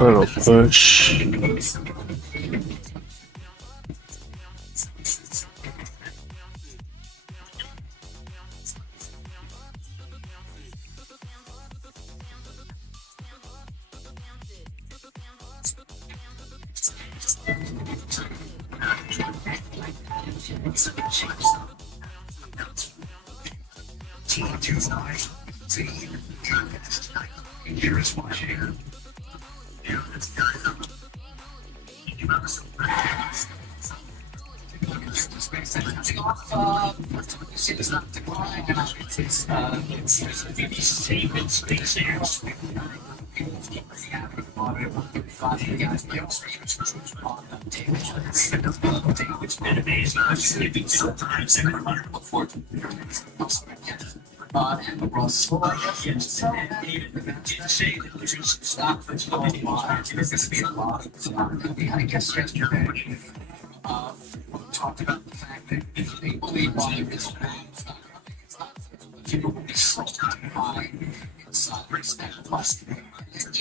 Little push. Here's watching. And Russell, yes, stop for there's going to be a lot of I guess yesterday we talked about the fact that if they believe water is people will be so high inside respect plus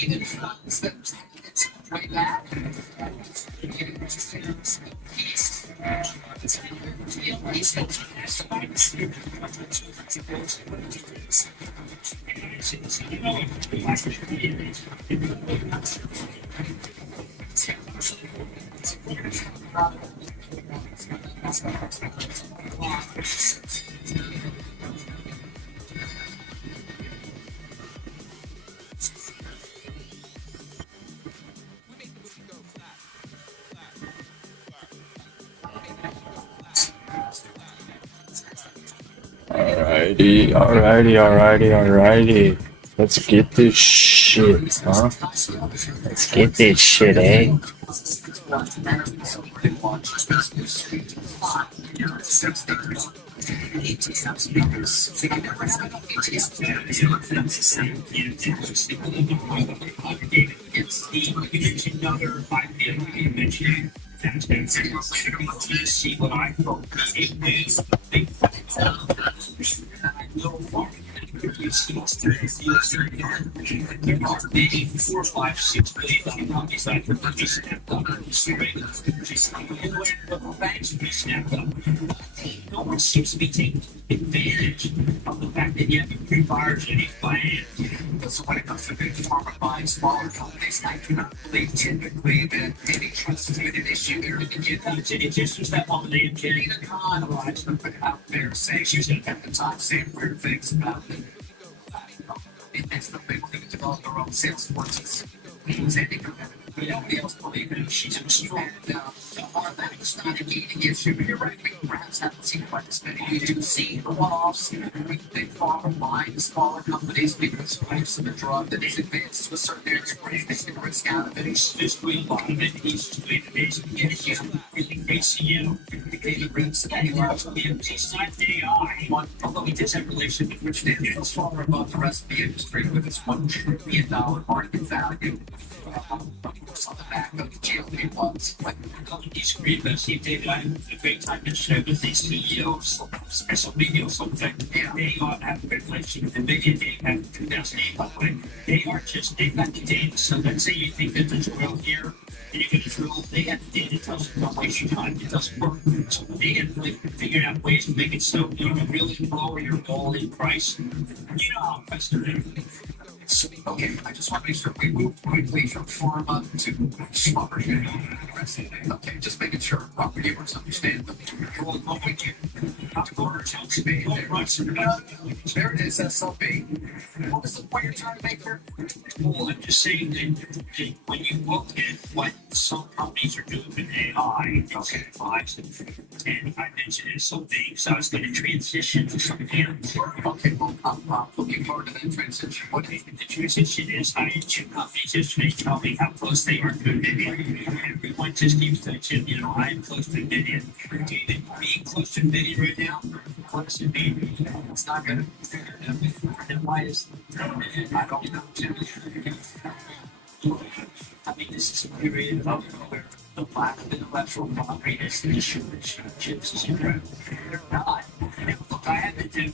even funds that it's way back Alrighty. Let's get this shit, huh? Let's get this shit, eh? No one seems to be taking advantage of the fact that you have three buyers in each plan. So when it comes to big pharma buying smaller companies, I do not believe typically that any trust has been an issue there to begin with. It just was that one day getting a con of lives put it out there saying she was going to at the time saying weird things about it. It's the big thing to develop their own sales forces. Nobody else believed it. She's a strong. That's not a gating issue. You're right. We perhaps haven't seen quite as many. We do see the one-offs. They farm buying the smaller companies because price of the drug that is advanced to a certain area where they take the risk out of it. He's just doing a lot of it. He's just doing the basic issue. Really ACU. The daily risk. He's not AI. Although he does have a relationship with Rich Daniel, he's far above the rest of the industry with its $1 trillion market value. On the back of the GLP-1s. Like, I don't disagree, but Steve David, I had a great time to share with these CEOs, special videos, something. They have a good relationship with NVIDIA. They have 2008, by the way. They are just, they've got the data. So let's say you think that there's a drill here, and you're going to drill, they have the data. It tells you, don't waste your time. It doesn't work. So they have really figured out ways to make it so you can really lower your all-in price. You know how investor is. Okay, I just want to make sure we move quickly from pharma to smart. Okay, just making sure proper viewers understand the role of what you orders help you be. There it is, SLB. What was the point you're trying to make here? Well, I'm just saying that when you look at what some companies are doing with AI, okay, and I mentioned SLB, so I was going to transition to something else. Okay, well, I'm looking forward to that transition. What do you think? The transition is I had two companies yesterday tell me how close they are to NVIDIA. Everyone just keeps touching, I'm close to NVIDIA. David, being close to NVIDIA right now, close to NVIDIA, it's not good. Then why is I don't know. I mean, this is a period of where the lack of intellectual property is an issue with chips is incredible. They're not. Look, I had to do.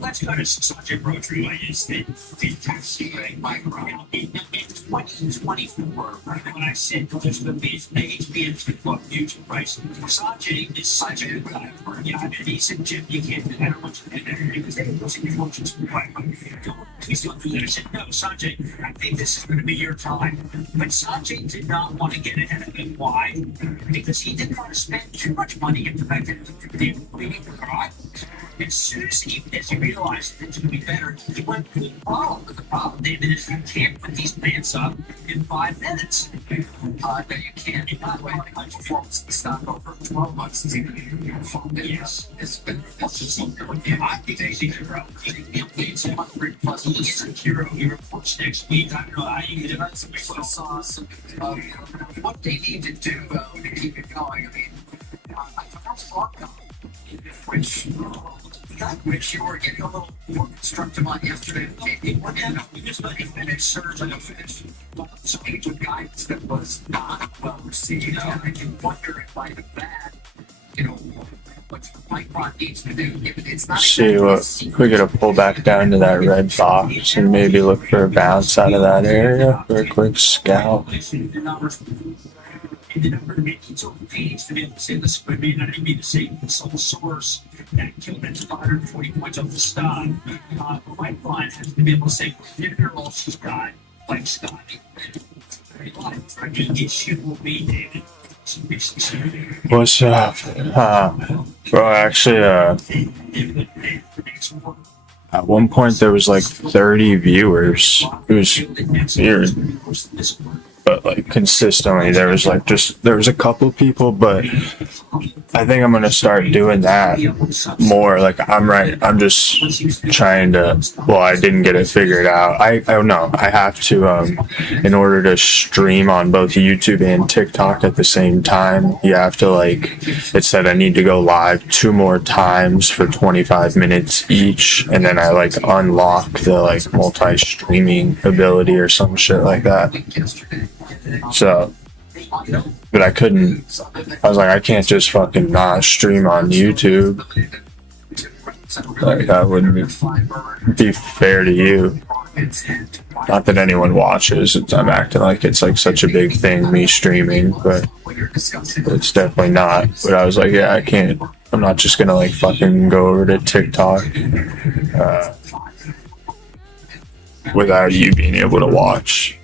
Let's go to Sanjay Rotary. I used the fantastic micro in 2024. When I said there's going to be an HBM book future price, Sanjay is such a good guy. Yeah, I mean, he said, Jim, you can't do that. I don't want you to do that because they have those emotions. Please don't do that. I said, no, Sanjay, I think this is going to be your time. But Sanjay did not want to get ahead of it. Why? Because he didn't want to spend too much money in the fact that they were leaving the garage. As soon as he realized things would be better, he went to the problem. But the problem, David, is you can't put these plants up in 5 minutes. No, you can't. You're not waiting on performance to stop over 12 months to yes. It's been I think they see zero. He is a hero. He reports next week. I don't know how you get it. Saw some what they need to do to keep it going. I mean, I thought which you were getting a little more constructive on yesterday. We just let him finish surge and finish some agent guidance that was not well received. And you wonder if light of that, what Micron needs to do. It's not See what we're gonna pull back down to that red box and maybe look for a bounce out of that area for a quick scalp. The number of so pains to be able to say this would be not even the same sole source that killed it to 140 points off the stock. Pipeline has to be able to say they're all she's got, like Scott. The issue will be, David. What's up? Bro, actually, at one point there was like 30 viewers. It was weird. But like consistently there was a couple people, but I think I'm gonna start doing that more. Like I'm just trying to. Well, I didn't get it figured out. I don't know. I have to in order to stream on both YouTube and TikTok at the same time. You have to like. It said I need to go live 2 more times for 25 minutes each, and then I like unlock the like multi-streaming ability or some shit like that. So. But I couldn't. I was like, I can't just fucking not stream on YouTube. Like that wouldn't be fair to you. Not that anyone watches. I'm acting like it's like such a big thing, me streaming, but it's definitely not. But I was like, yeah, I can't. I'm not just gonna like fucking go over to TikTok without you being able to watch.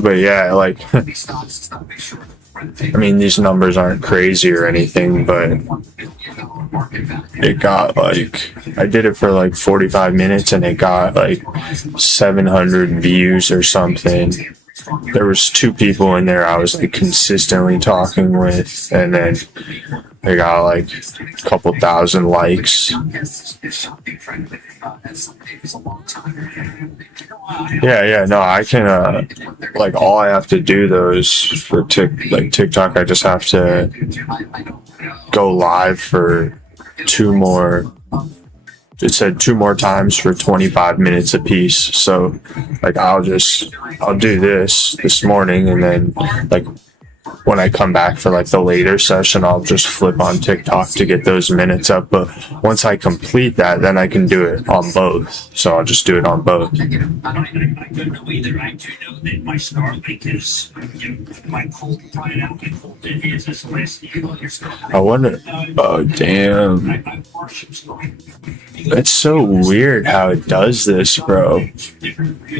But yeah, like, I mean, these numbers aren't crazy or anything, but it got like, I did it for like 45 minutes and it got like 700 views or something. There was 2 people in there I was like consistently talking with, and then they got like a couple thousand likes. Yeah, no, I can like all I have to do those for TikTok, I just have to go live for 2 more. It said 2 more times for 25 minutes apiece. So like I'll do this morning, and then like when I come back for like the later session, I'll just flip on TikTok to get those minutes up. But once I complete that, then I can do it on both. So I'll just do it on both. I don't know either. I do know that my Starlink is, my cold right out. My cold is this last year. I wonder. Oh damn! It's so weird how it does this, bro.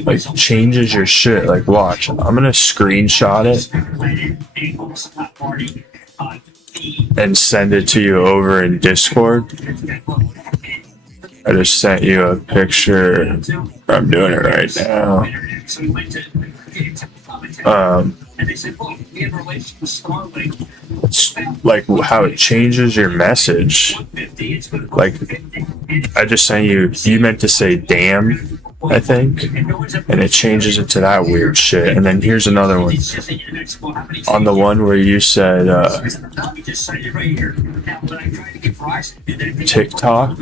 Like changes your shit. Like watch. I'm gonna screenshot it and send it to you over in Discord. I just sent you a picture. I'm doing it right now. It's like how it changes your message. Like I just sent you meant to say damn, I think, and it changes it to that weird shit. And then here's another one. On the one where you said TikTok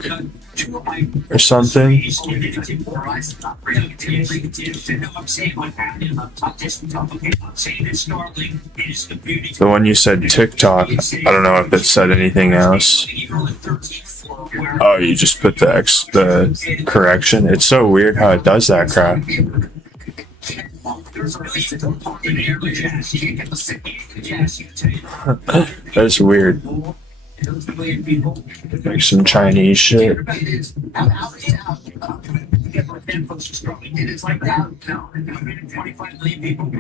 or something. The one you said TikTok, I don't know if it said anything else. Oh, you just put the correction. It's so weird how it does that crap. That's weird. Like some Chinese shit. It's like that. No, 125 million people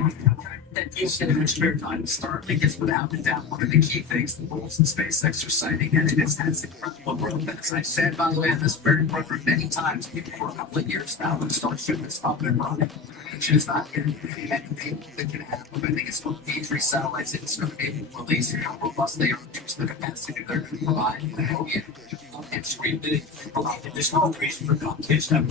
that use it in their spare time. Starlink is without a doubt one of the key things the bulls in SpaceX are citing, and it has incredible growth. And as I've said, by the way, in this very program many times, for a couple of years now, and start shooting this up and running. It's not here. And people that can have them. I think it's called D3 satellites. It's going to be able to release how robust they are to the capacity they're going to provide. And screen it. There's no reason for competition.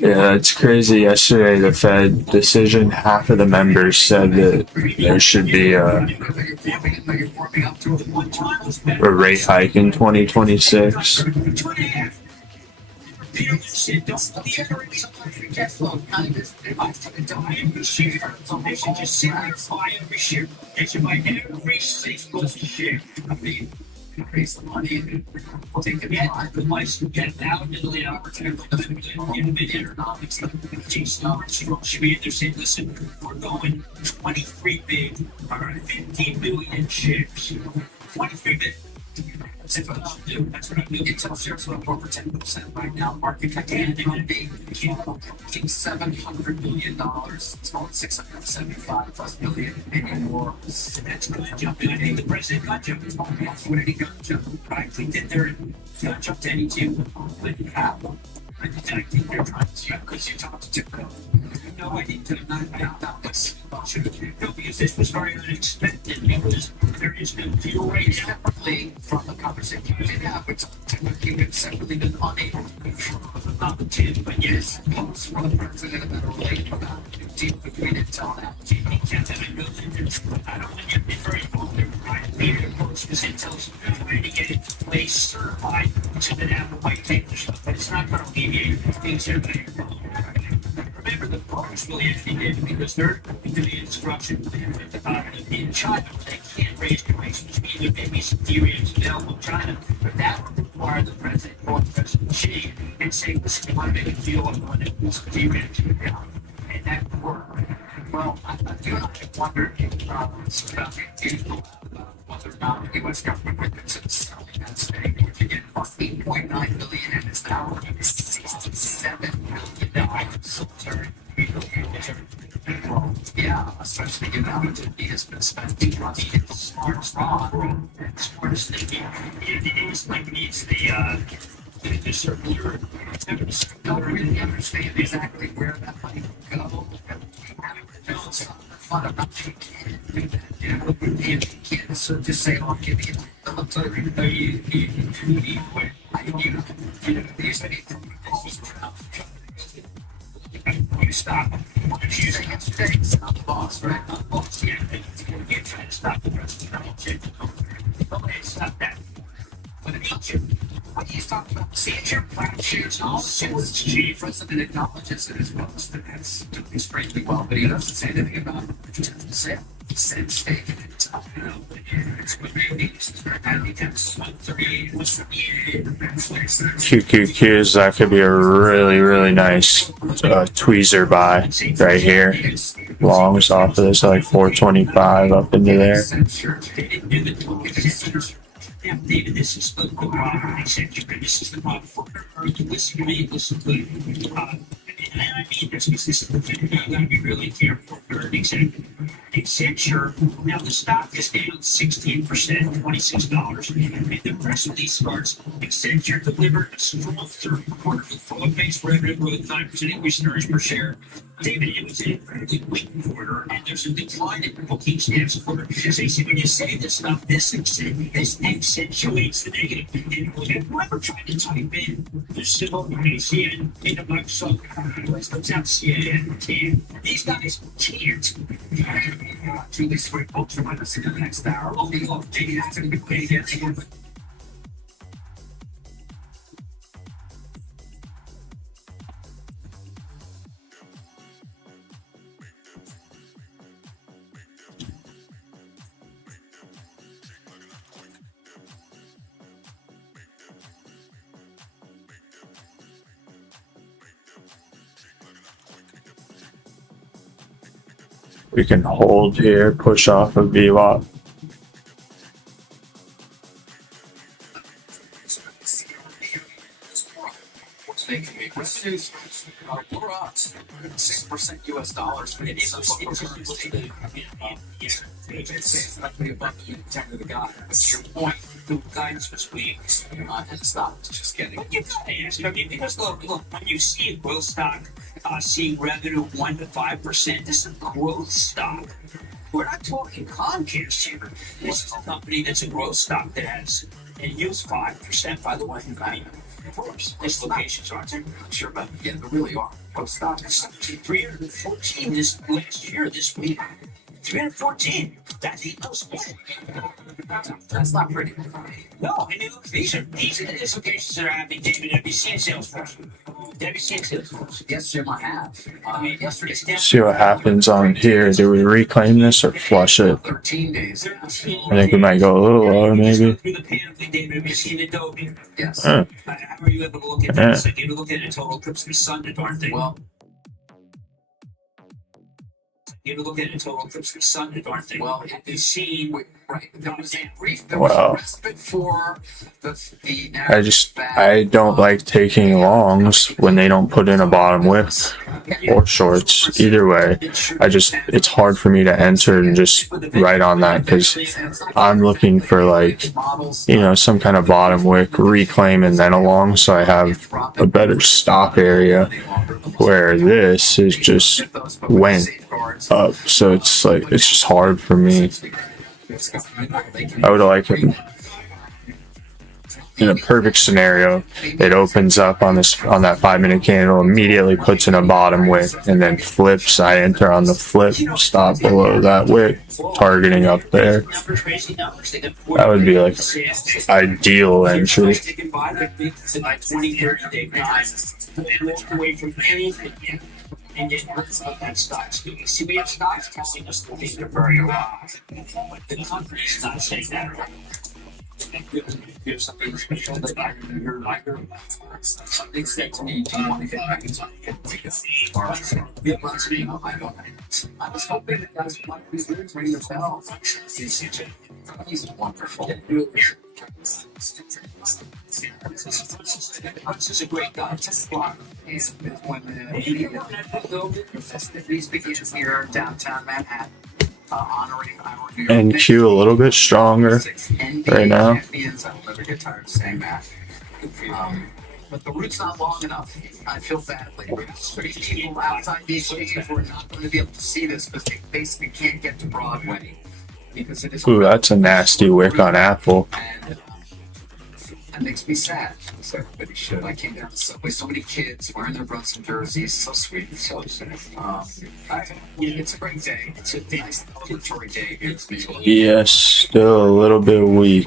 Yeah, it's crazy. Yesterday, the Fed decision, half of the members said that there should be a rate hike in 2026. Increase the money and take the license, get out and lay out economics. Should be either saying, listen, we're going 23 big, or 15 million shares. 23 big. That's what I'll do. That's what I'll do. Intel shares are up over 10% right now. Market cap approaching $700 billion. It's called $675+ billion in more. That's good jump. I think the president got jumped. What did he got jumped? I clicked in there and got jumped to 82. I think they're trying to because you talked to Tim. No, I didn't do that was no, because this was very unexpected because there is no deal rate separately from the conversation we did have, which technically we've separately been unable to control the two, but yes, posts from the president about a relate about the deal, but we didn't tell that. He can't have a good I don't want to get very involved in right leader post because it tells you trying to get it to place certified to the have the white paper stuff, but it's not going to alleviate things that are remember the farmers really actually did because they're doing instruction in China. They can't raise prices, which means there may be some DRAMs available in China, but that would require the president or President Xi and say, listen, you want to make a deal on one of these DRAMs and that would work. Well, I wondered about whether or not the U.S. government would consider selling that stake, which again cost $8.9 billion and is now $67 million. So well, yeah, especially given how much it has been spent to money in the smartest wrong. Smartest thing. It is like it's the circular. Don't really understand exactly where that money will go. Fun about you can't do that. You know, you can't so just say, "Oh, give me a military." You stop. You say yesterday, it's not the boss, right? Not the boss. Yeah, you're trying to stop the president. Okay, stop that. But when he's talking about seizure, fractures, and all the sorts, the president acknowledges that his post, and that's doing extremely well, but he doesn't say anything about it. He doesn't say it. Said stake in it. You know, it's what really needs to start having temps 138 was QQQs, that could be a really, really nice tweezer buy right here. Longs off of this, like 425 up into there. Yeah, David, this is the problem. This is the problem for her. Listen to me, listen to me. And I mean this because this is the thing. You gotta be really careful for an executive. Accenture, now the stock is down 16%, $26. And the press release starts, Accenture delivered a strong third quarter with forward base revenue growth, 9% increase in earnings per share. David, it was an incredibly weak quarter, and there's a decline in bookings next quarter. So you see, when you say this stuff, this accentuates the negative. And whoever tried to type in the symbol ACN into Microsoft, let's out CNN, can't. These guys can't. Julie Swift, folks, join us in the next hour. Oh, J.D. that's going to be paid again. We can hold here, push off of VWAP. We're up 6% US dollars, but it's not going to above the 10 of the guy. That's your point. The guidance was weak. And stop. Just kidding. But you got to ask. I mean, because look, when you see a growth stock seeing revenue 1 to 5%, this is a growth stock. We're not talking Comcast here. This is a company that's a growth stock that has, and yields 5%, by the way. I mean, of course, dislocations aren't there? Not sure, but yeah, there really are. Growth stock is 314 this last year, this week. 314. That's the most. That's not pretty. No, I mean, look, these are the dislocations that are happening. David, have you seen Salesforce? Have you seen Salesforce? Yes, Jim, I have. Yesterday's down. See what happens on here. Do we reclaim this or flush it? 13 days. I think we might go a little lower, maybe. Through the panoply, David, have you seen it, though? Yes. Huh. How are you able to look at this? Like, you look at a total eclipse of the sun, the darn thing. Well, you ever look at a total eclipse of the sun, the darn thing? Well, you've seen Right. There was a brief Well, respite for the I don't like taking longs when they don't put in a bottom width or shorts. Either way, it's hard for me to enter and just write on that because I'm looking for like, some kind of bottom wick reclaim and then a long so I have a better stop area, where this is just went up. So it's like, it's just hard for me. I would like it in a perfect scenario. It opens up on that 5-minute candle, immediately puts in a bottom wick, and then flips. I enter on the flip, stop below that wick, targeting up there. That would be like ideal entry. And get that stocks doing. See, we have stocks telling us that these are very wrong. But the company's not saying that. If something special that I remember, something said to me, do you want to get back inside? We have lots of people. I was hoping that that's what we were doing, ring the bell. He's wonderful. This is a great guy. 10 o'clock is when the festivities begin here downtown Manhattan. Honoring And Q a little bit stronger right now. I'll never get tired of saying that. But the route's not long enough. I feel badly. People outside these days who are not going to be able to see this because they basically can't get to Broadway. Because it is. Ooh, that's a nasty wick on Apple. And, that makes me sad. So everybody should. I came down to the subway. So many kids wearing their Brunson jerseys. So sweet. So it's a great day. It's a nice celebratory day here. Yes, still a little bit weak.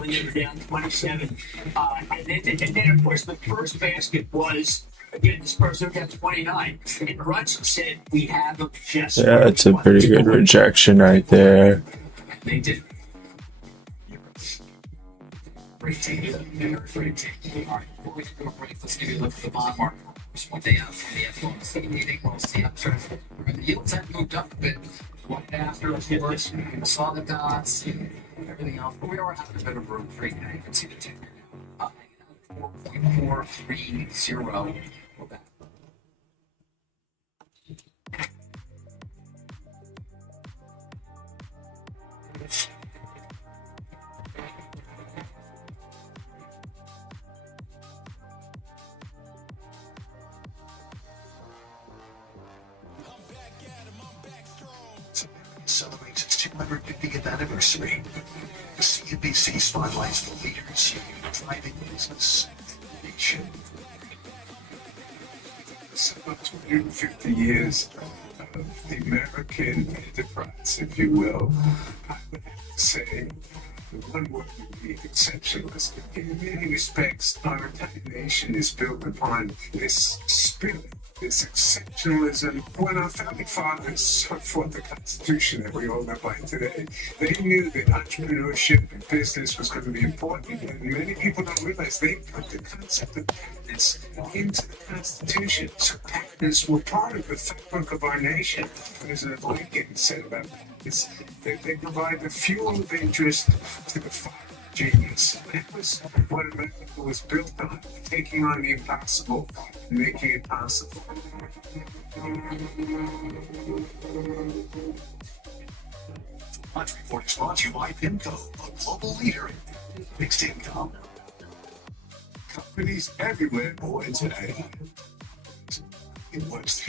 27. And then, of course, the first basket was, again, this person got 29. And Brunson said, we have them just. Yeah, that's a pretty good rejection right there. They did. Great take. Great take. All right, before we go break, let's give you a look at the bond market. What they have from the FOMC meeting, we'll see upturn. The yields have moved up a bit. One after, of course, we saw the dots and everything else, but we are having a bit of room trade now. You can see the ticker. 4.430. We're back. Celebrates its 250th anniversary. CNBC spotlights the leaders driving business innovation. It's about 250 years of the American enterprise, if you will. I would have to say the one word would be exceptionalism. In many respects, our entire nation is built upon this spirit, this exceptionalism. When our founding fathers fought the Constitution that we all live by today, they knew that entrepreneurship and business was going to be important. And many people don't realize they put the concept of patents into the Constitution. So patents were part of the fabric of our nation. President Lincoln said about this, that they provide the fuel of interest to the fire of genius. That was what America was built on, taking on the impossible and making it possible. Launch Report is brought to you by PIMCO, a global leader in fixed income. Companies everywhere, boy, today. It works.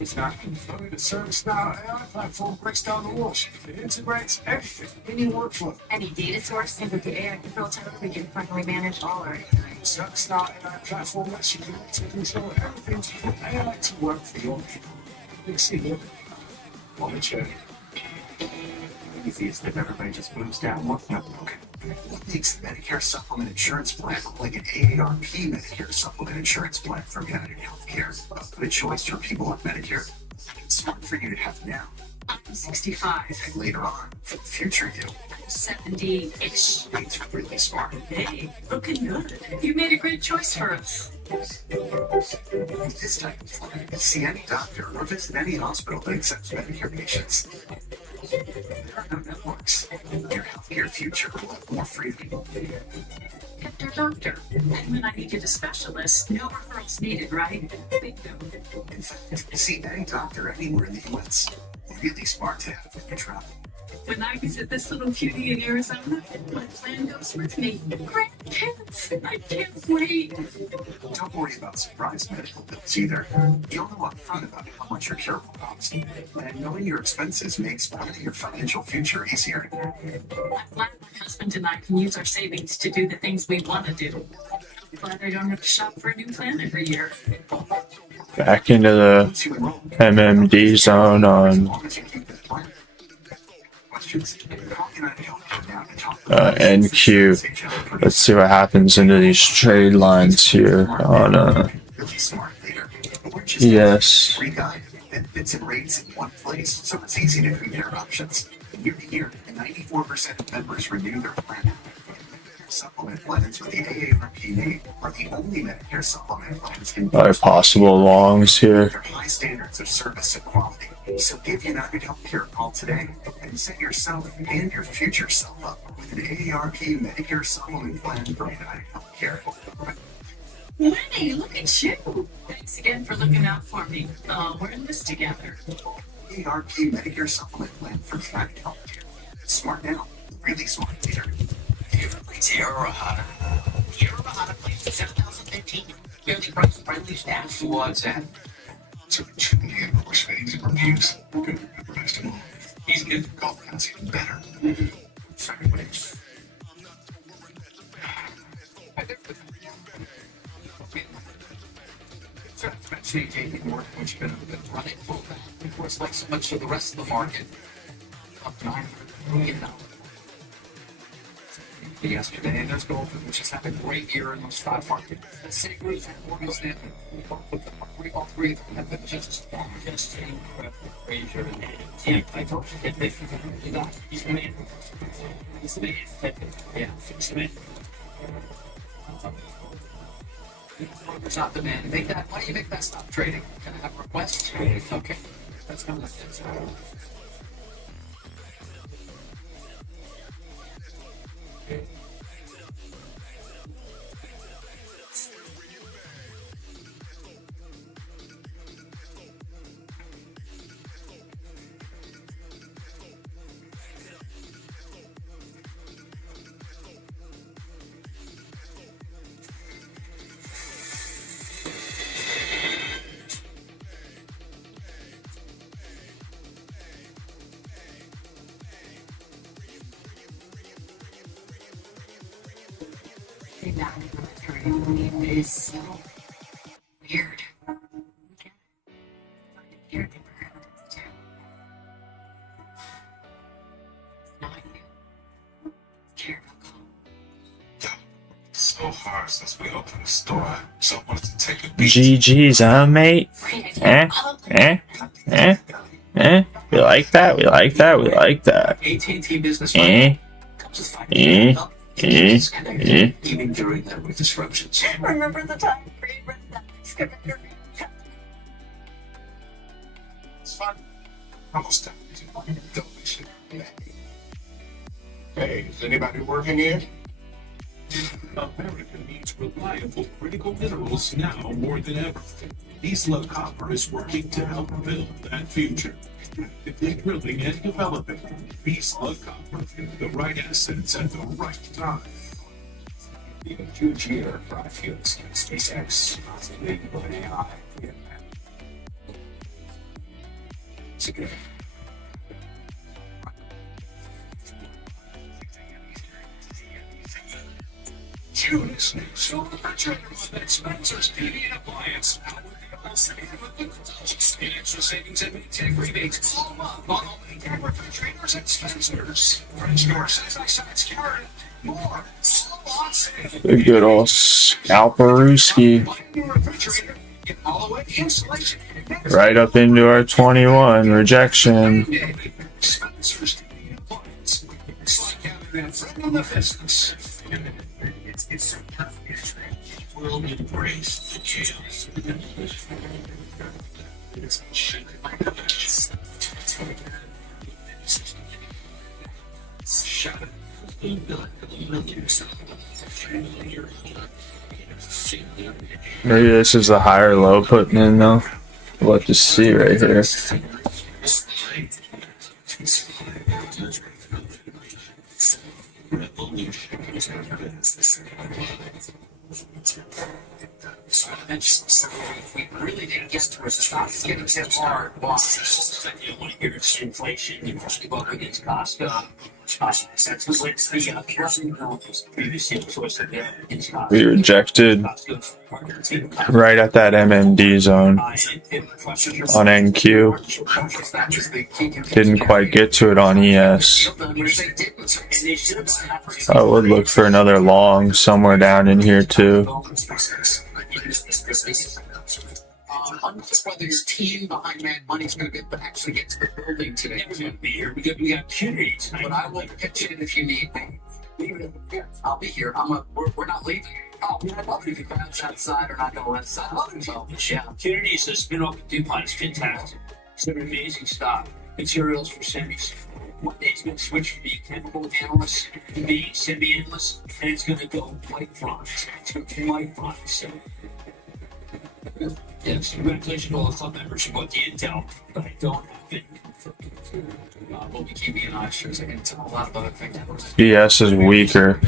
It's not only the ServiceNow AI platform breaks down the walls. It integrates everything in your workflow. Any data source and with the AI control tower, we can finally manage all our AI. ServiceNow AI platform lets you connect to control everything for AI to work for you. You see it on the chair. Easiest if everybody just moves down one notebook. What makes the Medicare supplement insurance plan look like an AARP Medicare supplement insurance plan from United Healthcare? A good choice for people on Medicare. It's smart for you to have now. I'm 65. And later on, for the future you. 70-ish. It's really smart. Hey, looking good. You made a great choice for us. With this type of plan, see any doctor or visit any hospital that accepts Medicare patients. There are no networks. Your healthcare future will have more freedom. Doctor. And when I needed a specialist, no referrals needed, right? Bingo. In fact, see any doctor anywhere in the U.S. Really smart to have when you travel. When I visit this little cutie in Arizona, my plan goes with me. Grandkids! I can't wait! Don't worry about surprise medical bills either. You'll know up front about how much your care will cost. And knowing your expenses makes planning your financial future easier. I'm glad my husband and I can use our savings to do the things we want to do. I'm glad I don't have to shop for a new plan every year. Back into the Once you enroll, MMD zone on as long as you keep that plan. Questions? Call United Healthcare now to talk about NQ. Let's see what happens into these trade lines here on really smart later. We're just yes. free guide, benefits and rates in one place, so it's easy to compare options. Year to year, 94% of members renew their plan. Supplement plans with the AARP name are the only Medicare supplement plans in Are possible longs here. their high standards of service and quality. So give United Healthcare a call today and set yourself and your future self up with an AARP Medicare supplement plan from United Healthcare. Winnie, look at you! Thanks again for looking out for me. We're in this together. AARP Medicare supplement plan from United Healthcare. Smart now, really smart later. Tierra Hana. Tierra Hana plays 7015. Fairly price friendly staff. What's that? So it shouldn't be a push phase of reviews. Good, best of all. He's good. Golf counts even better. Sorry, what is? It's actually taking more than what you're going to run it full back. Of course, like so much of the rest of the market. Up $900 million. Yesterday, and there's gold, which has had a great year in the stock market. City Group and Morgan Stanley, all three of them have been just incredible. Frazier and I told you that he's the man. He's the man. Yeah, he's the man. Broker's not the man. Make that. Why do you make that stop trading? Can I have a request? Okay, that's coming. Is so weird. You're it's not you. Care So hard since we opened the store. So I wanted to take a beat. GG's, huh, mate? We like that. We like that. We like that. AT&T Business Eh? comes with 5 Eh? even during the disruptions. Remember the time Green read that excavator? It's fine. Almost done. Hey, is anybody working here? America needs reliable critical minerals now more than ever. East Love Copper is working to help build that future. Actively drilling and developing East Love Copper, the right assets at the right time. The huge year for fuels, SpaceX, possibly AI. It's a good. Judas, so refrigerator on that Spencer's TV and appliance. How would they all say with extra savings and maintain rebates all month on all the gas refrigerators at Spencer's. French door says I said it's carrot. More. All on sale. The good old Scalperooski. Refrigerator. Get all the way to installation. Right up into our 21 rejection. Spencer's TV and appliance. It's like having Friend of the business. It's so perfect. We'll embrace the chaos. Shut it. Maybe this is the higher low putting in though. We'll have to see right here. We really didn't get to a stop getting hit hard. Why? You don't want to hear it's inflation. You must go against Costco. That's the previously choice against Costco. We rejected right at that MMD zone on NQ. Didn't quite get to it on ES. I would look for another long somewhere down in here too. Whether your team behind Mad Money's going to actually get to the building today. We got Curie tonight. But I will pitch in if you need me. I'll be here. We're not leaving. Oh, I'd love it if you crowds outside or not go inside. So, yeah. Curie is a spin-off of DuPont. It's fantastic. It's an amazing stock. Materials for semis. One day it's going to switch from being chemical analyst to being semi-analyst, and it's going to go microns. It's going to be microns. So, yes, congratulations to all the club members who got the intel, but I don't have it. We'll be keeping an eye on I can tell a lot of other things. ES is weaker.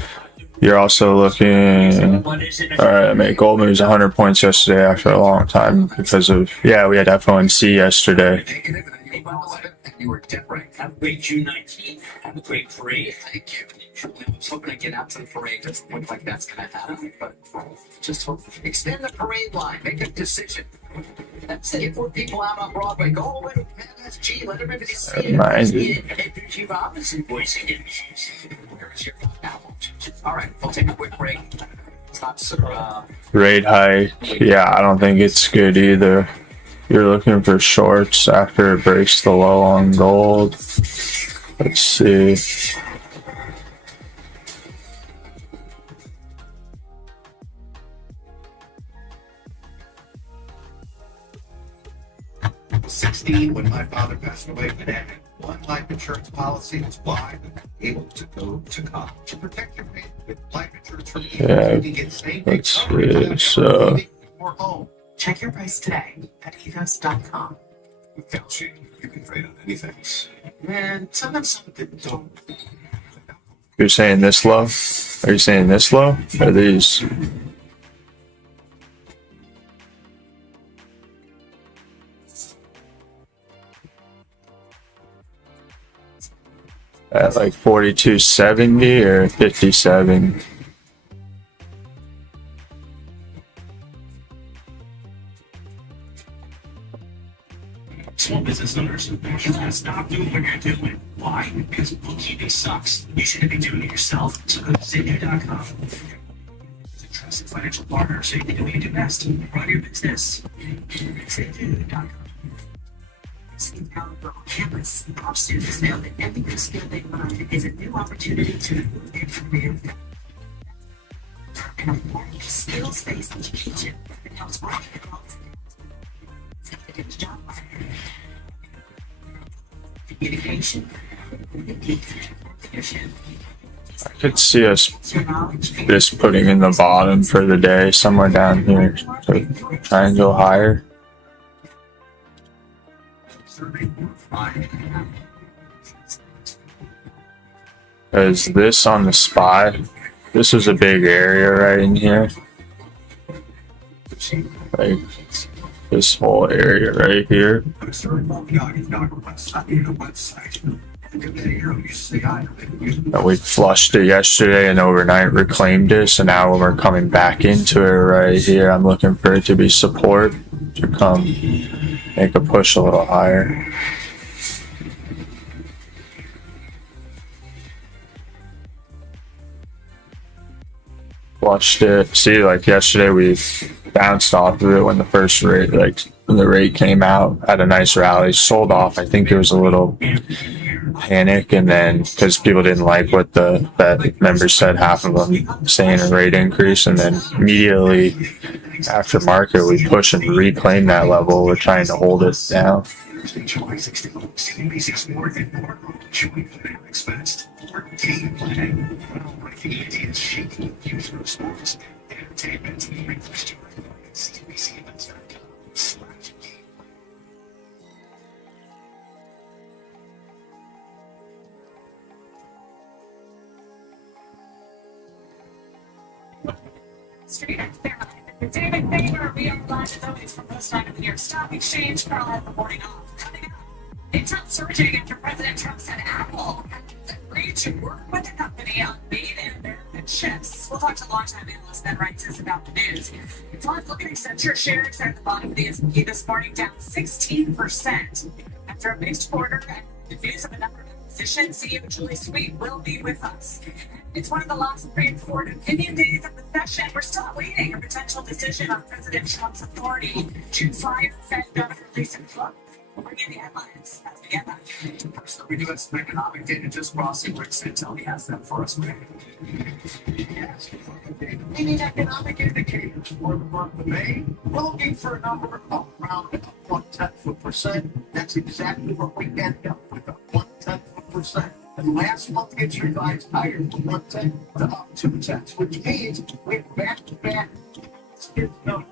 You're also looking. Alright, I made gold moves 100 points yesterday after a long time because of, yeah, we had FOMC yesterday. You were dead right. Have a great June 19th. Have a great parade. Thank you. I was hoping to get out to the parade. Doesn't look like that's going to happen, but just hope. Extend the parade line. Make a decision. That's it. Get more people out on Broadway. Go all the way to MSG. Let everybody see it. Andrew G. Robinson voicing it. Where's your album? All right, we'll take a quick break. Stop, Rate hike. Yeah, I don't think it's good either. You're looking for shorts after it breaks the low on gold. Let's see. I was 16 when my father passed away, but I had one life insurance policy. That's why I'm able to go to college. To protect your family with life insurance from Yeah, you can get same-day let's coverage see. without So, leaving your home. Check your price today at ethos.com. With Gauchi, you can trade on anything. And sometimes something don't. you're saying this low? Are you saying this low? Or these? At like 42.70 or 57? Small business owners, you gotta stop doing what you're doing. Why? Because bookkeeping sucks. You shouldn't be doing it yourself. So go to Zindu.com. It's a trusted financial partner, so you can do what you do best. Run your business. Zindu.com. On campus, our students know that every new skill they learn is a new opportunity to move their career. And a formal skills-based education that helps working adults get a job market. Communication, leadership. I could see us just putting in the bottom for the day, somewhere down here, to try and go higher. Because this on the spot, this was a big area right in here. Like this whole area right here. And we flushed it yesterday and overnight reclaimed it, so now when we're coming back into it right here, I'm looking for it to be support to come make a push a little higher. Flushed it. See, like yesterday we bounced off of it when the first rate, like when the rate came out, had a nice rally, sold off. I think it was a little panic, and then because people didn't like what the Fed members said, half of them saying a rate increase, and then immediately after market we push and reclaim that level. We're trying to hold it down. July 16th, CNBC's Morgan showing the expense or game planning. Breaking ideas, shaking views from sports, entertainment, and question. CNBC investor.com/game. Street Experiment. David Baker, we are live as always from this time of the New York Stock Exchange. Carl had the morning off. Coming up, Intel surging after President Trump said Apple has agreed to work with the company on made in America chips. We'll talk to longtime analyst Ben Reitzes about the news. Plus, look at Accenture shares at the bottom of the S&P this morning, down 16% after a mixed quarter and the news of a number of acquisitions. CEO Julie Sweet will be with us. It's one of the last straightforward opinion days of the session. We're still awaiting a potential decision on President Trump's authority to fire Fed Governor Lisa Cook. We'll bring you the headlines as we get back. First, we do have some economic data just crossing. Rick Santelli has them for us. Yes, leading economic indicators for the month of May. We're looking for a number of around 0.1%. That's exactly what we ended up with, 0.1%. And last month gets revised higher from 1/10 to up 2/10, which means we're back-to-back numbers.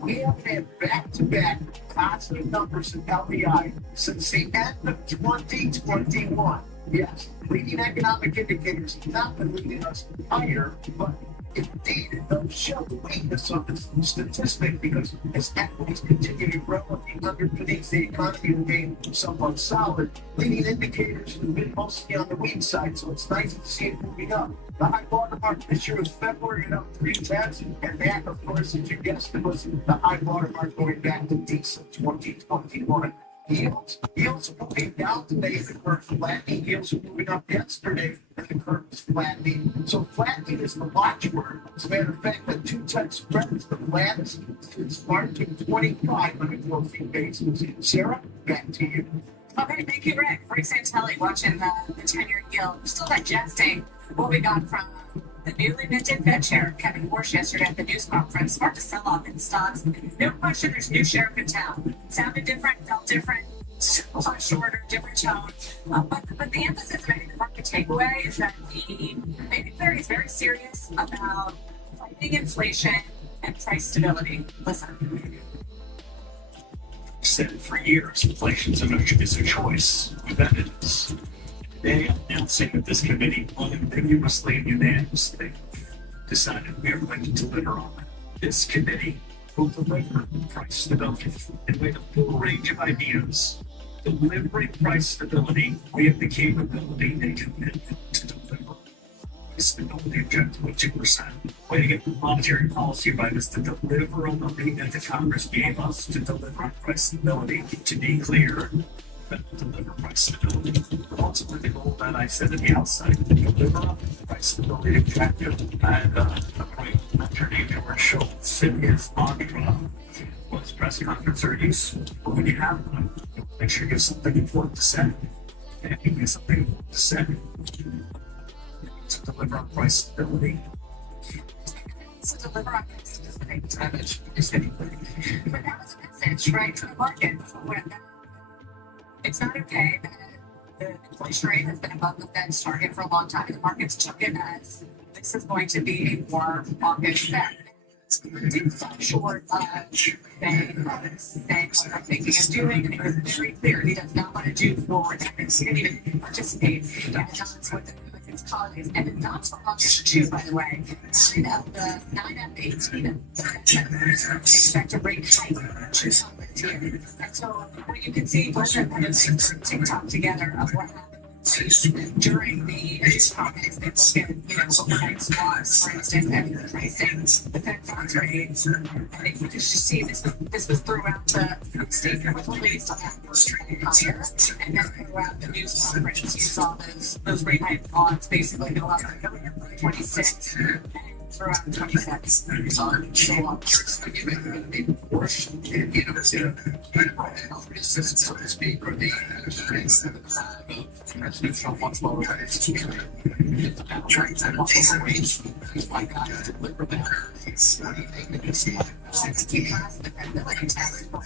We haven't had back-to-back positive numbers in LBI since the end of 2021. Yes, leading economic indicators have not been leading us higher, but indeed it does show the weakness of this statistic because as equities continue to grow and the underpinnings the economy remain somewhat solid, leading indicators have been mostly on the weak side, so it's nice to see it moving up. The high watermark this year was February and up 3/10, and that, of course, as you guessed, it was the high watermark going back to decent 2021. Yields are moving down today. The curve flattening. Yields are moving up yesterday, and the curve is flattening. So flattening is the watchword. As a matter of fact, the 2-10 spread is the flattest since March of 25 on a closing basis. Sarah, back to you. Okay, thank you, Rick. Rick Santelli watching the 10-year yield. We're still digesting what we got from the newly minted Fed chair, Kevin Warsh, yesterday at the news conference. Smart to sell off in stocks. No question there's a new sheriff in town. Sounded different, felt different, a lot shorter, different tone. But the emphasis, and I think the market takeaway, is that the Maybe Clarity is very serious about fighting inflation and price stability. Listen. Said for years, inflation's is a choice. We've ended this. Today, announcing that this committee unambiguously and unanimously decided we are going to deliver on it. This committee will deliver price stability and with a full range of ideas. Delivering price stability, we have the capability and commitment to deliver stability objective of 2%. Way to get the monetary policy right is to deliver on the commitment that Congress gave us to deliver on price stability. To be clear, deliver price stability. Ultimately, the goal that I said at the outset, deliver on price stability objective. And a great mentor named George Schultz in his mantra was press conference are useful, but when you have one, make sure you have something important to say. And you have something important to say. To deliver on price stability. To deliver on price stability. But that was a message, right, to the market. It's not okay that the inflation rate has been above the Fed's target for a long time. The markets took it as this is going to be a more hawkish Fed. Didn't stop short of saying what I'm thinking of doing, and it was very clear he does not want to do forward. He didn't even participate in John's with his colleagues, and the Dots were hawkish too, by the way. 9 out of 18 of the Fed members expect a rate hike to come this year. And so what you can see was a kind of TikTok together of what happened during the news conference. They look at, overnight swaps, for instance, and the pricing, the Fed funds rate. And if you could just see this was throughout the statement was released on that trading higher, and then throughout the news conference, you saw those rate hike bonds basically go up 26. throughout 26. So to speak, or the presidential responsible trying to like to deliver that. To keep us dependability test for one,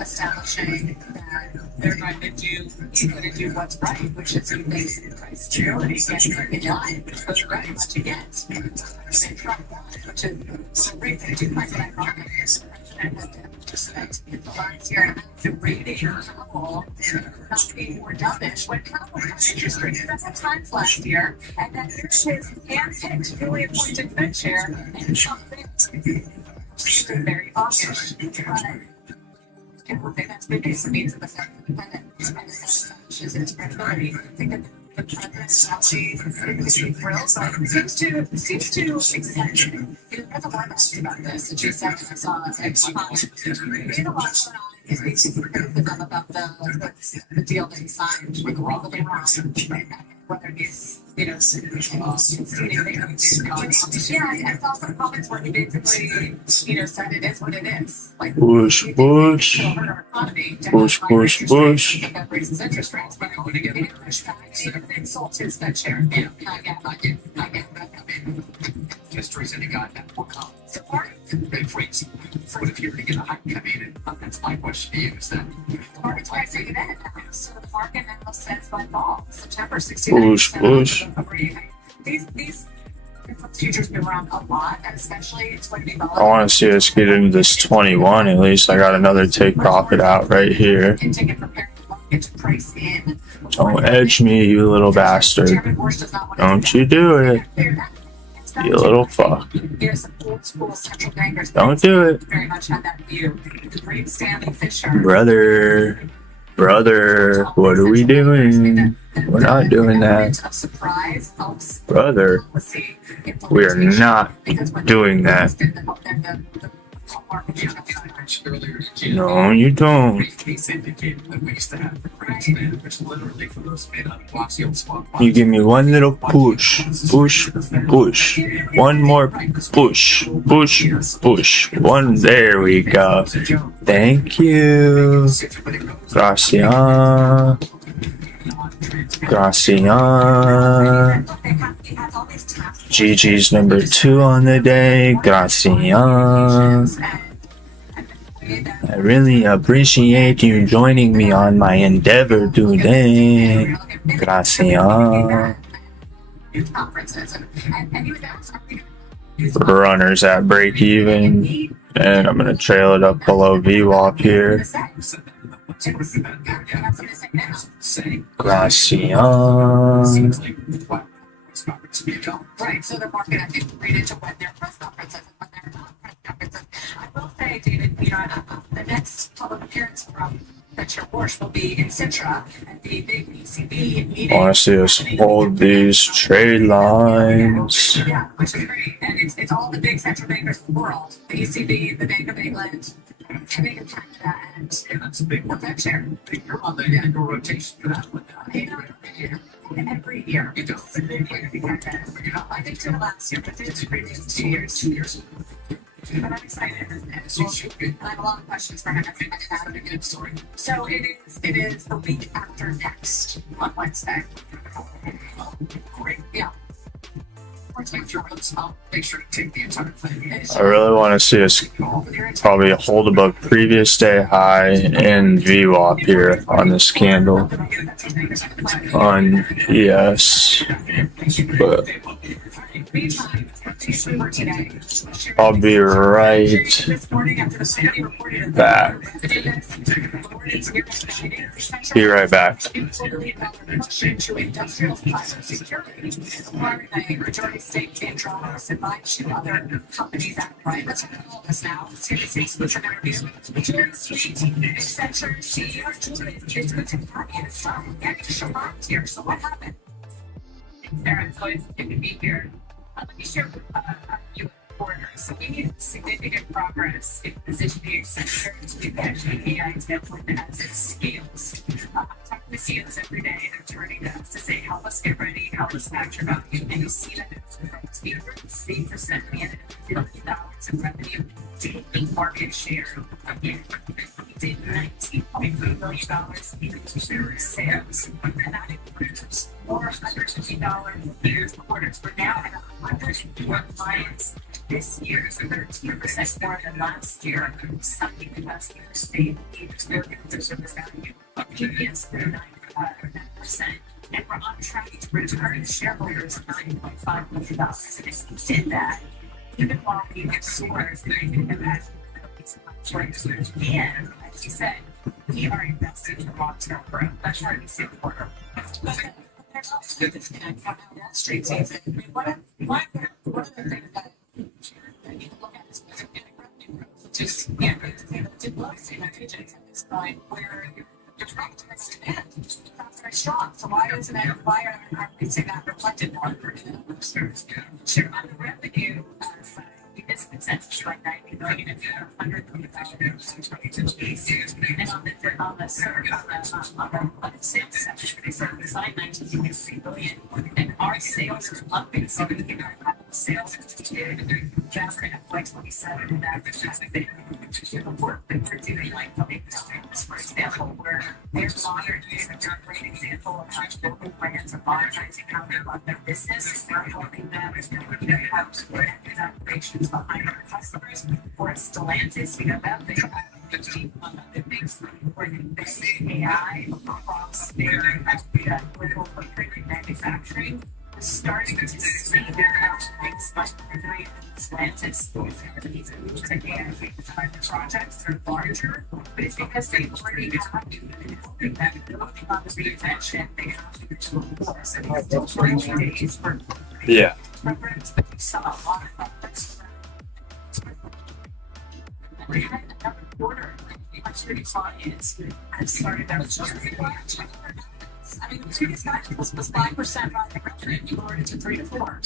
establishing that they're going to do what's right, which is to basic price stability, get in line, which goes right what you get. And track that, which is so great. I do find that ironic. Just spent the last year and degrading Powell, not being more dovish when Powell had interest rates 7 times last year, and then here's his hand-picked, newly appointed Fed chair, and something very hawkish. People think that's good news. It means that the Fed is independent and establishes its credibility. I think that the president's actually thrilled, but seems to accept it. You know, there's a lot asked about this, and she said that I saw a comment. There's a lot going on. Is basically criticism about the deal that he signed with Robert Iran, whether he's, you know, I saw some comments where he basically, you know, said it is what it is. Like, Bush. Bush. That raises interest rates, but he didn't push back. He didn't insult his Fed chair. You know, I get that. I mean, History's in a guy that will come. so far, Big rates. What if you're going to get a hike coming in? That's my question to you. Is that the market's pricing it in. So the market analyst says by fall, September 69. Bush. These futures been around a lot, and especially it's going to be I volatile. want to see us get into this 21 at least. I got another take profit out right here. Intake and prepare the market to price in. Don't edge me, you little bastard. Chairman Bush does not want to Don't you do it, clear that. you little fuck. You know, some old school central bankers Don't do it. very much had that view. The great Stanley Fisher. Brother, what are we doing? We're not doing that. Of surprise helps Brother, policy we are not doing that. No, you don't. case indicated that we used to have the great stand, which literally for those made out of boxy old spot. You give me one little push. One more push. One, there we go. Thank you. Gracias. Gigi's number 2 on the day. Gracias. I really appreciate you joining me on my endeavor today. Gracias. Runners at break even. And I'm going to trail it up below VWAP here. Gracias. Right, so the market, I think, read into what their press conferences and what their non-press conferences. I will say, David, you know, the next public appearance from Chair Bush will be in Citra at the big ECB meeting. I want to see us hold these trade lines. Yeah, which is great. And it's all the big central bankers in the world. The ECB, the Bank of England, the Bank of Canada, and That's a big one. the Fed chair. You're on the annual rotation for that one. Every year. You don't. I think to the last year, but it's previous 2 years. 2 years. But I'm excited. And You should be. I have a lot of questions for him. So it is the week after next on Wednesday. Great. Yeah. Take your notes. I'll make sure to take the entire thing. I really want to see us probably hold above previous day high and VWAP here on this candle on ES. But I'll be right back. Be right back. State and Toronto and by 2 other companies outright. Let's look at all this now. Series exclusive interview. Julie Sweet, Accenture CEO Julie, it's good to have you to start getting Shabbat here. So what happened? Sarah, it's always good to be here. Let me share you orders. So we need significant progress in positioning Accenture to get AI tailwind as it scales. talking to CEOs every day. They're turning to us to say, help us get ready, help us factor value. And you see that from 3% managed $1 billion in revenue to market share. Again, we did $19.3 million in sales. And that includes $450 years quarters. We're now at 100 more clients this year, 13% more than last year. Something the customers pay $8 million value. Previous 9%. And we're on track to return shareholders $9.5 million. And if we did that, even while we absorbed the impact of these contracts, and as you said, we are investing for long-term growth. That's how we see the quarter. There's also a disconnect from Wall Street season. I mean, one of the things that you can look at is organic revenue growth, which is, yeah, it did low single digits at this point, where your product demand is very strong. So why aren't we seeing that reflected more in the numbers? Sure, on the revenue side, we missed consensus like $90 million and $100 million in 2022. And on the sales section, they said we signed $19.3 billion, and our sales are upping. So we can have sales to just in FY27, and that's the work that we're doing, like the McDonald's, for example, where they're modernizing. They're a great example of how local brands are modernizing how they run their business. We're helping them, have connected operations behind our customers. Or Stellantis, that they have the big where they AI across their global footprint in manufacturing. Starting to see their things like they're doing in Stellantis. These projects are larger, but it's because they already have that building on the reinvention. They have to do more. So it's still 20 days for programs, but you saw a lot of this. We had another quarter. Our 30 clients have started their journey. I mean, the previous guidance was 5% on the revenue, you lowered it to 3 to 4.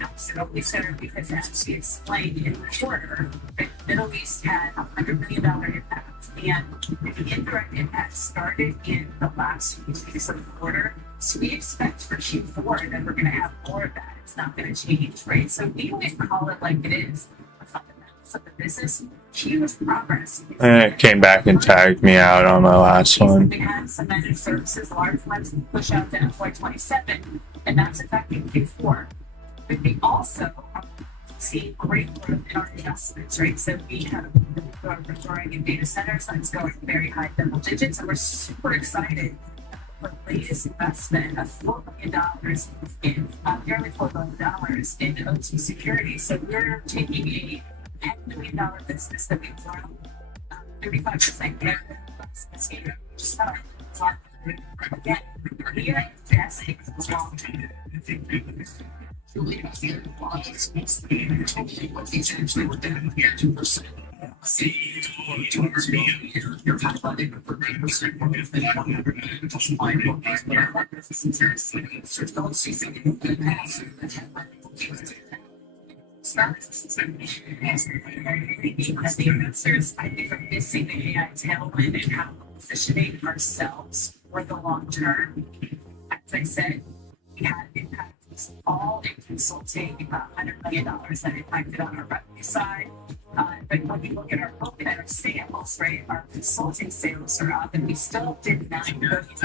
Absolutely, sir, because as we explained in the quarter, the Middle East had $100 million impact, and the indirect impact started in the last few weeks of the quarter. So we expect for Q4 that we're going to have more of that. It's not going to change, right? So we always call it like it is. The fundamentals of the business, huge progress. It came back and tagged me out on my last one. We had some managed services, large ones, push out to FY27, and that's affecting Q4. But we also see great growth in our investments, right? So we have growing in data centers, that's going very high double digits, and we're super excited for the latest investment of $4 million in nearly $4 million in OT security. So we're taking a $10 million business that we've grown 35% there this year. Just about again, we are investing in the long term. Essentially, we're down here 2%. You're highlighting for 9% more than 100 just fine bookings. So don't see something that has the investors, I think, are missing the AI tailwind and how we're positioning ourselves for the long term. As I said, we had impacts all in consulting, $100 million that impacted on our revenue side. But when you look at our book and our sales, right, our consulting sales are up, and we still did $9 billion in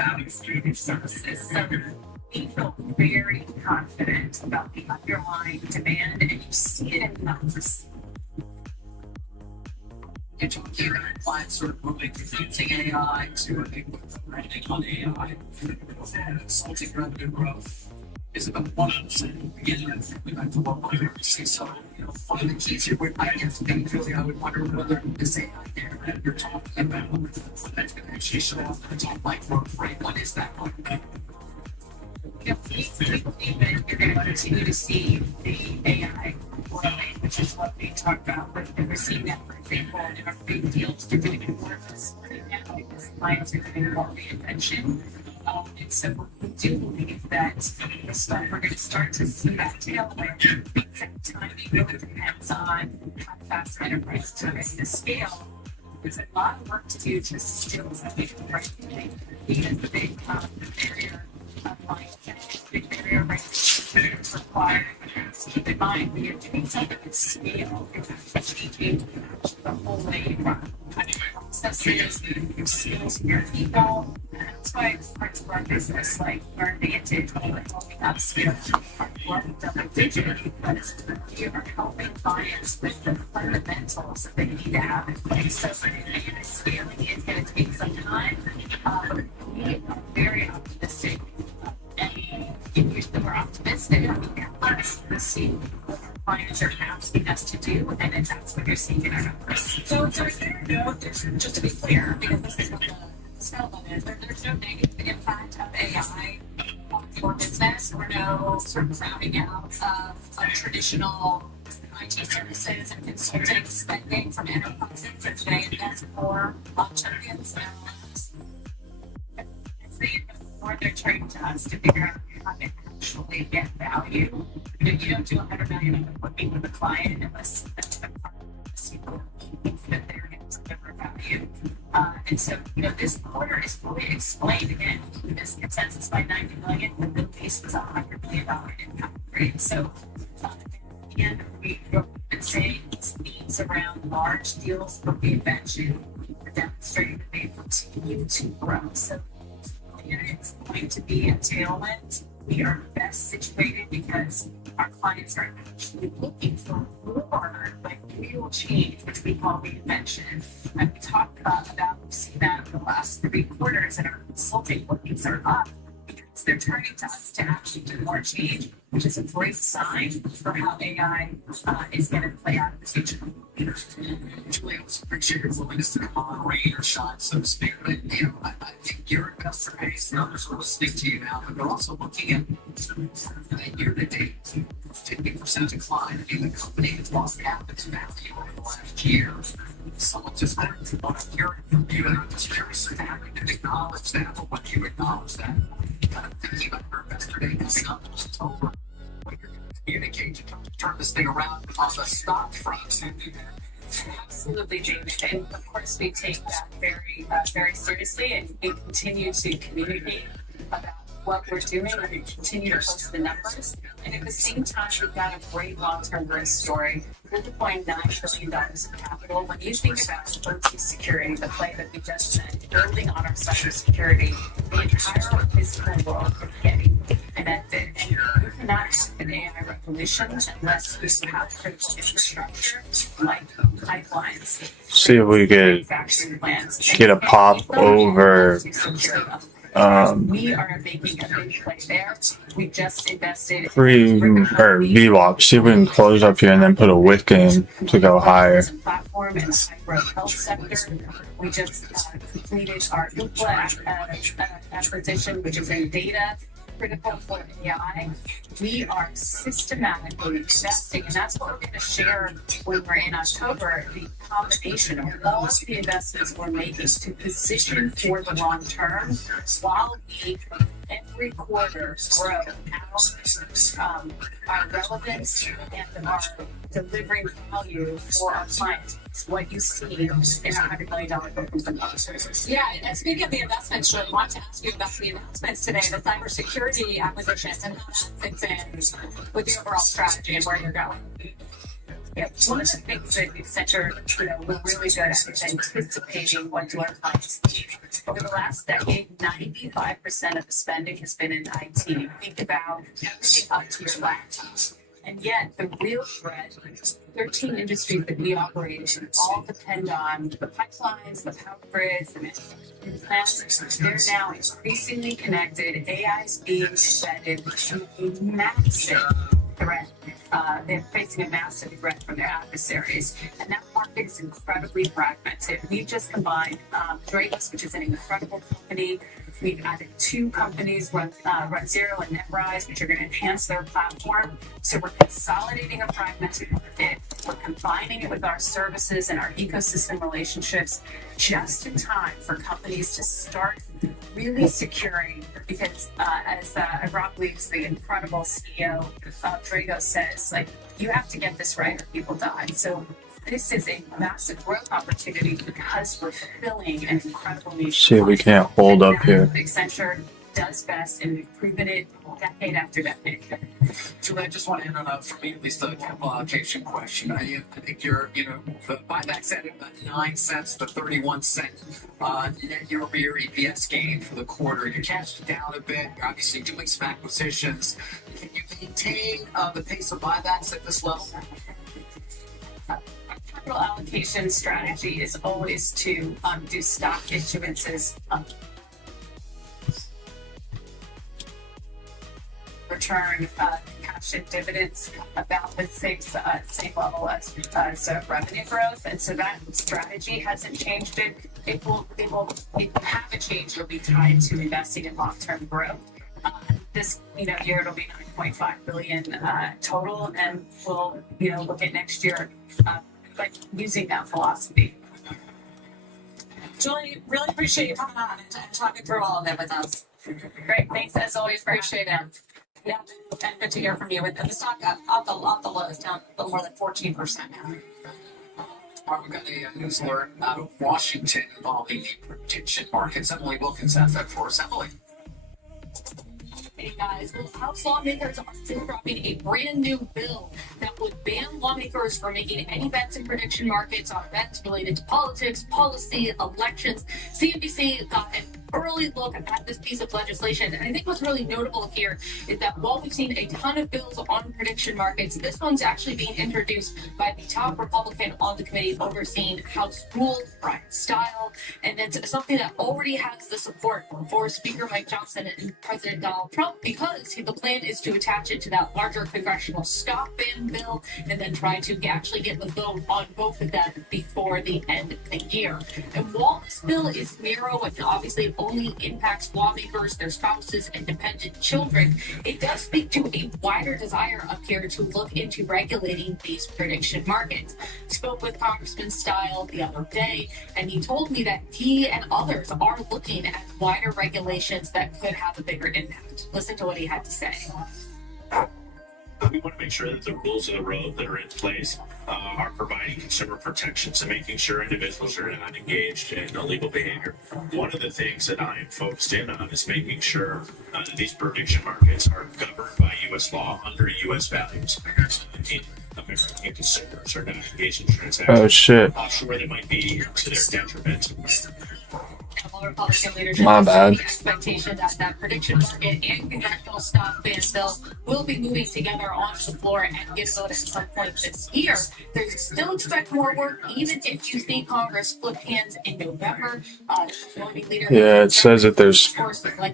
managed services. So we feel very confident about the underlying demand, and you see it in the numbers. You're talking about clients sort of moving from using AI to running on AI. Consulting revenue growth is about 1%. Again, we went to 1.6. So, one of the keys here, I guess, really, I would wonder whether this AI there that you're talking about, that's going to actually show up in the top line growth rate. What is that going to be? We believe that you're going to continue to see the AI growing, which is what we talked about. We're seeing that, for example, in our big deals, they're doing it more right now because clients are doing more reinvention. And so we do believe that we're going to start to see that tailwind. But timing really depends on how fast enterprises are ready to scale. there's a lot of work to do to skills that we can recognize. Because the big barrier of mindset, big barrier right is required. So keep in mind, when you're doing something at scale, it's actually changing the whole way you run. Processes, your skills, your people. And that's why parts of our business, like our advantage, when we're helping upskill our growing double digit, because we are helping clients with the fundamentals that they need to have in place. So again, scaling is going to take some time, but we are very optimistic. And usually we're optimistic, and we get less to see what our clients are asking us to do, and then that's what you're seeing in our numbers. So there's no, just to be clear, because this is what the settlement is, there's no negative impact of AI on your business, or no sort of crowding out of traditional IT services and consulting spending from enterprises that they invest more on champions and LLMs. As they invest more, they're turning to us to figure out how to actually get value. You don't do $100 million of working with a client unless that's the part of people that they're going to deliver value. And so, this quarter is fully explained again. This consensus by 90 million, but the base was $100 million impact, right? So, again, we've been saying themes around large deals for reinvention are demonstrating that they continue to grow. So, it's going to be a tailwind. We are best situated because our clients are actually looking for more like real change, which we call reinvention. And we talked about we've seen that in the last 3 quarters, and our consulting bookings are up because they're turning to us to actually do more change, which is a great sign for how AI is going to play out in the future. Julie, I also appreciate your willingness to come on, rain or shine, so to speak. But I think your investor base, others are listening to you now, but they're also looking at year to date, 50% decline. I mean, the company has lost half its value over the last year. Someone just want to hear it from you, and I'm just curious if happy to acknowledge that, or when you acknowledge that. Kind of thinking about your investor day coming up in October, what you're going to communicate to turn this thing around on the stock front. Absolutely, David. And of course, we take that very seriously, and we continue to communicate about what we're doing, and we continue to post the numbers. And at the same time, we've got a great long-term growth story. We're deploying $9 billion of capital. When you think about OT security, the play that we just said, building on our cybersecurity, the entire physical world is getting connected. And you cannot have an AI revolution unless you have critical infrastructure like pipelines. See if we could get a pop over we are making a big play there. We just invested VWAP. See if we can close up here and then put a wick in to go higher. Platform in the high-growth health sector. We just completed our Ookla acquisition, which is in data critical for AI. We are systematically investing, and that's what we're going to share when we're in October, the combination of all of the investments we're making to position for the long term while we every quarter grow our relevance and our delivering value for our clients. It's what you see in our $100 million bookings. Yeah, and speaking of the investments, I want to ask you about the announcements today, the cybersecurity acquisitions, and how that fits in with the overall strategy and where you're going. Yeah, one of the things that we've centered, we're really good at is anticipating what do our clients need. Over the last decade, 95% of the spending has been in IT. Think about everything up to your laptop. And yet, the real threat, 13 industries that we operate in all depend on the pipelines, the power grids, the manufacturing plants. They're now increasingly connected. AI is being embedded in a massive threat. They're facing a massive threat from their adversaries. And that market is incredibly fragmented. We've just combined Drapes, which is an incredible company. We've added 2 companies, RunZero and NetRise, which are going to enhance their platform. So we're consolidating a fragmented market. We're combining it with our services and our ecosystem relationships just in time for companies to start really securing, because as Rob Leeds, the incredible CEO of Drago says, like, you have to get this right or people die. So this is a massive growth opportunity because we're filling an incredible niche. See if we can't hold up here. Accenture does best, and we've proven it decade after decade. Julie, I just want to end on for me at least a capital allocation question. I think you're, the buybacks added about 9 cents to 31 cent net year-over-year EPS gain for the quarter. Your cash is down a bit. You're obviously doing some acquisitions. Can you maintain the pace of buybacks at this level? Our capital allocation strategy is always to do stock issuances. Return cash and dividends about the same level as revenue growth, and so that strategy hasn't changed. It will have a change. It'll be tied to investing in long-term growth. This year it'll be 9.5 billion total, and we'll look at next year like using that philosophy. Julie, really appreciate you coming on and talking through all of it with us. Great, thanks as always. Appreciate it. Yeah, and good to hear from you. And the stock off the lows down a little more than 14% now. We've got a news alert out of Washington involving the prediction markets. Emily Wilkins has that for us. Emily. Hey guys, well, House lawmakers are still dropping a brand new bill that would ban lawmakers from making any bets in prediction markets on bets related to politics, policy, elections. CNBC got an early look at this piece of legislation, and I think what's really notable here is that while we've seen a ton of bills on prediction markets, this one's actually being introduced by the top Republican on the committee overseeing House rules, Brian Style, and it's something that already has the support for Speaker Mike Johnson and President Donald Trump, because the plan is to attach it to that larger congressional stop ban bill and then try to actually get the vote on both of them before the end of the year. And while this bill is narrow and obviously only impacts lawmakers, their spouses, and dependent children, it does speak to a wider desire up here to look into regulating these prediction markets. Spoke with Congressman Style the other day, and he told me that he and others are looking at wider regulations that could have a bigger impact. Listen to what he had to say. We want to make sure that the rules of the road that are in place are providing consumer protections and making sure individuals are not engaged in illegal behavior. One of the things that I am focused in on is making sure that these prediction markets are governed by U.S. law under U.S. values. American consumers are not engaged in transactions. Oh shit. Offshore, they might be to their detriment. Republican leadership My bad. The expectation that prediction market and congressional stop ban bill will be moving together onto the floor and get voted at some point this year. They still expect more work, even if you see Congress flip hands in November. Yeah, it says that there's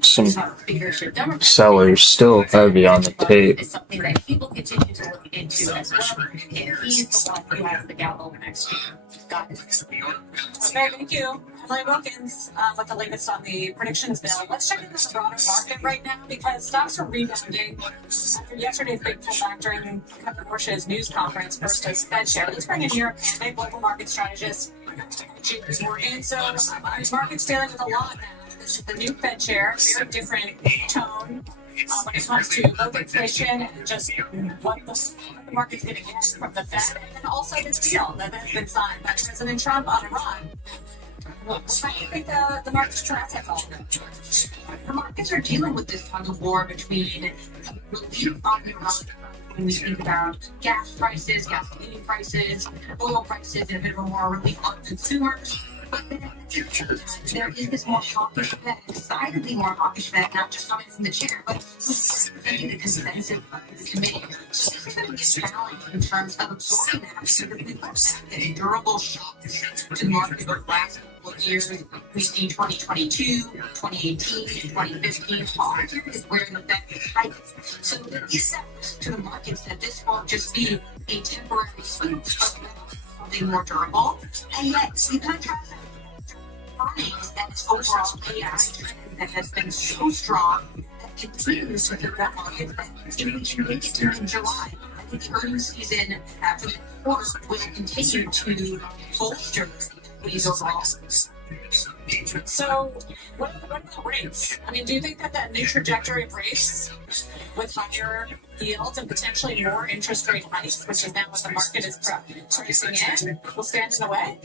some sellers still heavy on the tape. It's something that he will continue to look into as well, and he's the one who has the gavel next year. Got it. Okay, thank you. Emily Wilkins with the latest on the predictions bill. Let's check into the broader market right now because stocks are rebounding after yesterday's big pullback during Kevin Bush's news conference first as Fed chair. Let's bring in here a global market strategist, JP Morgan. So market's dealing with a lot now. This is the new Fed chair, very different tone when it comes to both inflation and just what the market's going to get from the Fed, and then also this deal that has been signed by President Trump on Iran. What do you think the market's trying to all The markets are dealing with this tug of war between relief on Iran when we think about gas prices, gasoline prices, oil prices, and a bit of a more relief on consumers. But then there is this more hawkish Fed, decidedly more hawkish Fed, not just coming from the chair, but presenting the consensus of the committee. So this is going to be a challenge in terms of absorbing that, because if we look back at a durable shock to the market over the last couple of years, we see 2022, 2018, 2015, all years where the Fed is tight. So there is that risk to the markets that this won't just be a temporary swing, but something more durable. And yet, we contrast that earnings and its overall AI trend that has been so strong that continues to hit that market. If we can make it to July, I think the earnings season after the quarter will continue to bolster these overall. So, what about rates? I mean, do you think that that new trajectory of rates with higher yields and potentially more interest rate hikes, which is now what the market is pricing in, will stand in the way?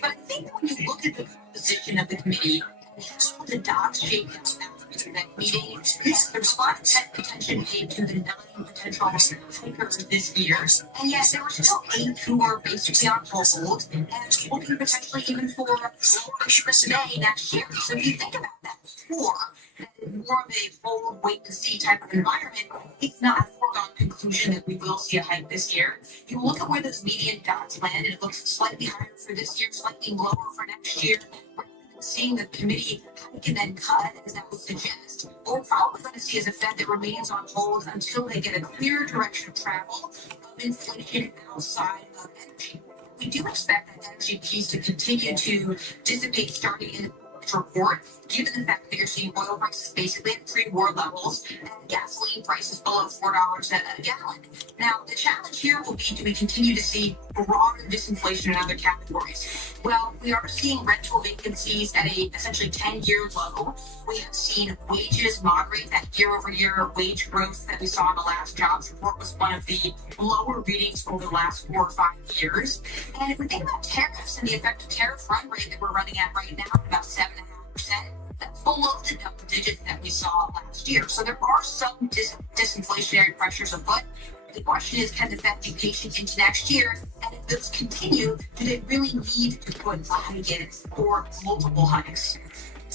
But I think when you look at the composition of the committee, how the dots shaped out after that meeting, there was a lot of attention paid to the 9 potential hikers this year, and yet there were still 8 who were basically on hold and looking potentially even for lower interest May next year. So if you think about that before, that is more of a forward wait and see type of environment, it's not a foregone conclusion that we will see a hike this year. You look at where those median dots landed, it looks slightly higher for this year, slightly lower for next year. Seeing the committee hike and then cut, as that would suggest, what we're probably going to see is a Fed that remains on hold until they get a clearer direction of travel of inflation outside of energy. We do expect that energy piece to continue to dissipate starting in the report, given the fact that you're seeing oil prices basically at pre-war levels and gasoline prices below $4 a gallon. Now, the challenge here will be, do we continue to see broader disinflation in other categories? Well, we are seeing rental vacancies at a essentially 10-year low. We have seen wages moderate. That year-over-year wage growth that we saw in the last jobs report was one of the lower readings over the last 4 or 5 years. And if we think about tariffs and the effective tariff run rate that we're running at right now, about 7.5%, that's below the double digits that we saw last year. So there are some disinflationary pressures afoot. The question is, can the Fed be patient into next year? And if those continue, do they really need to put a hike in or multiple hikes?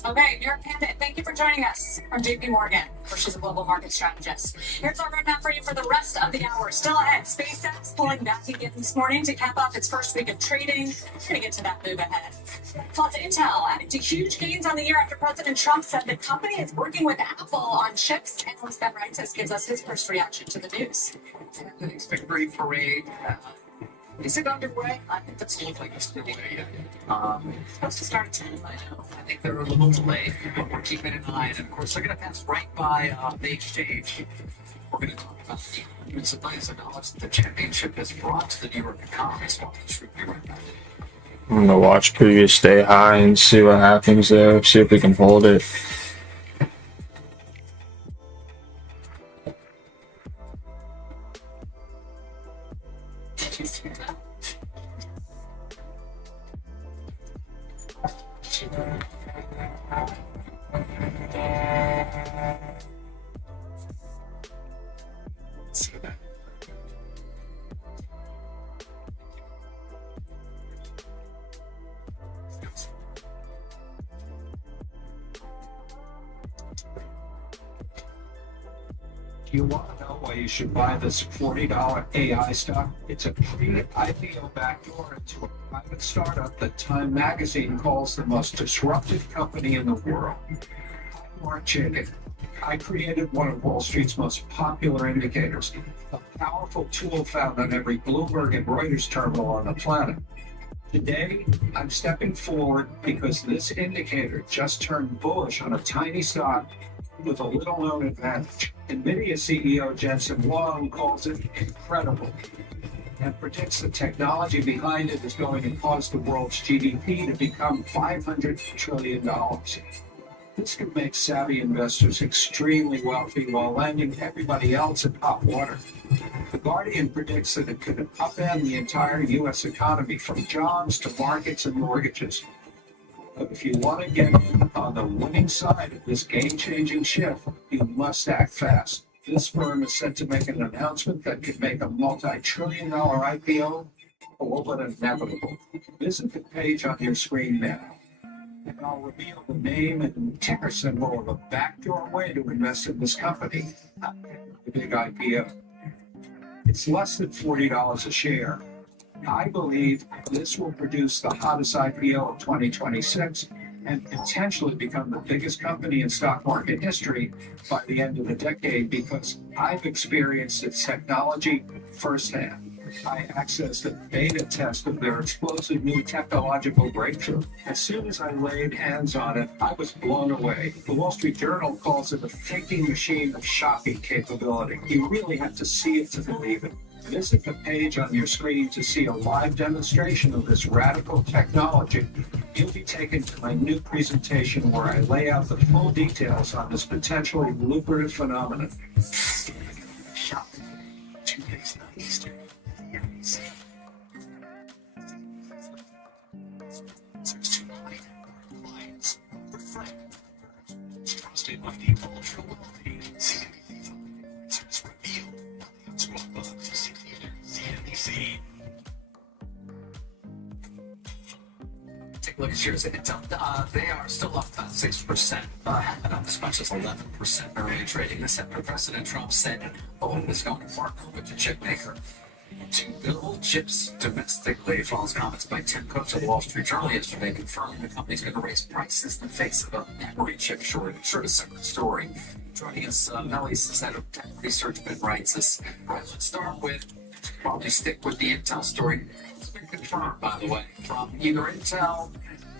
Okay, New York Panda, thank you for joining us from JP Morgan, where she's a global market strategist. Here's our roadmap for you for the rest of the hour. Still ahead, SpaceX pulling back again this morning to cap off its first week of trading. We're going to get to that move ahead. Plus, Intel adding to huge gains on the year after President Trump said the company is working with Apple on chips. Analyst Ben Reitzes gives us his first reaction to the news. The next victory parade. Is it underway? I think that's look like it's underway. It's supposed to start at 10, I know. I think they're a little delayed, but we're keeping an eye. And of course, they're going to pass right by the exchange. We're going to talk about the hundreds of billions of dollars that the championship has brought to the New York economy. So let's review right now. I'm gonna watch previous day high and see what happens there. See if we can hold it. You want to know why you should buy this $40 AI stock? It's a pre-IPO backdoor into a private startup that Time Magazine calls the most disruptive company in the world. I'm Mark Chaikin. I created one of Wall Street's most popular indicators, a powerful tool found on every Bloomberg and Reuters terminal on the planet. Today, I'm stepping forward because this indicator just turned bullish on a tiny stock with a little-known advantage. NVIDIA CEO Jensen Huang calls it incredible and predicts the technology behind it is going to cause the world's GDP to become $500 trillion. This could make savvy investors extremely wealthy while landing everybody else in hot water. The Guardian predicts that it could upend the entire U.S. economy from jobs to markets and mortgages. But if you want to get in on the winning side of this game-changing shift, you must act fast. This firm is set to make an announcement that could make a multi-trillion-dollar IPO all but inevitable. Visit the page on your screen now, and I'll reveal the name and ticker symbol of a backdoor way to invest in this company, the big IPO. It's less than $40 a share. I believe this will produce the hottest IPO of 2026 and potentially become the biggest company in stock market history by the end of the decade because I've experienced its technology firsthand. I accessed a beta test of their explosive new technological breakthrough. As soon as I laid hands on it, I was blown away. The Wall Street Journal calls it a thinking machine of shocking capability. You really have to see it to believe it. Visit the page on your screen to see a live demonstration of this radical technology. You'll be taken to my new presentation where I lay out the full details on this potentially lucrative phenomenon. Shop 2 days not Eastern. The NBC. Search to light clients, reflect, trusted by the ultra wealthy. CNBC answers revealed on the Outlook to CNBC. Take a look at shares of Intel. They are still up about 6%, and up as much as 11% early trading. This after President Trump said Boeing was going to partner with the chip maker to build chips domestically. Follows comments by Tim Cook to the Wall Street Journal yesterday confirming the company's going to raise prices in the face of a memory chip shortage. Sure, a separate story. Joining us, Melly's head of tech research, Ben writes this. Let's start with, probably stick with the Intel story. It's been confirmed, by the way, from either Intel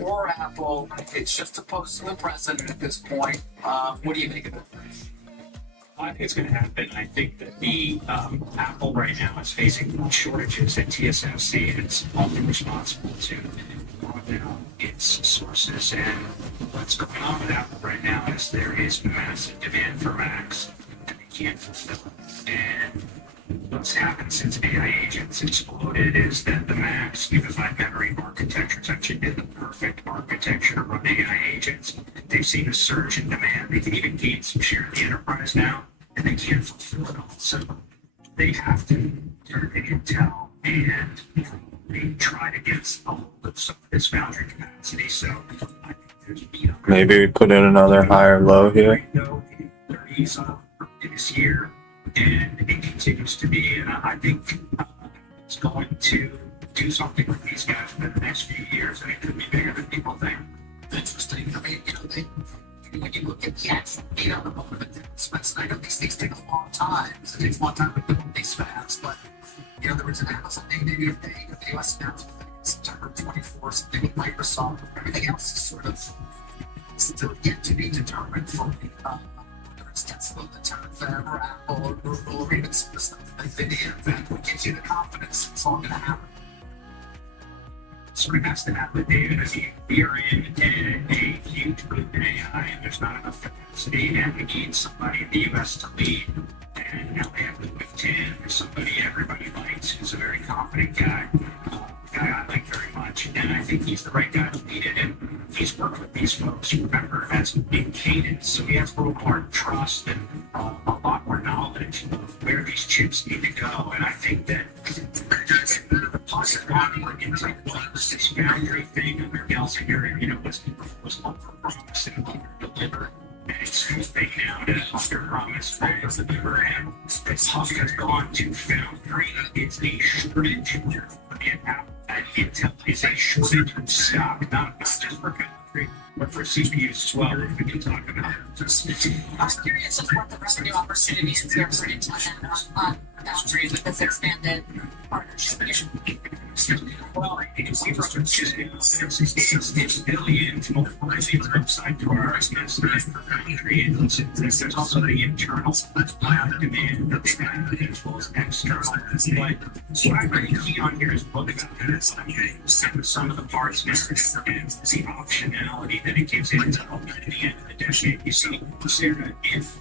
or Apple. It's just opposed to the president at this point. What do you make of it? It's going to happen. I think that the Apple right now is facing shortages at TSMC, and it's only responsible to broaden out its sources. And what's going on with Apple right now is there is massive demand for Macs, and they can't fulfill it. And what's happened since AI agents exploded is that the Mac's unified memory architecture has actually been the perfect architecture to run AI agents. They've seen a surge in demand. They can even gain some share in the enterprise now, and they can't fulfill it all. So they have to turn to Intel and they try to get a hold of some of this foundry capacity. So I think there's Maybe we put in another higher low here. Thirties this year, and it continues to be. And I think it's going to do something with these guys for the next few years, and it could be bigger than people think. Interesting. I mean, when you look at the actual data on the moment of advancements, I know these things take a long time. It takes a long time to build these fabs, but there was an Amazon day, maybe a day, the US announcement September 24th, something with Microsoft. Everything else is sort of still yet to be determined for whether it's Tesla, the Terra Fab, or Apple, or Google, or even some of the stuff like NVIDIA that gives you the confidence it's all going to happen. Sort of has to happen, David. I mean, we are in a huge boom in AI, and there's not enough capacity, and we need somebody in the U.S. to lead. And now they have the Tan, there's somebody everybody likes, who's a very confident guy, I like very much, and I think he's the right guy to lead it. And he's worked with these folks, remember, as in cadence, so he has a little more trust and a lot more knowledge of where these chips need to go. And I think that the possibility of this boundary thing and their gals here, was overpromised and under-delivered. And it's flipping now to under-promise, over-deliver, and this Husk has gone to foundry. It's a shortage, and Intel is a shortage of stock, not just for foundry, but for CPUs as well, if we can talk about it. I was curious just what the revenue opportunities here for Intel on foundry with this expanded partnership. Well, you can see from $6 billion to multiple upside to our estimates for foundry, and there's also the internal demand that they have as well as external. But what I'm really keen on here is both about this, some of the parts narrative and the optionality that it gives Intel at the end of the decade. You see, Sarah, if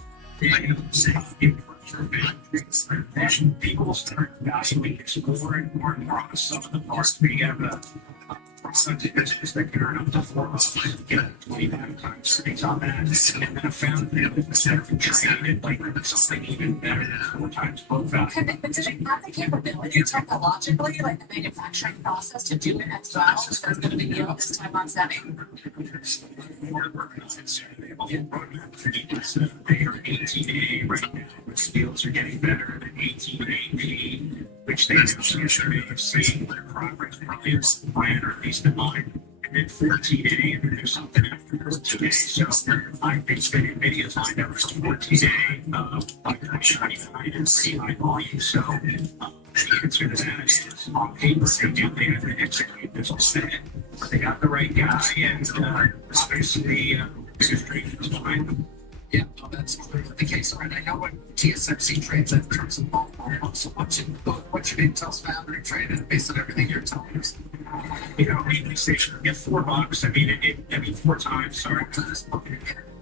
people start valuing exploring more and more on some of the parts. We have a business that can earn up to 4 months, get 25 times earnings on that, and then I found that we traded like something even better than 4 times book value. But do they have the capability technologically, like the manufacturing process, to do it as well? If there's going to be yield this time on semi. We're working on it soon. They are 18A right now. The skills are getting better than 18AP, which they yesterday have seen their progress probably is the plan, or at least in mind. And then 14A, and then there's something after 14A. So I think that NVIDIA's lined up for 14A by 2029 and pretty high volume. So The answer to that is on paper, they have to execute this plan, but they got the right guy, and obviously, administration's behind them. Yeah, well, that's clearly the case, right? I know what TSMC trades in terms of multiple. So what's your Intel's foundry trade based on everything you're telling us? You know, we say get $4. I mean, 4 times. Sorry, because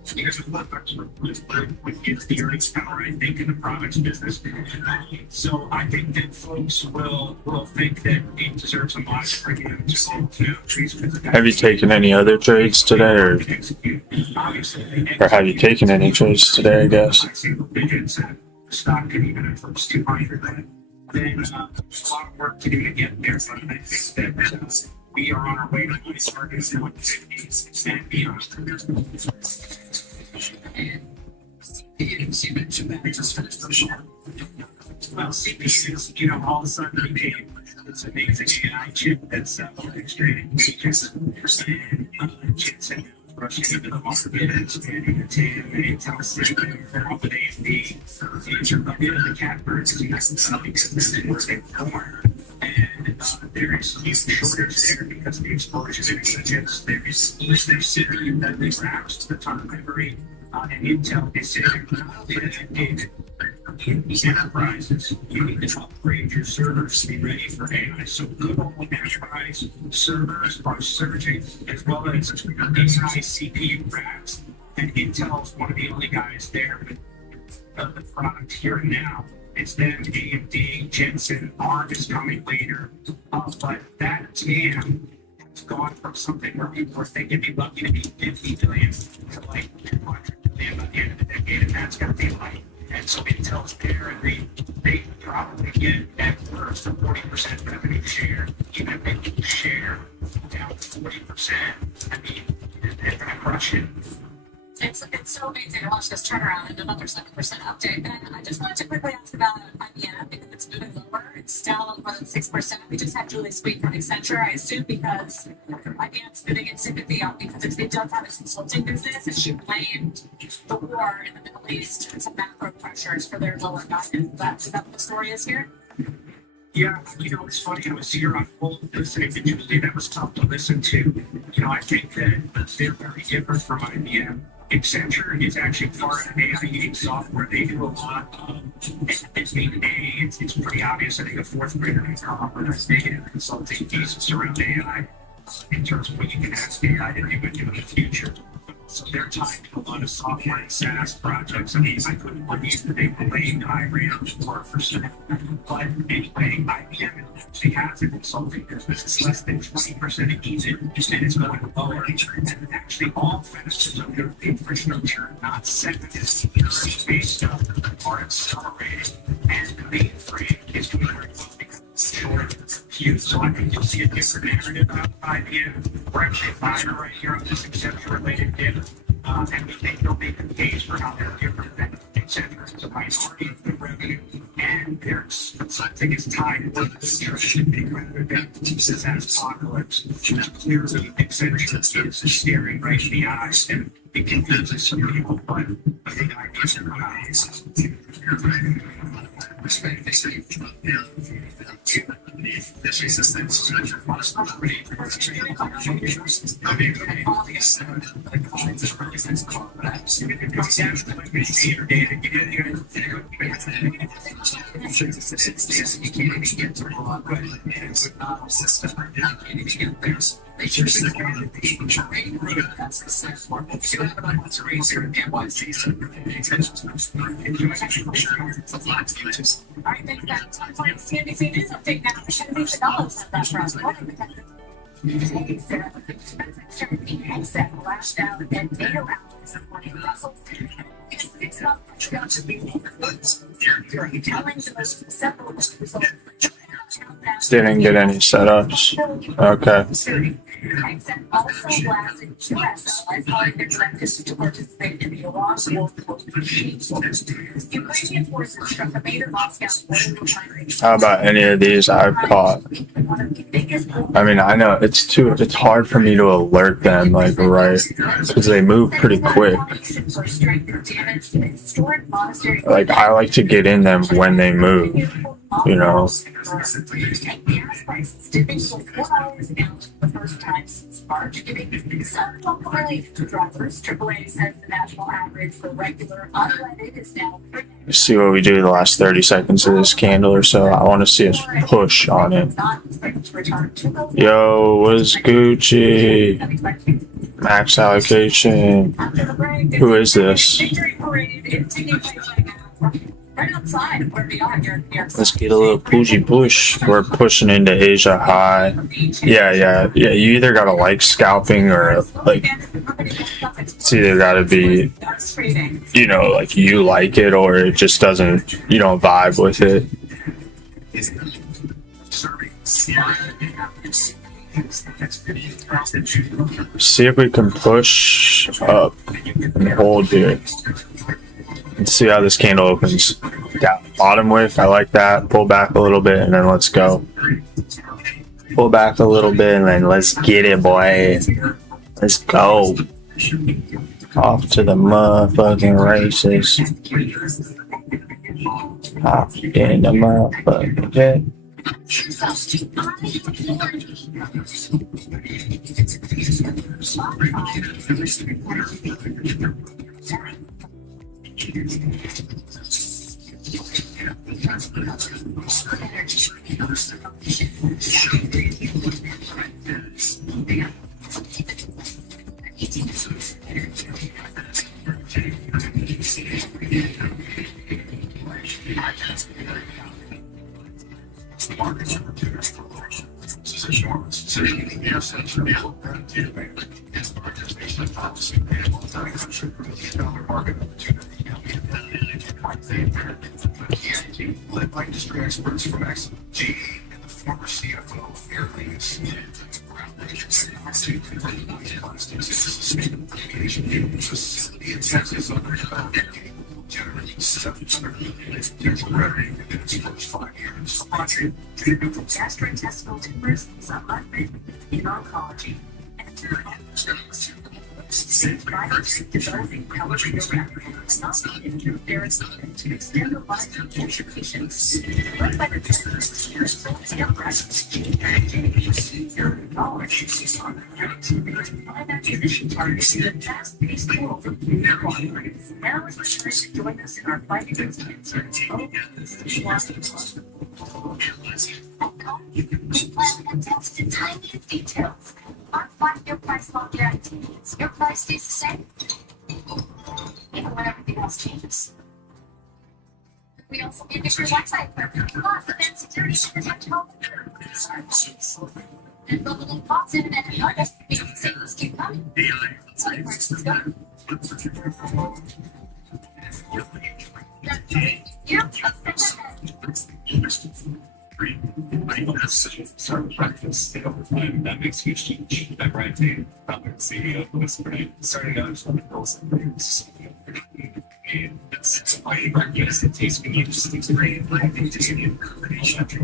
with the earnings power, I think, in the products business. So I think that folks will think that it deserves a modest premium to Have you taken any other trades today, or have you taken any trades today? I guess. Single digits, stock can even approach 200. Then a lot of work to do to get there, but I think that we are on our way to these targets in 150s and beyond. You mentioned that we just finished the show. Well, CPUs, all of a sudden became this amazing AI chip that's orchestrating features and Jensen rushing into the market and expanding the TAM and Intel sitting there with AMD. And the catbirds because this is where they're born. And there is huge shortage there because of the explosion in chips. There is Eastern CPU that they wraps the ton of memory. And Intel is saying not only that in the enterprises, you need to upgrade your servers to be ready for AI. So global enterprise servers are surging, as well as AI CPU racks. And Intel is one of the only guys there with the product here and now. It's them, AMD, Jensen, ARM is coming later. But that TAM has gone from something where people are thinking they'd be lucky to be 50 billion to like 200 billion by the end of the decade, and that's going to be like. And so Intel's there, and they probably get at worst a 40% revenue share, even if they can share down to 40%. I mean, they're going to crush it. It's so amazing to watch this turnaround and another 7% update. And I just wanted to quickly ask about IBM because it's moving lower. It's down more than 6%. We just had Julie speak from Accenture, I assume, because IBM's moving in sympathy out because they don't have a consulting business, and she blamed the war in the Middle East and some macro pressures for their lower guidance. Is that what the story is here? Yeah, it's funny. I was here on hold listening to Tuesday. That was tough to listen to. I think that they're very different from IBM. Accenture is actually part of AI software. They do a lot of it's pretty obvious. I think a fourth grader can come up with a negative consulting thesis around AI in terms of what you can ask AI to do in the future. So they're tied to a lot of software and SaaS projects. I mean, I couldn't believe that they blamed Iran for stuff. But anyway, IBM actually has a consulting business. It's less than 20% of each, and it's going lower. And actually, all facets of their infrastructure, not segment-based stuff, are accelerating. And the mainframe is doing very well because it's short. So I think you'll see a different narrative about IBM. We're actually buying right here on this Accenture-related dip, and we think they'll make the case for how they're different than Accenture. It's a minority of the revenue, and their consulting is tied to the nutrition rather than SaaS apocalypse. Clearly, Accenture is staring right in the eyes, and it confuses some people, but I think IBM is this resistance I think that's like CNBC News update now. $10 have that for us. Exit lashed out and data round this morning. Russell's 6-month telling the most acceptable result. Didn't get any setups. Okay. Exit also blasted US allies calling their directives to participate in the Iran war. Ukrainian forces struck a major Moscow oil refinery. How about any of these I've caught? I mean, I know it's hard for me to alert them, like, right, because they move pretty quick. Like, I like to get in them when they move. you know. Gas prices dipping below $4 a gallon for the first time since March, giving some local relief to drivers. AAA says the national average for regular unleaded is now Let's see what we do the last 30 seconds of this candle or so. I want to see us push on it. Yo, what's Gucci? Max allocation. Who is this? Let's get a little Fuji push. We're pushing into Asia high. Yeah. You either gotta like scalping or like it's either gotta be, you know, like you like it or it just doesn't. You don't vibe with it. See if we can push up and hold here. Let's see how this candle opens. Yeah, bottom wick, I like that. Pull back a little bit and then let's go. Pull back a little bit and then let's get it, boy. Let's go. Off to the motherfucking races. Off in the motherfucking jet. Led by industry experts from XG and the former CFO of Airlines. Facility in Texas under development will generate $700 million in revenue within its first 5 years. Gastrointestinal tumors is a unmet in oncology. Developing palliative it's not needed. There is nothing to extend the life of cancer patients. Led by the physician targets the fast-paced world of nuclear. Now is the time to join us in our fight against cancer. We plan and test the tiniest details. Our 5-year price lock guarantee means your price stays the same, even when everything else changes. We also give you free website plus event security and much help. And global costs internet and others because the savings keep coming. So your prices go. Breakfast over time. That makes huge change. I'm right there. Founder and CEO of Whisper. Starting out as one of the girls and things. And it's a breakfast. It tastes good. It just tastes great. I think just a combination after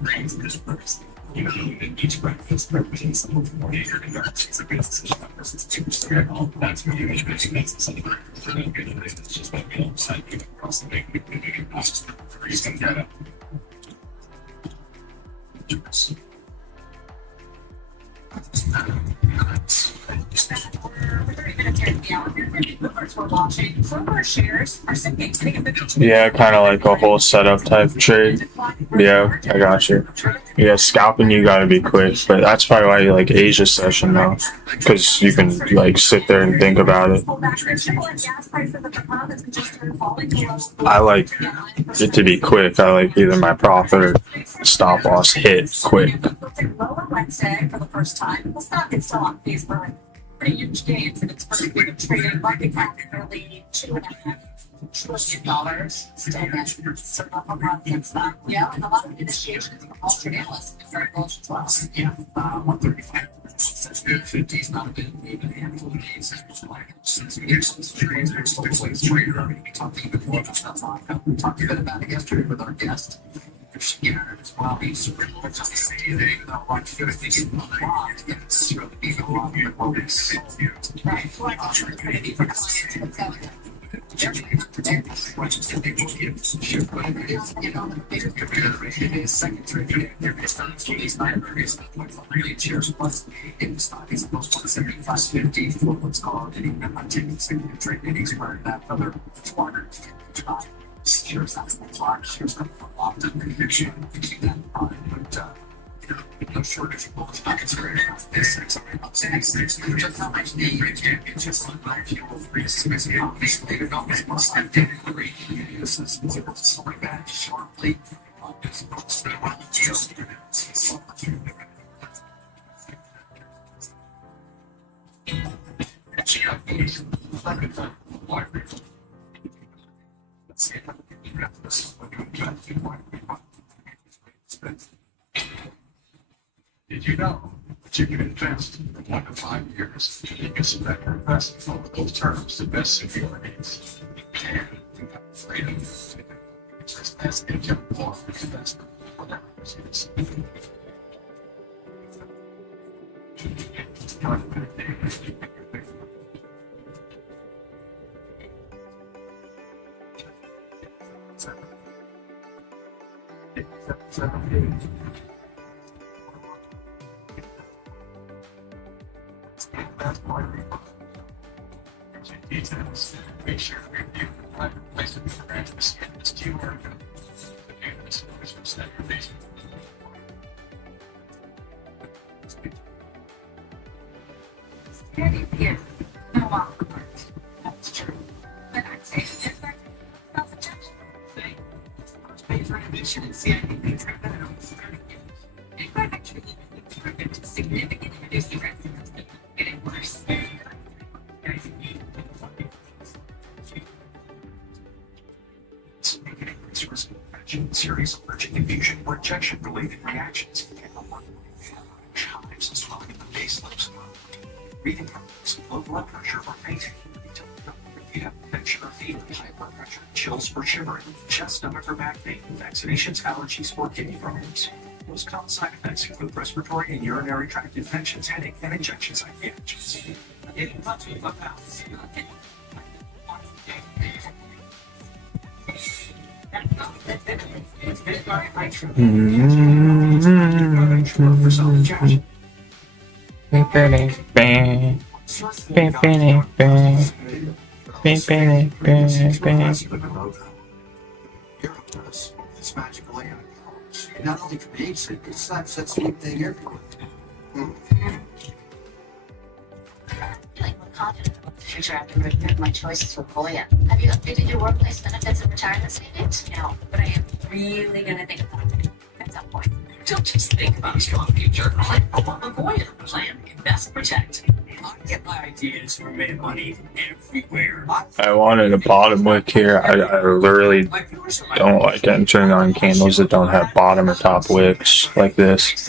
brains this person. You know, each breakfast represents something more nature and it's a good decision versus too scared. That's really good. That's something really good. It's just like me outside across the big past for you can get it. Yeah, kind of like a whole setup type trade. Yeah, I got you. Yeah, scalping you gotta be quick, but that's probably why you like Asia session though, because you can like sit there and think about it. I like it to be quick. I like either my profit or stop loss hit quick. Wednesday for the first time. The stock is still on pace for pretty huge gains in its first week of trading. Market cap nearly $2.5 trillion. Still managed to serve up a run against that. Yeah, and a lot of initiations from Wall Street analysts have been very bullish as well. Yeah, 135. Since mid-50s, not been even a handful of days. Since we get some trades, we're still always trader. I'm going to be talking a bit more about that. We talked a bit about it yesterday with our guest. Yeah, as well. He's really much to say that even though I'm sure it's a lot, it's really being a lot of what we're saying. Right. Well, I'm sure it's going to be for clients. What's called I'm taking significant trade meetings where that other squadron shares that's why shares come from often conviction to keep that in mind. But no shortage of bullets. I consider it this sex just how much the championships on my fuel reasons they develop as much identically this is something that sharply just Did you know that you can invest in 1 to 5 years? You can select your investment over those terms to best suit your needs. And you have freedom to invest in your more investment, whatever it is. Details. Make sure to review the private placement program to scan this QR code. Again, this is what's that your basement. Here, no off the part. That's true. But I'd say it's back about the touch. Say, first page for admission and CIP things like that. It might actually contribute to significant reducing risk. Getting worse. Serious allergic infusion or injection related reactions can hives and swelling in the face, lips, breathing problems, low blood pressure or fainting. If you have infection or fever, high blood pressure, chills or shivering, chest, stomach or back pain, vaccinations, allergies, or kidney problems. Most common side effects include respiratory and urinary tract infections, headache, and injection site reactions. Get in touch with Love House. This magical AI. It not only creates it, it's not such a thing everywhere. Feeling more confident about the future after reviewing my choices with Voya. Have you updated your workplace benefits and retirement savings? No, but I am really going to think about it at some point. Don't just think about a strong future. Plan for one Voya. Plan, invest, protect. I get my ideas from money everywhere. I wanted a bottom wick here. I literally don't like entering on candles that don't have bottom or top wicks like this,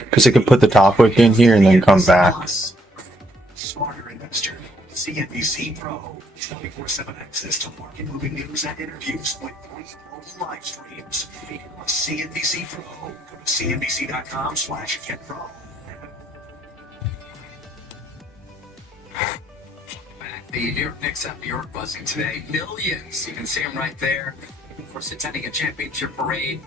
because I could put the top wick in here and then come back. Smarter investor. CNBC Pro. 24/7 access to market moving news and interviews with global live streams. CNBC Pro. Go to cnbc.com/getpro. The New York Knicks have New York buzzing today. Millions. You can see them right there. Of course, attending a championship parade.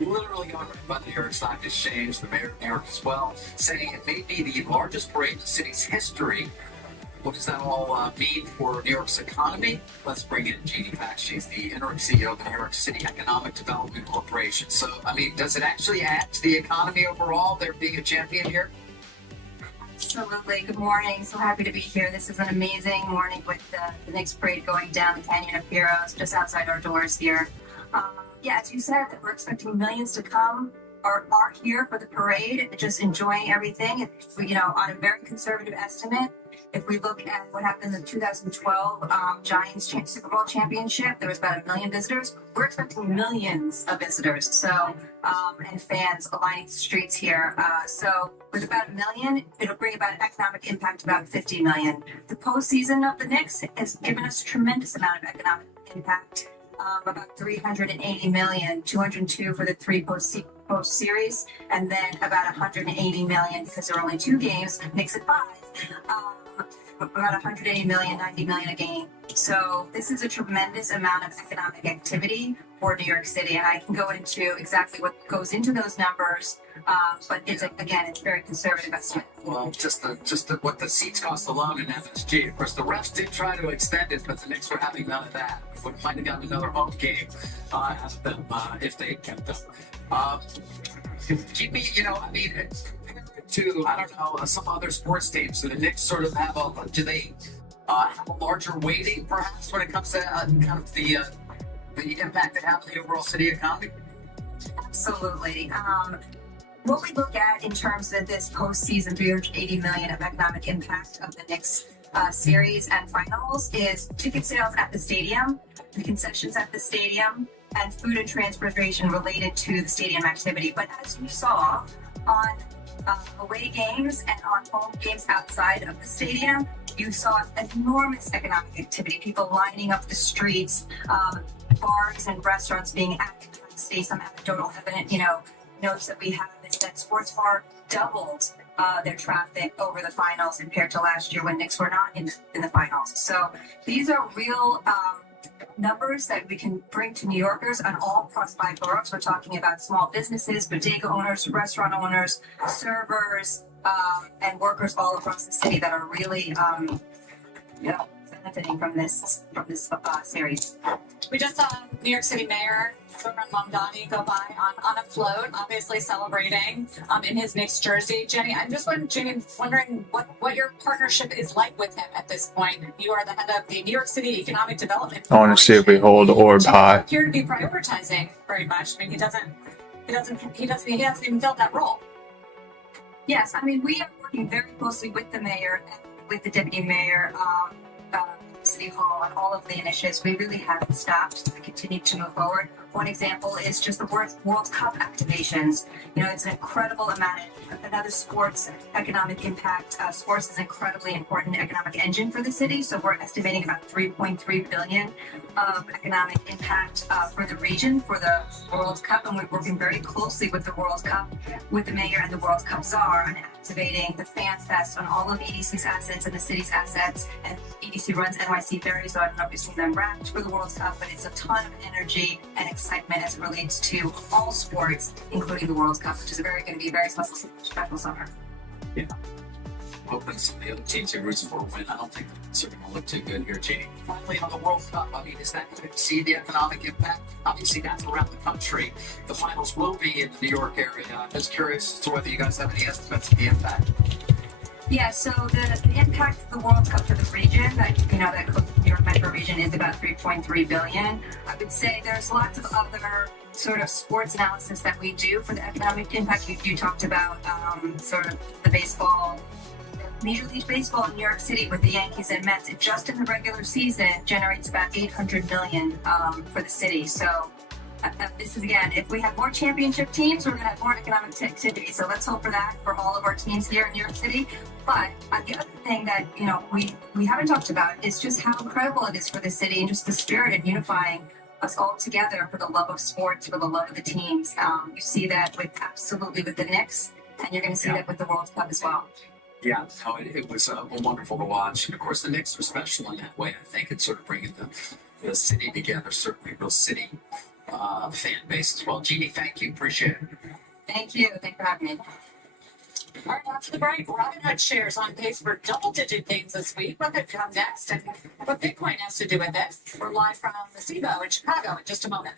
Literally going right by the New York Stock Exchange, the mayor of New York as well, saying it may be the largest parade in the city's history. What does that all mean for New York's economy? Let's bring in Jeannie Pack. She's the interim CEO of the New York City Economic Development Corporation. So, I mean, does it actually add to the economy overall, there being a champion here? Absolutely. Good morning. So happy to be here. This is an amazing morning with the Knicks parade going down the Canyon of Heroes just outside our doors here. Yeah, as you said, that we're expecting millions to come or are here for the parade, just enjoying everything. You know, on a very conservative estimate, if we look at what happened in the 2012 Giants Super Bowl championship, there was about 1 million visitors. We're expecting millions of visitors, so and fans lining the streets here. So with about 1 million, it'll bring about an economic impact of about 50 million. The postseason of the Knicks has given us a tremendous amount of economic impact. About 380 million, 202 for the 3 post series, and then about 180 million because there are only 2 games, makes it 5. About 180 million, 90 million a game So this is a tremendous amount of economic activity for New York City, and I can go into exactly what goes into those numbers. But it's it's a very conservative estimate. Well, just what the seats cost alone in MSG. Of course, the refs did try to extend it, but the Knicks were having none of that. We might have gotten another home game out of them if they had kept them. Keep me, to, I don't know, some other sports teams. So the Knicks sort of have do they have a larger weighting perhaps when it comes to kind of the impact they have on the overall city economy? Absolutely. What we look at in terms of this postseason $380 million of economic impact of the Knicks series and finals is ticket sales at the stadium, the concessions at the stadium, and food and transportation related to the stadium activity. But as you saw on away games and on home games outside of the stadium, you saw enormous economic activity, people lining up the streets, bars and restaurants being active. Some anecdotal evidence, notes that we have is that Sports Bar doubled their traffic over the finals compared to last year when Knicks were not in the finals. So these are real numbers that we can bring to New Yorkers on all across 5 boroughs. We're talking about small businesses, bodega owners, restaurant owners, servers, and workers all across the city that are really, benefiting from this series. We just saw New York City Mayor Zohran Mamdani go by on a float, obviously celebrating in his Knicks jersey. Jenny, I'm just wondering what your partnership is like with him at this point. You are the head of the New York City Economic Development. I want to see if we hold ORB high. Appear to be prioritizing very much. I mean, he hasn't even filled that role. Yes, I mean, we are working very closely with the mayor and with the deputy mayor, City Hall, on all of the initiatives. We really haven't stopped. We continue to move forward. One example is just the World Cup activations. It's an incredible amount of another sports economic impact. Sports is an incredibly important economic engine for the city. So we're estimating about $3.3 billion of economic impact for the region for the World Cup. And we're working very closely with the World Cup, with the mayor and the World Cup czar on activating the Fan Fest on all of EDC's assets and the city's assets. And EDC runs NYC Ferry, so I don't know if you've seen them wrapped for the World Cup, but it's a ton of energy and excitement as it relates to all sports, including the World Cup, which is going to be a very special summer. Yeah. Hoping some of the other teams who roots for win. I don't think it's going to look too good here, Jeannie. Finally, on the World Cup, I mean, is that going to see the economic impact? Obviously, that's around the country. The finals will be in the New York area. I'm just curious as to whether you guys have any estimates of the impact. Yeah, so the impact of the World Cup to the region, that New York metro region, is about $3.3 billion. I would say there's lots of other sort of sports analysis that we do for the economic impact. You talked about sort of the baseball, Major League Baseball in New York City with the Yankees and Mets. It just in the regular season generates about $800 million for the city. So this is, again, if we have more championship teams, we're going to have more economic activity. So let's hope for that for all of our teams here in New York City. But the other thing that we haven't talked about is just how incredible it is for the city and just the spirit of unifying us all together for the love of sports, for the love of the teams. You see that with the Knicks, and you're going to see that with the World Cup as well. Yeah, no, it was wonderful to watch. And of course, the Knicks were special in that way. I think it's sort of bringing the city together, certainly a real city fan base as well. Jeannie, thank you. Appreciate it. Thank you. Thanks for having me. All right, after the break, Robinhood shares on pace for double-digit gains this week. What could come next and what Bitcoin has to do with it? We're live from the SIBO in Chicago in just a moment.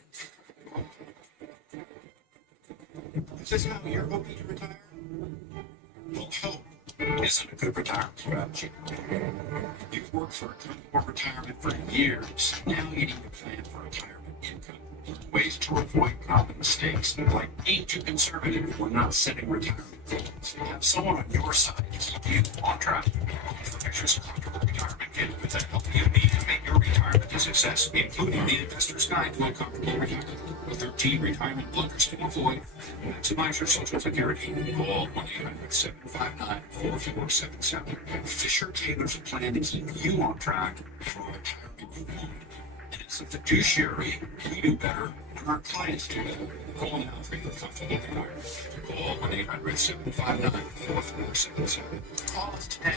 Is this how you're hoping to retire? Well, help isn't a good retirement strategy. You've worked for a comfortable retirement for years. Now you need to plan for retirement income. Ways to avoid common mistakes, like being too conservative or not setting retirement goals. Have someone on your side to keep you on track. For extras, comfortable retirement kit with that help you need to make your retirement a success, including the Investor's Guide to a Comfortable Retirement. With 13 retirement blunders to avoid, maximize your Social Security. Call 1-800-759-4477. Fisher tailors a plan to keep you on track for a retirement you want. And it's a fiduciary. We do better when our clients do better. Call now for your comfortable retirement. Call 1-800-759-4477. Call us today.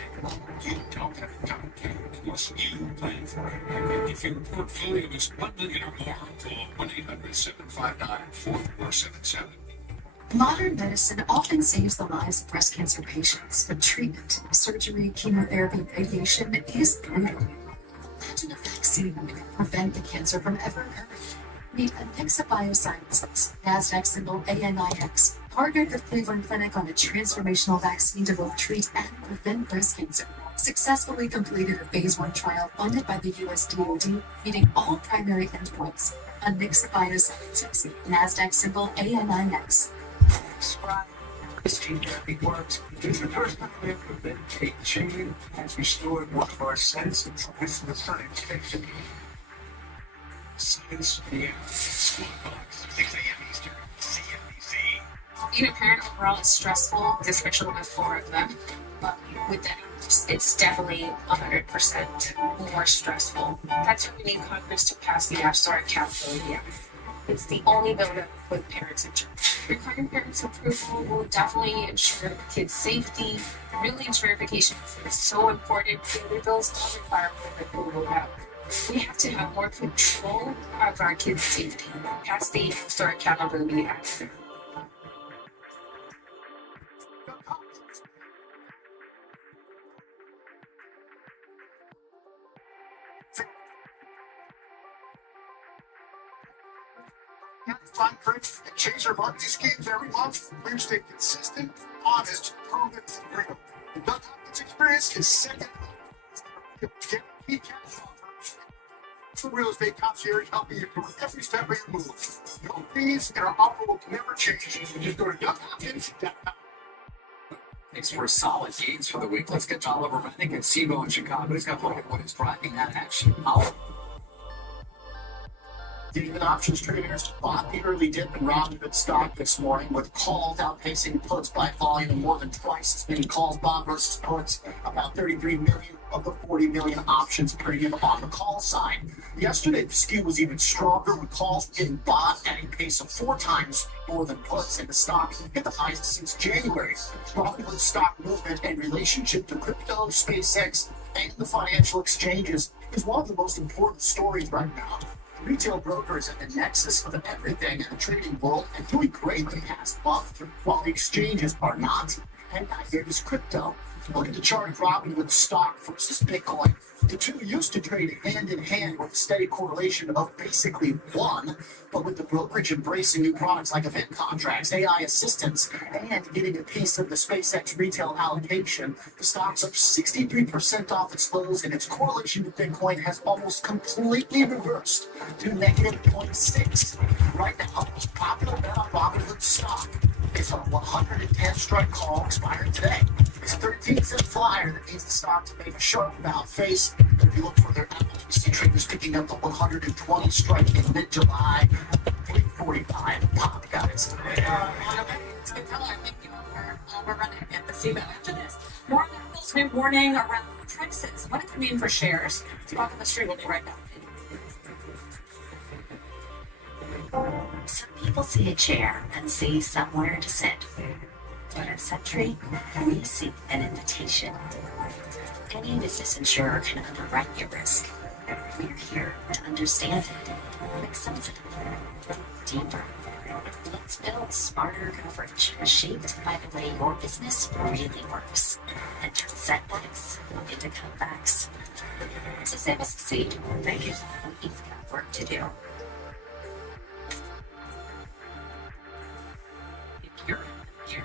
You don't have time to must you plan for it? If your portfolio is 1 million or more, call 1-800-759-4477. Modern medicine often saves the lives of breast cancer patients, but treatment, surgery, chemotherapy, radiation is brutal. Imagine a vaccine that can prevent the cancer from ever occurring. Meet Anixa Biosciences, NASDAQ symbol ANIX, partnered with Cleveland Clinic on a transformational vaccine to both treat and prevent breast cancer. Successfully completed a phase 1 trial funded by the US DoD, meeting all primary endpoints. Anixa Biosciences, NASDAQ symbol ANIX. Describe this gene therapy works. It's the first time ever that a gene has restored one of our senses. This is the science fiction. Science, yeah. 6 a.m. Eastern, CNBC. Being a parent overall is stressful, especially with 4 of them. But with that, it's definitely 100% more stressful. That's why we need Congress to pass the App Store Accountability Act. It's the only bill that will put parents in charge. Requiring parents' approval will definitely ensure the kids' safety. Real-age verification is so important. The bills don't require approval now. We have to have more control of our kids' safety. Pass the App Store Accountability Act. Fine print and change your marketing schemes every month. We stay consistent, honest, proven, and real. The Doug Hopkins experience is second. Guaranteed cash offer. It's the real estate concierge helping you through every step of your move. No fees, and our offer will never change. Just go to DougHopkins.com. Thanks for solid gains for the week. Let's get to Oliver Reddick and SEMO in Chicago. He's got to look at what is driving that action. Oliver. Even options traders bought the early dip in Robinhood stock this morning with calls outpacing puts by volume, more than twice as many calls bought versus puts, about 33 million of the 40 million options premium on the call side. Yesterday, the skew was even stronger with calls getting bought at a pace of 4 times more than puts, and the stock hit the highest since January. Robinhood stock movement and relationship to crypto, SpaceX, and the financial exchanges is one of the most important stories right now. Retail brokers at the nexus of everything in the trading world and doing great the past month, while the exchanges are not. And neither is crypto. Look at the chart of Robinhood stock versus Bitcoin. The two used to trade hand in hand with a steady correlation of basically 1, but with the brokerage embracing new products like event contracts, AI assistants, and getting a piece of the SpaceX retail allocation, the stock's up 63% off its lows, and its correlation to Bitcoin has almost completely reversed to negative 0.6. Right now, the most popular bet on Robinhood stock is a 110 strike call expiring today. It's a 13-cent flyer that needs the stock to make a sharp about face. If you look further out, you see traders picking up the 120 strike in mid-July. 345 pop, guys. We're running at the CBO after this. More on Apple's new warning around prices. What does it mean for shares? Talk on the street will be right back. Some people see a chair and see somewhere to sit. But at Sentry, we see an invitation. Any business insurer can underwrite your risk. We're here to understand it, make sense of it, deeper. Let's build smarter coverage shaped by the way your business really works and turn setbacks into comebacks. So CBC, thank you. We've got work to do. You're here.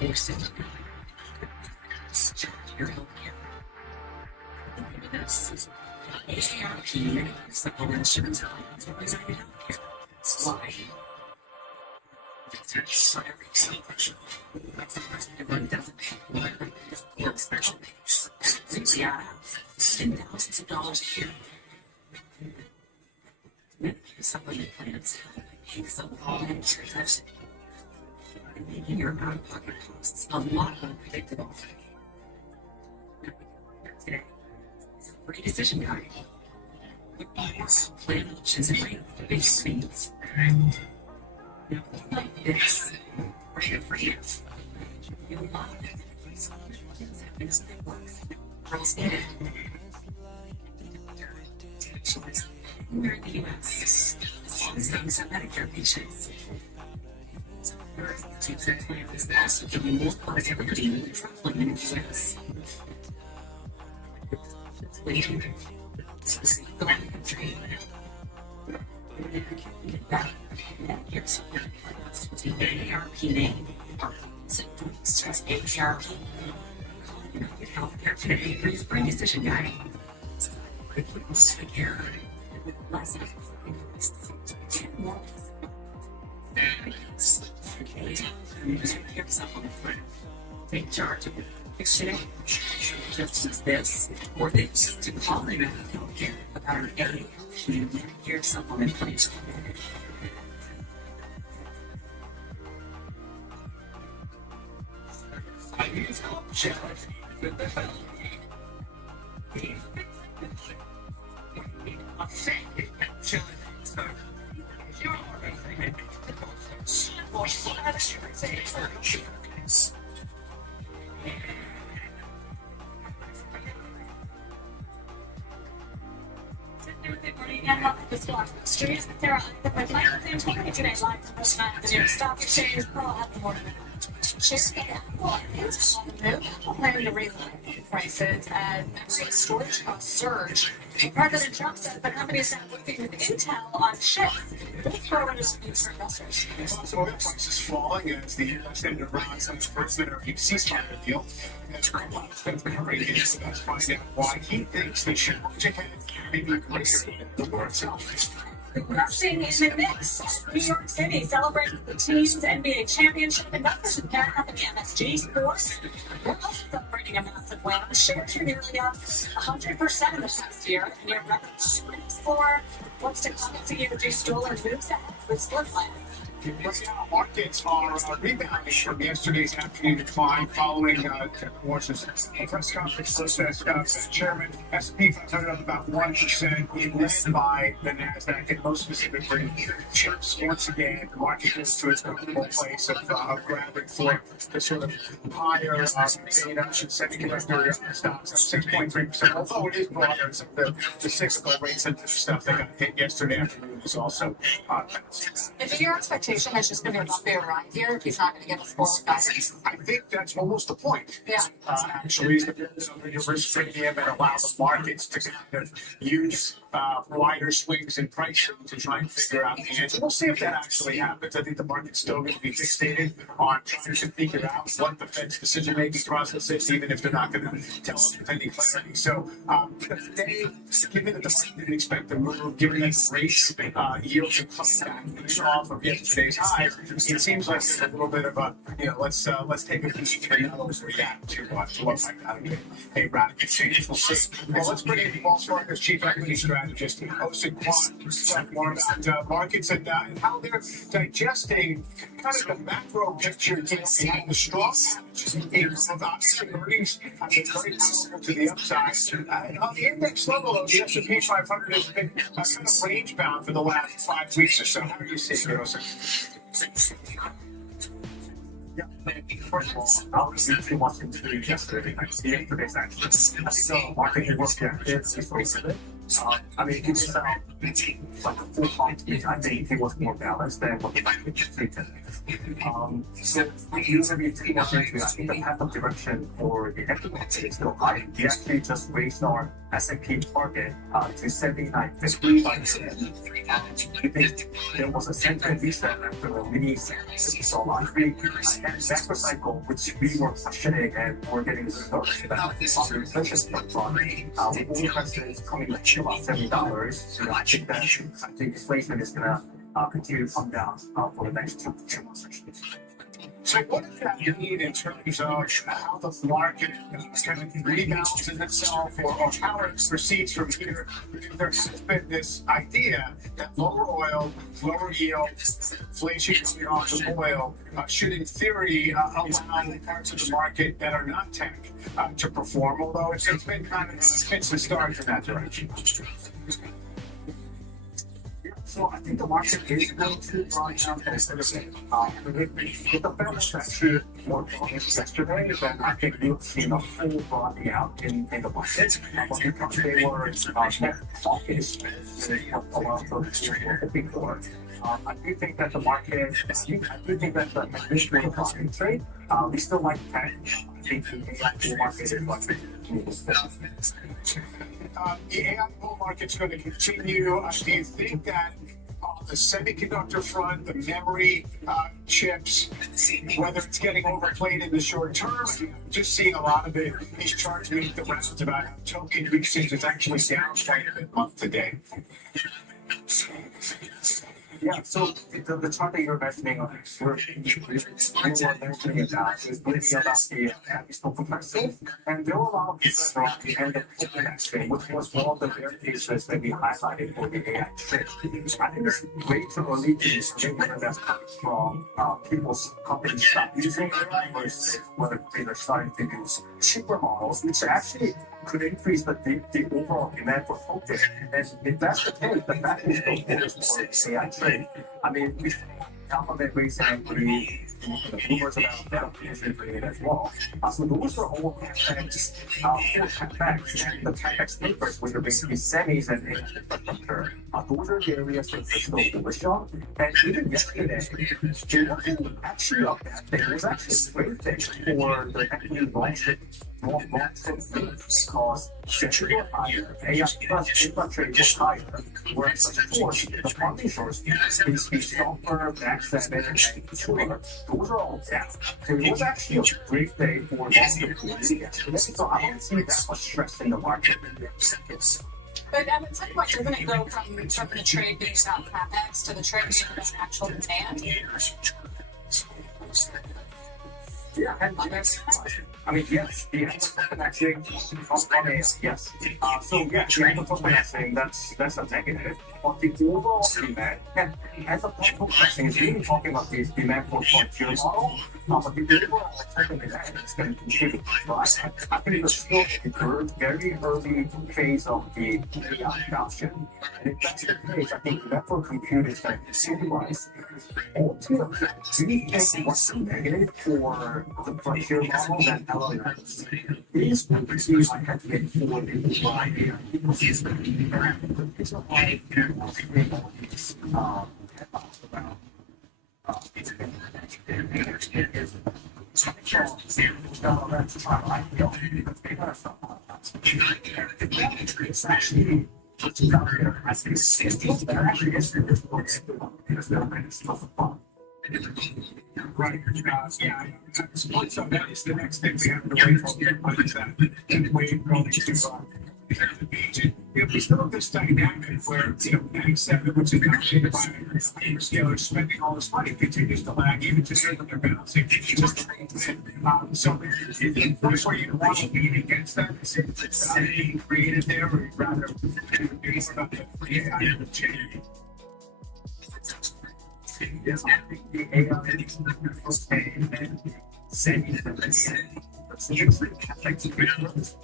Your system. Your healthcare. This is AARP supplemental insurance plans for resident healthcare. That's why. That's every celebration. That's the president of one doesn't pay for special pays. Simply out of thousands of dollars a year. Medicare supplement plans pay some all insurance. Making your out-of-pocket costs a lot unpredictable. Today is a free decision guide. Plan options and rate base speeds. Now, like this, rate of freeze. You love it. It's the works. Price needed. Here in the US, as long as things are Medicare patients. Their plan is also giving more flexibility than traveling in the US. Waiting. Specific country. Here's the AARP name. So, stress AARP. Healthcare today for your brain decision guide. Here. Lessons. More. Take charge of it. Exchange. Just use this or this to call in healthcare about an AARP care supplement plan. I use challenge with the hell. Good morning and welcome to Squawk Street. Sarah, I'm Michael Santoni today, live from the New York Stock Exchange. Pearl at the morning. Shares get Apple on the move. Apple planning to raise prices as memory storage costs surge. President Trump said the company is now working with Intel on chips. This program is news for investors. Oil prices falling as the U.S. ended around some enforcement of a ceasefire deal. And Trump's been covering it. Let's find out why he thinks they should watch ahead, maybe greater than the war itself. Investing in the mix. New York City celebrates the team's NBA championship. Investors in Canada and MSG Sports. We're also celebrating a massive win. Shares are nearly up 100% in the past year. And your record for what's to come as EOG Stoller moves ahead with split plan. Markets are rebounding from yesterday's afternoon decline following Washington's press conference. Chairman S&P 500 up about 1%, led by the Nasdaq, and most specifically chips. Once again, the market goes to its comfortable place of grabbing for the sort of higher data semiconductor stocks, 6.3%. Although it is broader, some of the cyclical rate sensitive stuff that got hit yesterday afternoon is also Is it your expectation that's just going to be a bumpy ride here if he's not going to get a score guidance? I think that's almost the point. Yeah. Actually, is to build up your risk premium and allow the markets to kind of use wider swings in pricing to try and figure out the answer. We'll see if that actually happens. I think the market's still going to be fixated on trying to figure out what the Fed's decision-making process is, even if they're not going to tell us with any clarity. So, today, given that the market didn't expect the move, given that the rates yields have come back off of yesterday's high, it seems like there's a little bit of a, let's take a peek and react to what might not be a radical change. We'll see. Well, let's bring in Wells Fargo's chief equity strategist, Osin Kwan, to talk more about markets and how they're digesting kind of the macro picture behind the strong earnings have been very powerful to the upside. And on the index level, though, the S&P 500 has been kind of range bound for the last 5 weeks or so. How do you see it, Osin? Yeah, first of all, I'll be watching the yesterday. Yesterday's action. I think the market has worked yesterday. I mean, it is like a full point. I think it was more balanced than what the market treated. So usually take more into I think the path of direction for the equity market is still high. We actually just raised our S&P target to 79.50 by the end. There was a sentiment reset after the mini saw last week, and macro cycle, which we were questioning and we're getting results about on the inflation front. Oil prices coming back to about $70. So I think inflation is gonna continue to come down for the next two months. So what does that mean in terms of how the market kind of rebalances itself or how it proceeds from here? There has been this idea that lower oil, lower yield, inflation coming off of oil should in theory allow parts of the market that are not tech to perform, although it's been kind of fits the stars in that direction. So I think the market is going to run down a little bit. If the Fed was actually more bullish yesterday, then I think we've seen a full broadening out in the market. But because they were net hawkish around those were hoping for, I do think that the market, I do think that the administrative market trade, we still like tech. I think the actual market is going to continue to the AI bull market's going to continue. Do you think that the semiconductor front, the memory chips, whether it's getting overplayed in the short term? I'm just seeing a lot of these charts make the rounds about how token usage is actually down quite a bit month to day. Yeah, so the chart that you're mentioning, you were mentioning it now, is really about the historical prices. And there were a lot of people around the end of token exchange, which was one of the rare cases that we highlighted for the AI trade. I think it's way too early to say whether that's coming from people's companies stop using AI versus whether they're starting to use cheaper models, which actually could increase the overall demand for tokens. And if that's the case, the fact is still bullish for AI trade. I mean, we Alphabet raising equity, the rumors about Meta potentially doing it as well. So those are all CapEx for CapEx, and the CapEx papers, which are basically semis and infrastructure. Those are the areas that we're still bullish on. And even yesterday, it wasn't actually a bad thing. It was actually a great thing for the equity long-term because century were higher, AI plus infra trade was higher, whereas of course the funding source is the software, Max 7, and Sure. Those are all down. So it was actually a great day for long-term community yesterday, so I don't see that much stress in the market. But at some point, doesn't it go from the trade being about CapEx to the trade being about actual demand? Yeah, and I mean, yes, the financing on yes. So yeah, the annual financing, that's a negative. But the overall demand, and as a financing is really talking about this demand for frontier model, but the overall demand is going to contribute. But I think it's still a very early phase of the AI adoption. And if that's the case, I think network compute is going to stabilize. Ultimately, do you think what's negative for the frontier model that LLMs is going to be like a bit for the AI ecosystem? It's a wide headlines around it's actually I think it's actually is because they're still fun. Right. Yeah. So that is the next thing we have to wait for. What is that wave going to we still have this dynamic where, Max 7, which is dominated by hyperscalers spending all this money, continues to lag even today when they're balancing. So that's where you want to lean against that. Is it being created there, or you'd rather do about the AI change? Yes, I think the AI is okay, and saying that seriously, CapEx is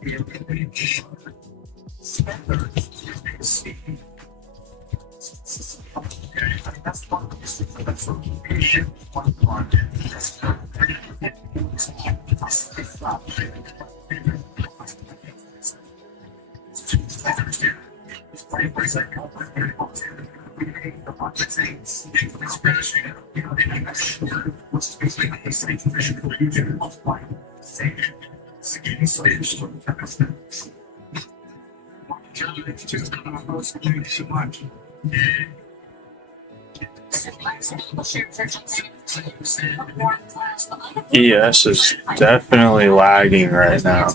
the ability to spenders that's one of the things that's so patient one part. Which is basically a scientific region of life. So much. ES is definitely lagging right now.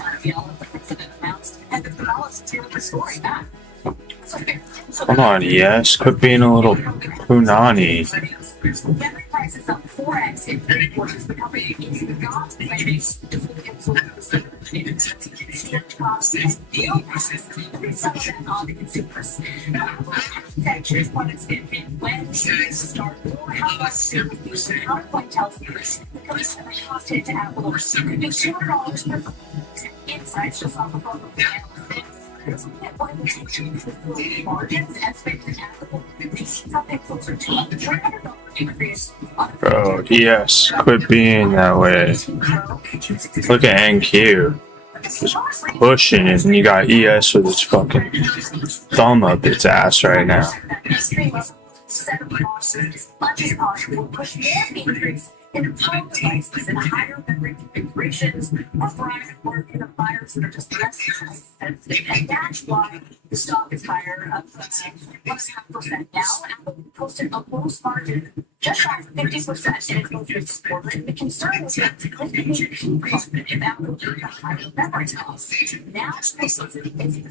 Come on, ES, quit being a little punani. Memory prices up 4x in 3 quarters. The company is not planning to fully absorb the costs and deal prices on the consumers. Now, manufacturers products in when to start or how much to use. PowerPoint tells me the consumer cost hit to Apple could be $200 per insights just off the phone with the analyst. Margins estimated at Apple closer to a $300 increase on Bro, yes, quit being that way. Look at NQ. Just pushing it, and you got ES with his fucking thumb up its ass right now. set of costs as much as possible, push more features into total devices and higher memory configurations, or brighter work in the buyers that are just less price sensitive. And that's why the stock is higher, up 1.5% now. Apple posted a gross margin just shy of 50% in its most recent quarter. And the concern is that this could be if Apple did the higher memory costs. Now, it's explicitly saying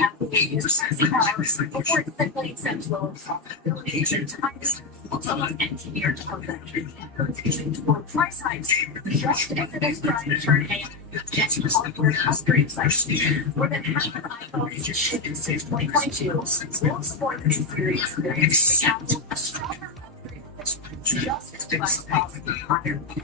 Apple will use pricing power before it simply accepts lower profitability and times. Looks almost engineered to prevent Apple is using toward price hikes just as it is trying to turn AI into hardware upgrade cycle. More than half of iPhones shipped since 2022 will support the new series, giving Apple a stronger upgrade just as device costs will be higher. The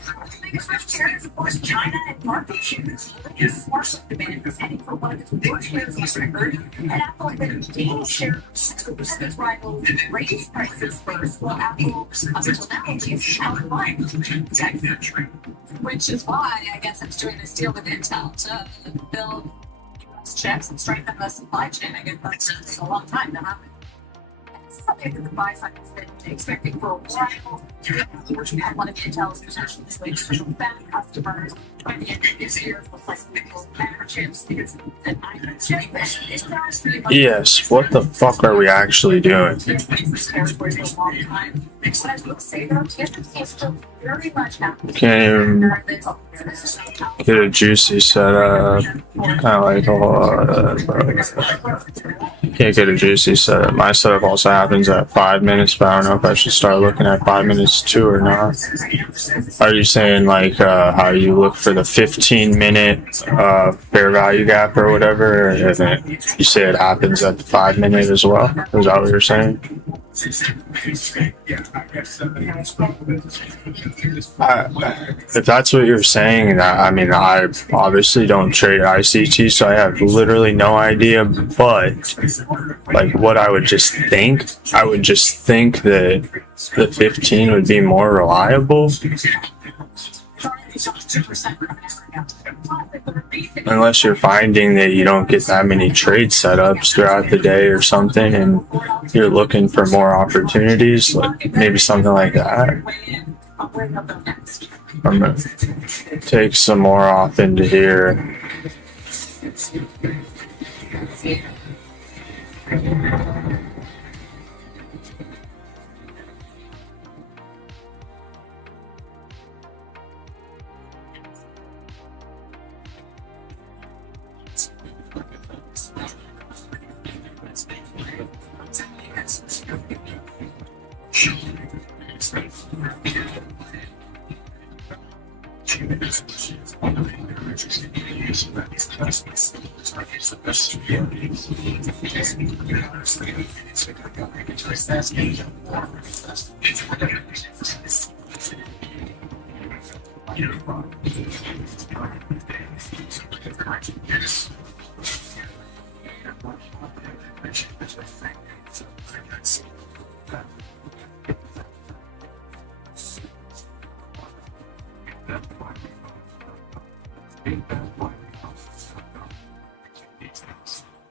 biggest risk here is, of course, China and market shares. The smartphone demand is heading for one of its worst years on record, and Apple has been gaining share as its rivals raise prices first, while Apple, up until now, is out of line. Which is why, I guess, it's doing this deal with Intel to build US chips and strengthen the supply chain. I guess that's taking a long time to happen. This is something that the buy side has been expecting for a while. Which we had one of Intel's potentially switch from bad customers by the end of this year with like better chips because an iPhone chip Intel's pretty much. Yes, what the fuck are we actually doing? But I will say though, TSMC is still very much Apple's Can't even get a juicy setup. Kind of like a whole, can't get a juicy setup. My setup also happens at 5 minutes, but I don't know if I should start looking at 5 minutes too or not. Are you saying like how you look for the 15-minute fair value gap or whatever? And you say it happens at the 5 minute as well? Is that what you're saying? If that's what you're saying, I mean, I obviously don't trade ICT, so I have literally no idea. But like, what I would just think that the 15 would be more reliable. Unless you're finding that you don't get that many trade setups throughout the day or something, and you're looking for more opportunities, like maybe something like that. I'm gonna take some more off into here.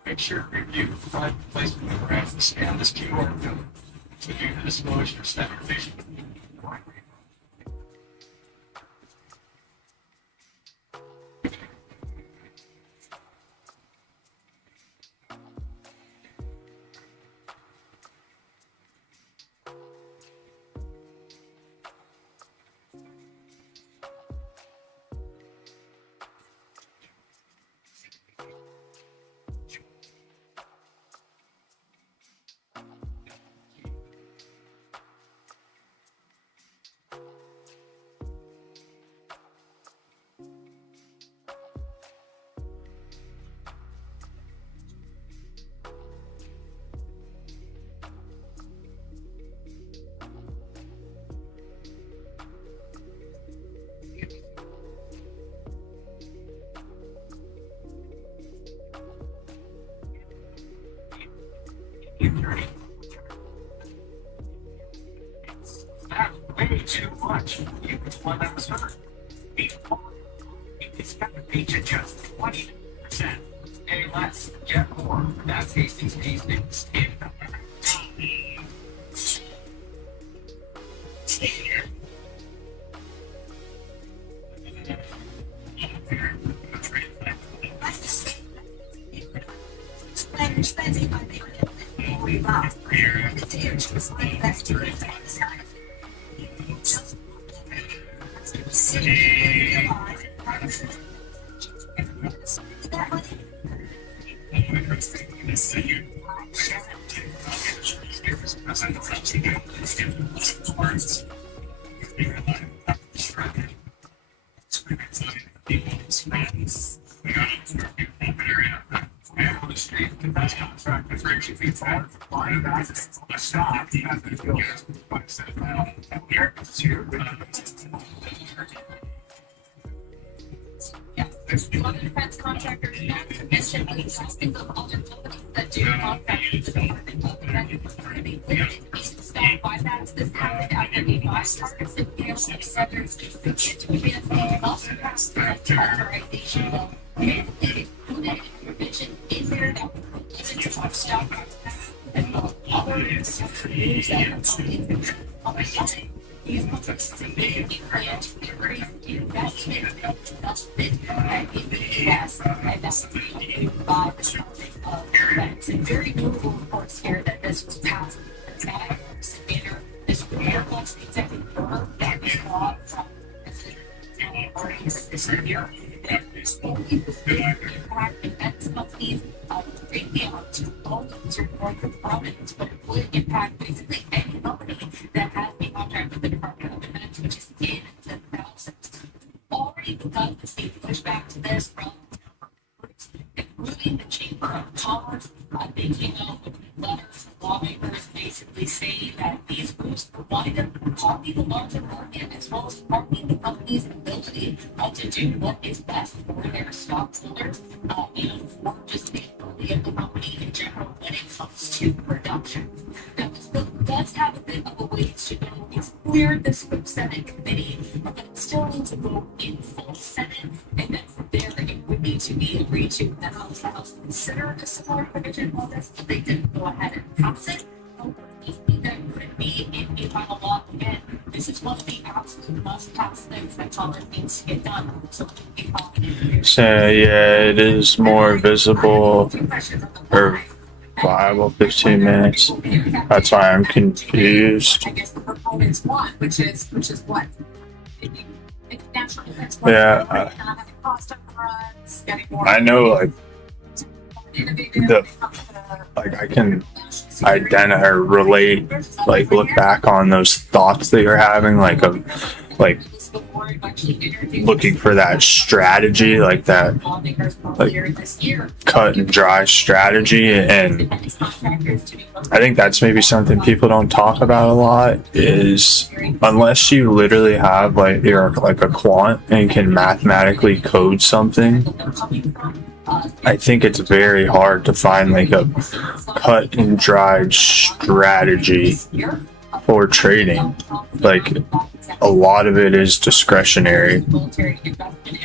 Make sure to review the placement of graphs and scan this QR code to do this motion standardization. way too much. You was one that was hurt. It's got to be to just 20%. Pay less, get more. That's Hastings Hastings. Other defense contractors instantly testing the other companies that do contracts going to be limited to stop buybacks. This happened after a bipartisan panel of senators to advance a cost authorization bill. And it included a provision in there that would limit to stop buybacks and other news that are these contracts immediately plan to increase investment in the U.S. and that's by the Department of Defense. And very notable reports here that this was passed in a manner. This was the executive order that was brought from President Biden this year. And it's only the big impact defense companies greatly out to all those who are the province, but it would impact basically any company that has a contract with the Department of Defense, which is in the thousands. Already begun to see pushback to this from groups, including the Chamber of Commerce. They came out with letters from lawmakers basically saying that these groups will wind up harming the larger market as well as harming the company's ability to do what is best for their stockholders, for just the ability of the company in general when it comes to production. Now, this bill does have a bit of a ways to go. It's cleared the Senate committee, but it still needs to go in full Senate, and then from there it would need to be agreed to. The House considered a similar provision on this, but they didn't go ahead and pass it. That could be in a final law. Again, this is one of the absolute must-pass things that Congress needs to get done. So yeah, it is more visible or viable 15 minutes. That's why I'm confused. I guess the proponents want, which is what? Yeah, I know, like, I can identify or relate, like, look back on those thoughts that you're having, like, of, like, looking for that strategy, like that, like, cut and dry strategy. And I think that's maybe something people don't talk about a lot, is unless you literally have, like, you're like a quant and can mathematically code something, I think it's very hard to find like a cut and dried strategy for trading. Like, a lot of it is discretionary,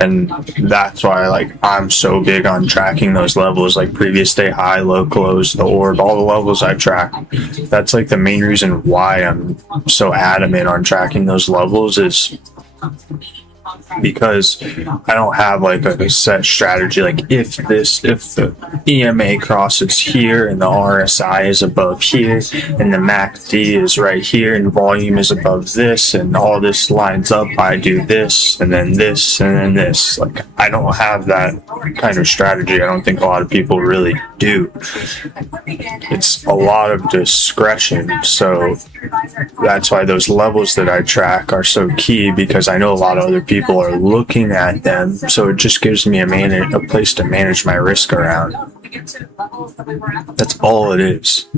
and that's why, like, I'm so big on tracking those levels, like previous day high, low close, the orb, all the levels I track. That's like the main reason why I'm so adamant on tracking those levels, is because I don't have like a set strategy. Like, if the EMA crosses here and the RSI is above here and the MACD is right here and volume is above this and all this lines up, I do this and then this and then this. Like, I don't have that kind of strategy. I don't think a lot of people really do. It's a lot of discretion. So that's why those levels that I track are so key, because I know a lot of other people are looking at them. So it just gives me a place to manage my risk around. That's all it is.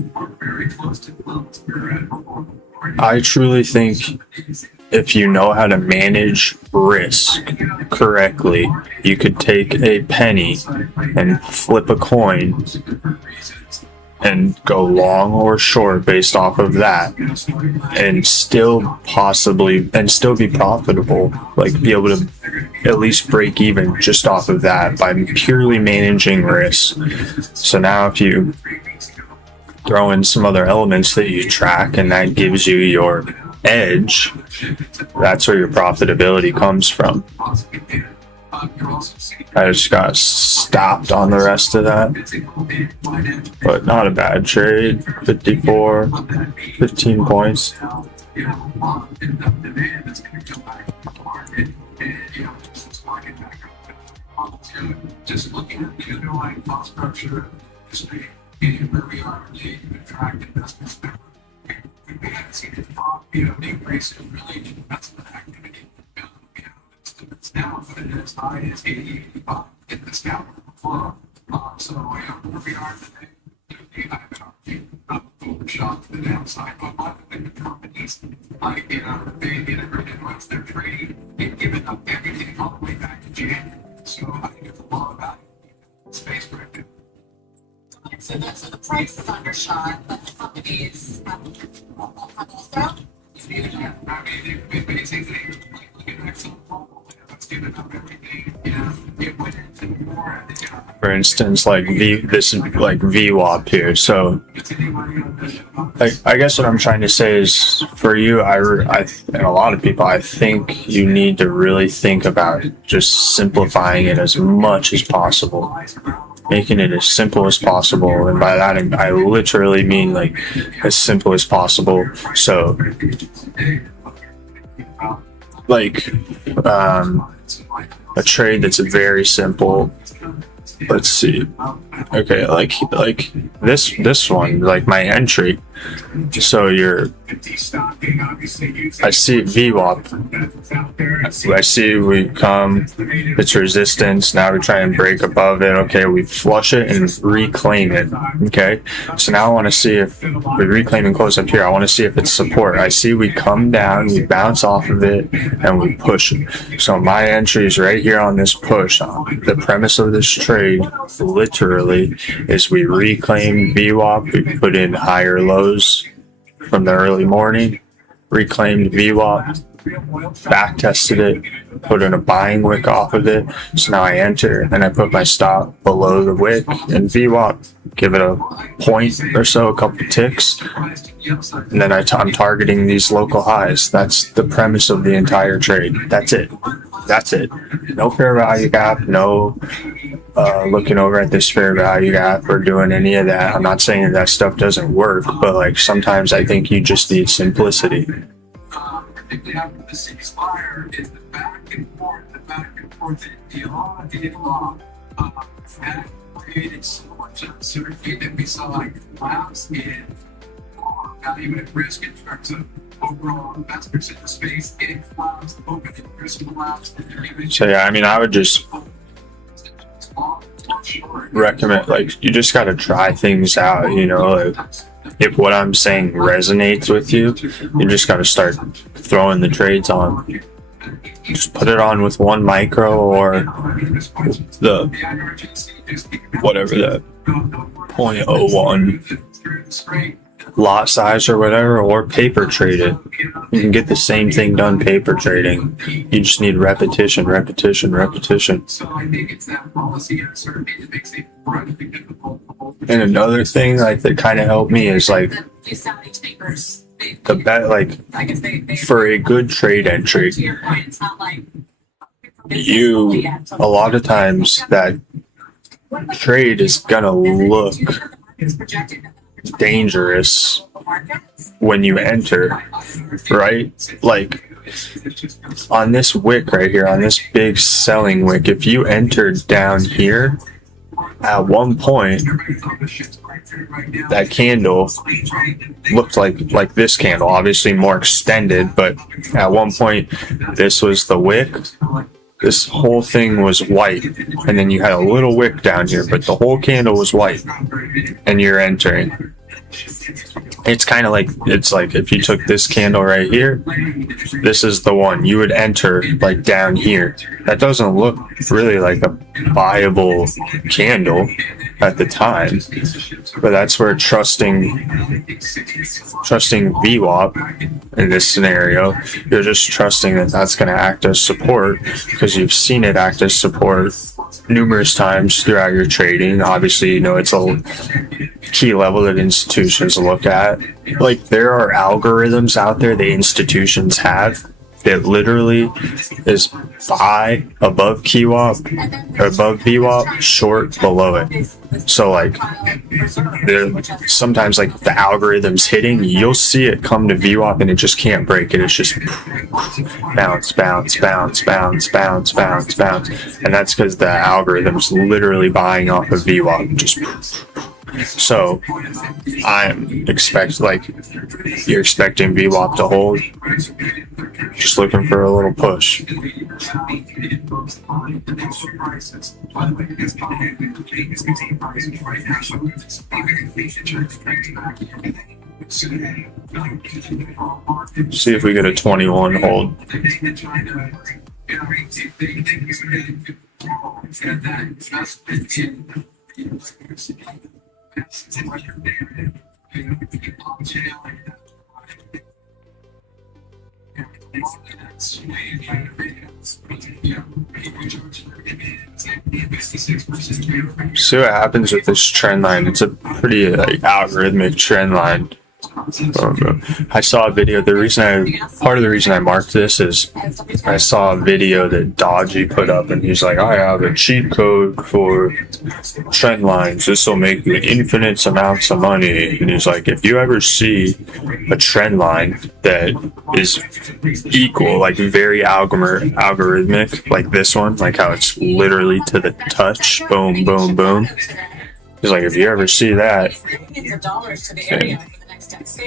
I truly think if you know how to manage risk correctly, you could take a penny and flip a coin and go long or short based off of that, and still be profitable, like be able to at least break even just off of that by purely managing risk. So now if you throw in some other elements that you track and that gives you your edge, that's where your profitability comes from. I just got stopped on the rest of that, but not a bad trade. 54, 15 points. Just looking at the underlying cost structure, where we are today to attract investments. We haven't seen it pop, increase in really investment activity. It's now as high as 85 in this capital flow. So where we are today, I have overshot to the downside. But by the way, the companies, they integrated once they're trading, they've given up everything all the way back to January. So I think it's a lot of value in space right now. So the price is undershot, but the companies have also. Yeah, I mean, they basically look at Exxon. Let's give it up everything. It went into more. For instance, like VWAP here. So, I guess what I'm trying to say is, for you, and a lot of people, I think you need to really think about just simplifying it as much as possible, making it as simple as possible, and by that I literally mean like as simple as possible. So, like, a trade that's very simple. Let's see. Okay, like this one, like my entry. So I see VWAP. I see we come, it's resistance. Now we try and break above it. Okay, we flush it and reclaim it. Okay, so now I want to see if we reclaim and close up here. I want to see if it's support. I see we come down, we bounce off of it, and we push it. So my entry is right here on this push. The premise of this trade, literally, is we reclaim VWAP. We put in higher lows from the early morning, reclaimed VWAP, back tested it, put in a buying wick off of it. So now I enter and I put my stop below the wick and VWAP, give it a point or so, a couple ticks, and then I'm targeting these local highs. That's the premise of the entire trade. That's it. No fair value gap, no looking over at this fair value gap or doing any of that. I'm not saying that stuff doesn't work, but like sometimes I think you just need simplicity. Particularly after the ceasefire, is the back and forth deal. That created so much uncertainty that we saw like collapse in value at risk in terms of overall investors in the space. It collapsed, open interest collapsed. So yeah, I mean, I would just recommend, like, you just got to try things out, like, if what I'm saying resonates with you, you just got to start throwing the trades on. Just put it on with one micro or the whatever, the 0.01 lot size or whatever, or paper trade it. You can get the same thing done paper trading. You just need repetition. And another thing like that kind of helped me is like the bet, like for a good trade entry, a lot of times that trade is gonna look dangerous when you enter, right? Like on this wick right here, on this big selling wick, if you entered down here, at one point that candle looked like this candle, obviously more extended, but at one point this was the wick. This whole thing was white, and then you had a little wick down here, but the whole candle was white, and you're entering. it's kind of like, it's like if you took this candle right here, this is the one you would enter like down here. That doesn't look really like a viable candle at the time, but that's where trusting VWAP in this scenario, you're just trusting that that's going to act as support because you've seen it act as support numerous times throughout your trading. Obviously, you know, it's a key level that institutions look at. Like, there are algorithms out there that institutions have that literally is buy above KeyWAP, above VWAP, short below it. So like, sometimes like the algorithm's hitting, you'll see it come to VWAP and it just can't break it. It's just bounce, bounce, bounce, bounce, bounce, bounce, bounce, and that's because the algorithm's literally buying off of VWAP. Just so I'm you're expecting VWAP to hold, just looking for a little push. See if we get a 21 hold. See what happens with this trend line. It's a pretty algorithmic trend line. I saw a video. Part of the reason I marked this is I saw a video that Dodgy put up, and he's like, I have a cheat code for trend lines. This will make me infinite amounts of money. And he's like, if you ever see a trend line that is equal, like very algorithmic, like this one, like how it's literally to the touch, boom, boom, boom. He's like, if you ever see that,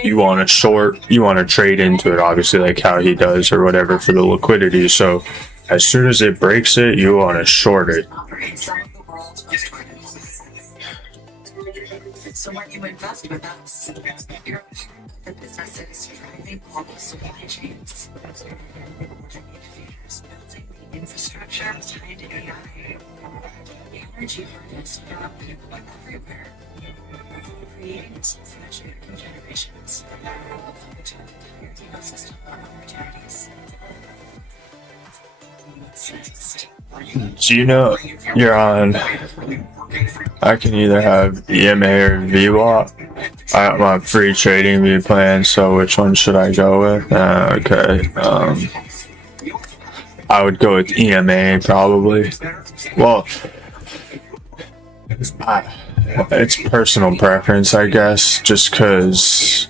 you want to short, you want to trade into it, obviously, like how he does or whatever for the liquidity. So as soon as it breaks it, you want to short it. So when you invest with us, you're the businesses driving global supply chains. Innovators building the infrastructure tied to AI. The energy harnessed from everywhere. Creating self-measured generations. To an entire ecosystem of opportunities. Do you know you're on? I can either have EMA or VWAP. I got my free trading view plan, so which one should I go with? Okay. I would go with EMA probably. Well, it's personal preference, I guess, just because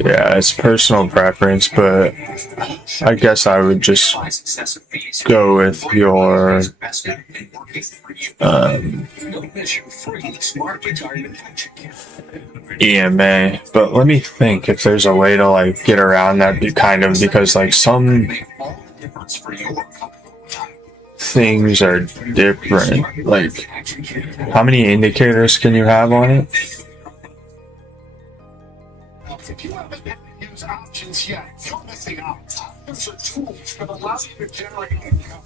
yeah, it's personal preference, but I guess I would just go with your EMA. But let me think if there's a way to like get around that, because like some things are different. Like, how many indicators can you have on it? If you haven't used options yet, you're missing out. Options are tools that allow you to generate income.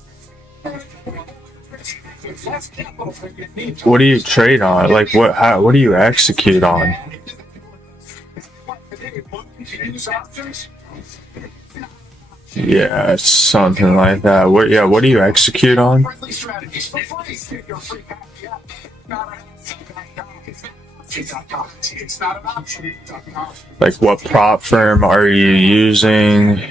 That's capital that you need. What do you trade on? Like, what do you execute on? Yeah, it's something like that. What do you execute on? Like, what prop firm are you using?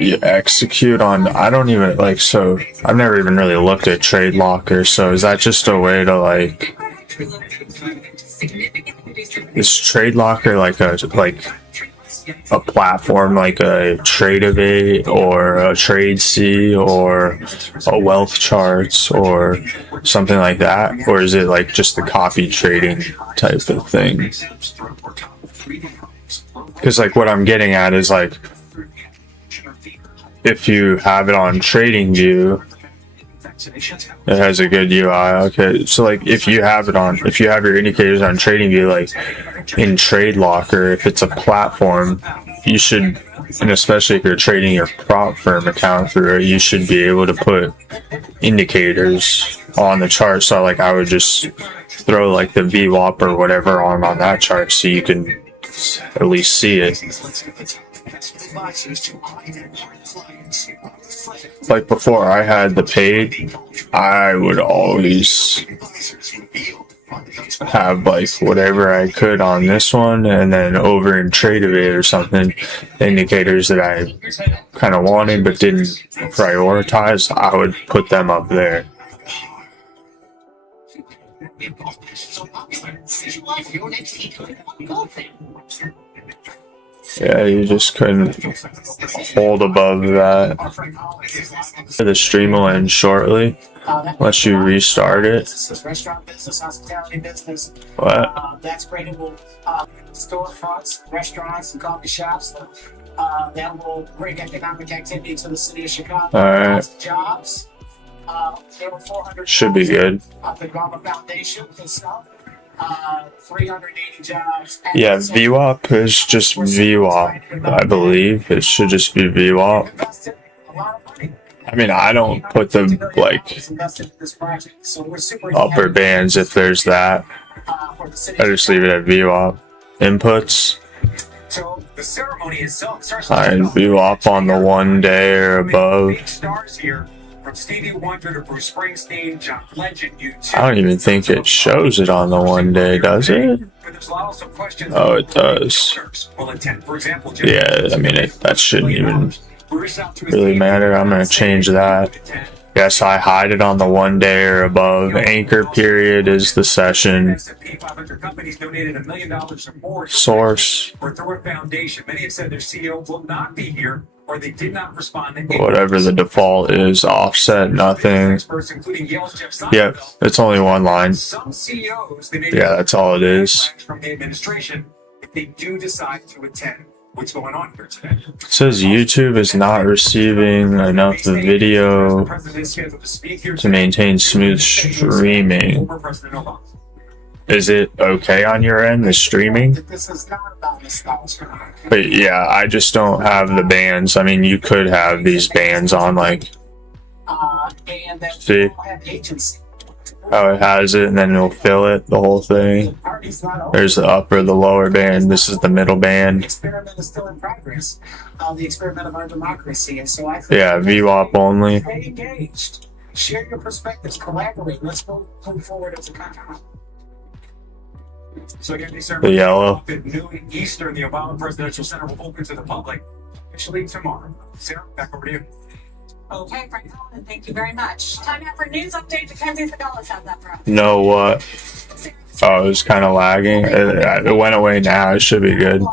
You execute on, I don't even, like, so I've never even really looked at Trade Locker, so is that just a way to, like, is Trade Locker like a platform like a Tradeovate or a TradeC or a Wealth Charts or something like that? Or is it like just the copy trading type of thing? Because like what I'm getting at is like if you have it on TradingView, it has a good UI. Okay, so like if you have your indicators on TradingView, like in Trade Locker, if it's a platform, you should, and especially if you're trading your prop firm account through it, you should be able to put indicators on the chart. So like I would just throw like the VWAP or whatever on that chart so you can at least see it. Like before I had the paid, I would always have like whatever I could on this one, and then over in Tradevate or something, indicators that I kind of wanted but didn't prioritize, I would put them up there. Yeah, you just couldn't hold above that. The stream will end shortly unless you restart it. Restaurant business, hospitality business. What? That's great. It will storefronts, restaurants, and coffee shops. That will bring economic activity to the city of Chicago. All right. Jobs. There were 400. Should be good. The Drama Foundation itself. 380 jobs. Yeah, VWAP is just VWAP, I believe. It should just be VWAP. I mean, I don't put the like upper bands if there's that. I just leave it at VWAP. Inputs. So the ceremony itself starts. And VWAP on the 1 day or above. Stars here. From Stevie Wonder to Bruce Springsteen, John Legend, U2. I don't even think it shows it on the 1 day, does it? Oh, it does. Yeah, I mean, that shouldn't even really matter. I'm going to change that. Yes, I hide it on the 1 day or above. Anchor period is the session. Source. Many have said their CEO will not be here, or they did not respond to whatever the default is. Offset, nothing. Yep, it's only one line. Yeah, that's all it is. From the administration, if they do decide to attend. What's going on here today? It says YouTube is not receiving enough video to maintain smooth streaming. Is it okay on your end, the streaming? But yeah, I just don't have the bands. I mean, you could have these bands on, like, see how it has it, and then it'll fill it, the whole thing. There's the upper, the lower band. This is the middle band. Experiment is still in progress. The experiment of our democracy, and so I think yeah, VWAP only. Stay engaged. Share your perspectives. Collaborate. Let's move forward as a country. So again, the yellow. At noon Eastern, the Obama Presidential Center will open to the public officially tomorrow. Sarah, back over to you. Okay, Frank Holland, thank you very much. Time now for news update. Mackenzie Segalas has that for us. No, what? Oh, it was kind of lagging. It went away now. It should be good.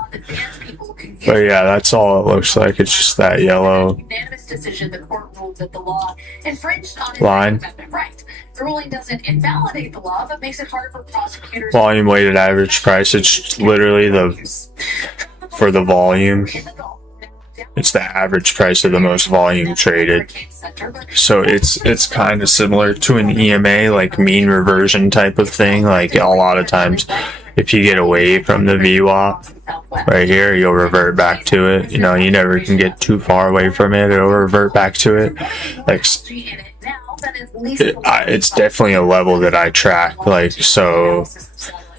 But yeah, that's all it looks like. It's just that yellow Unanimous decision. The court ruled that the law infringed on its line. Amendment right. The ruling doesn't invalidate the law, but makes it harder for prosecutors. Volume weighted average price. It's literally for the volume. It's the average price of the most volume traded. So it's kind of similar to an EMA, like mean reversion type of thing. Like a lot of times, if you get away from the VWAP right here, you'll revert back to it. You know, you never can get too far away from it. It'll revert back to it. Like it's definitely a level that I track. Like, so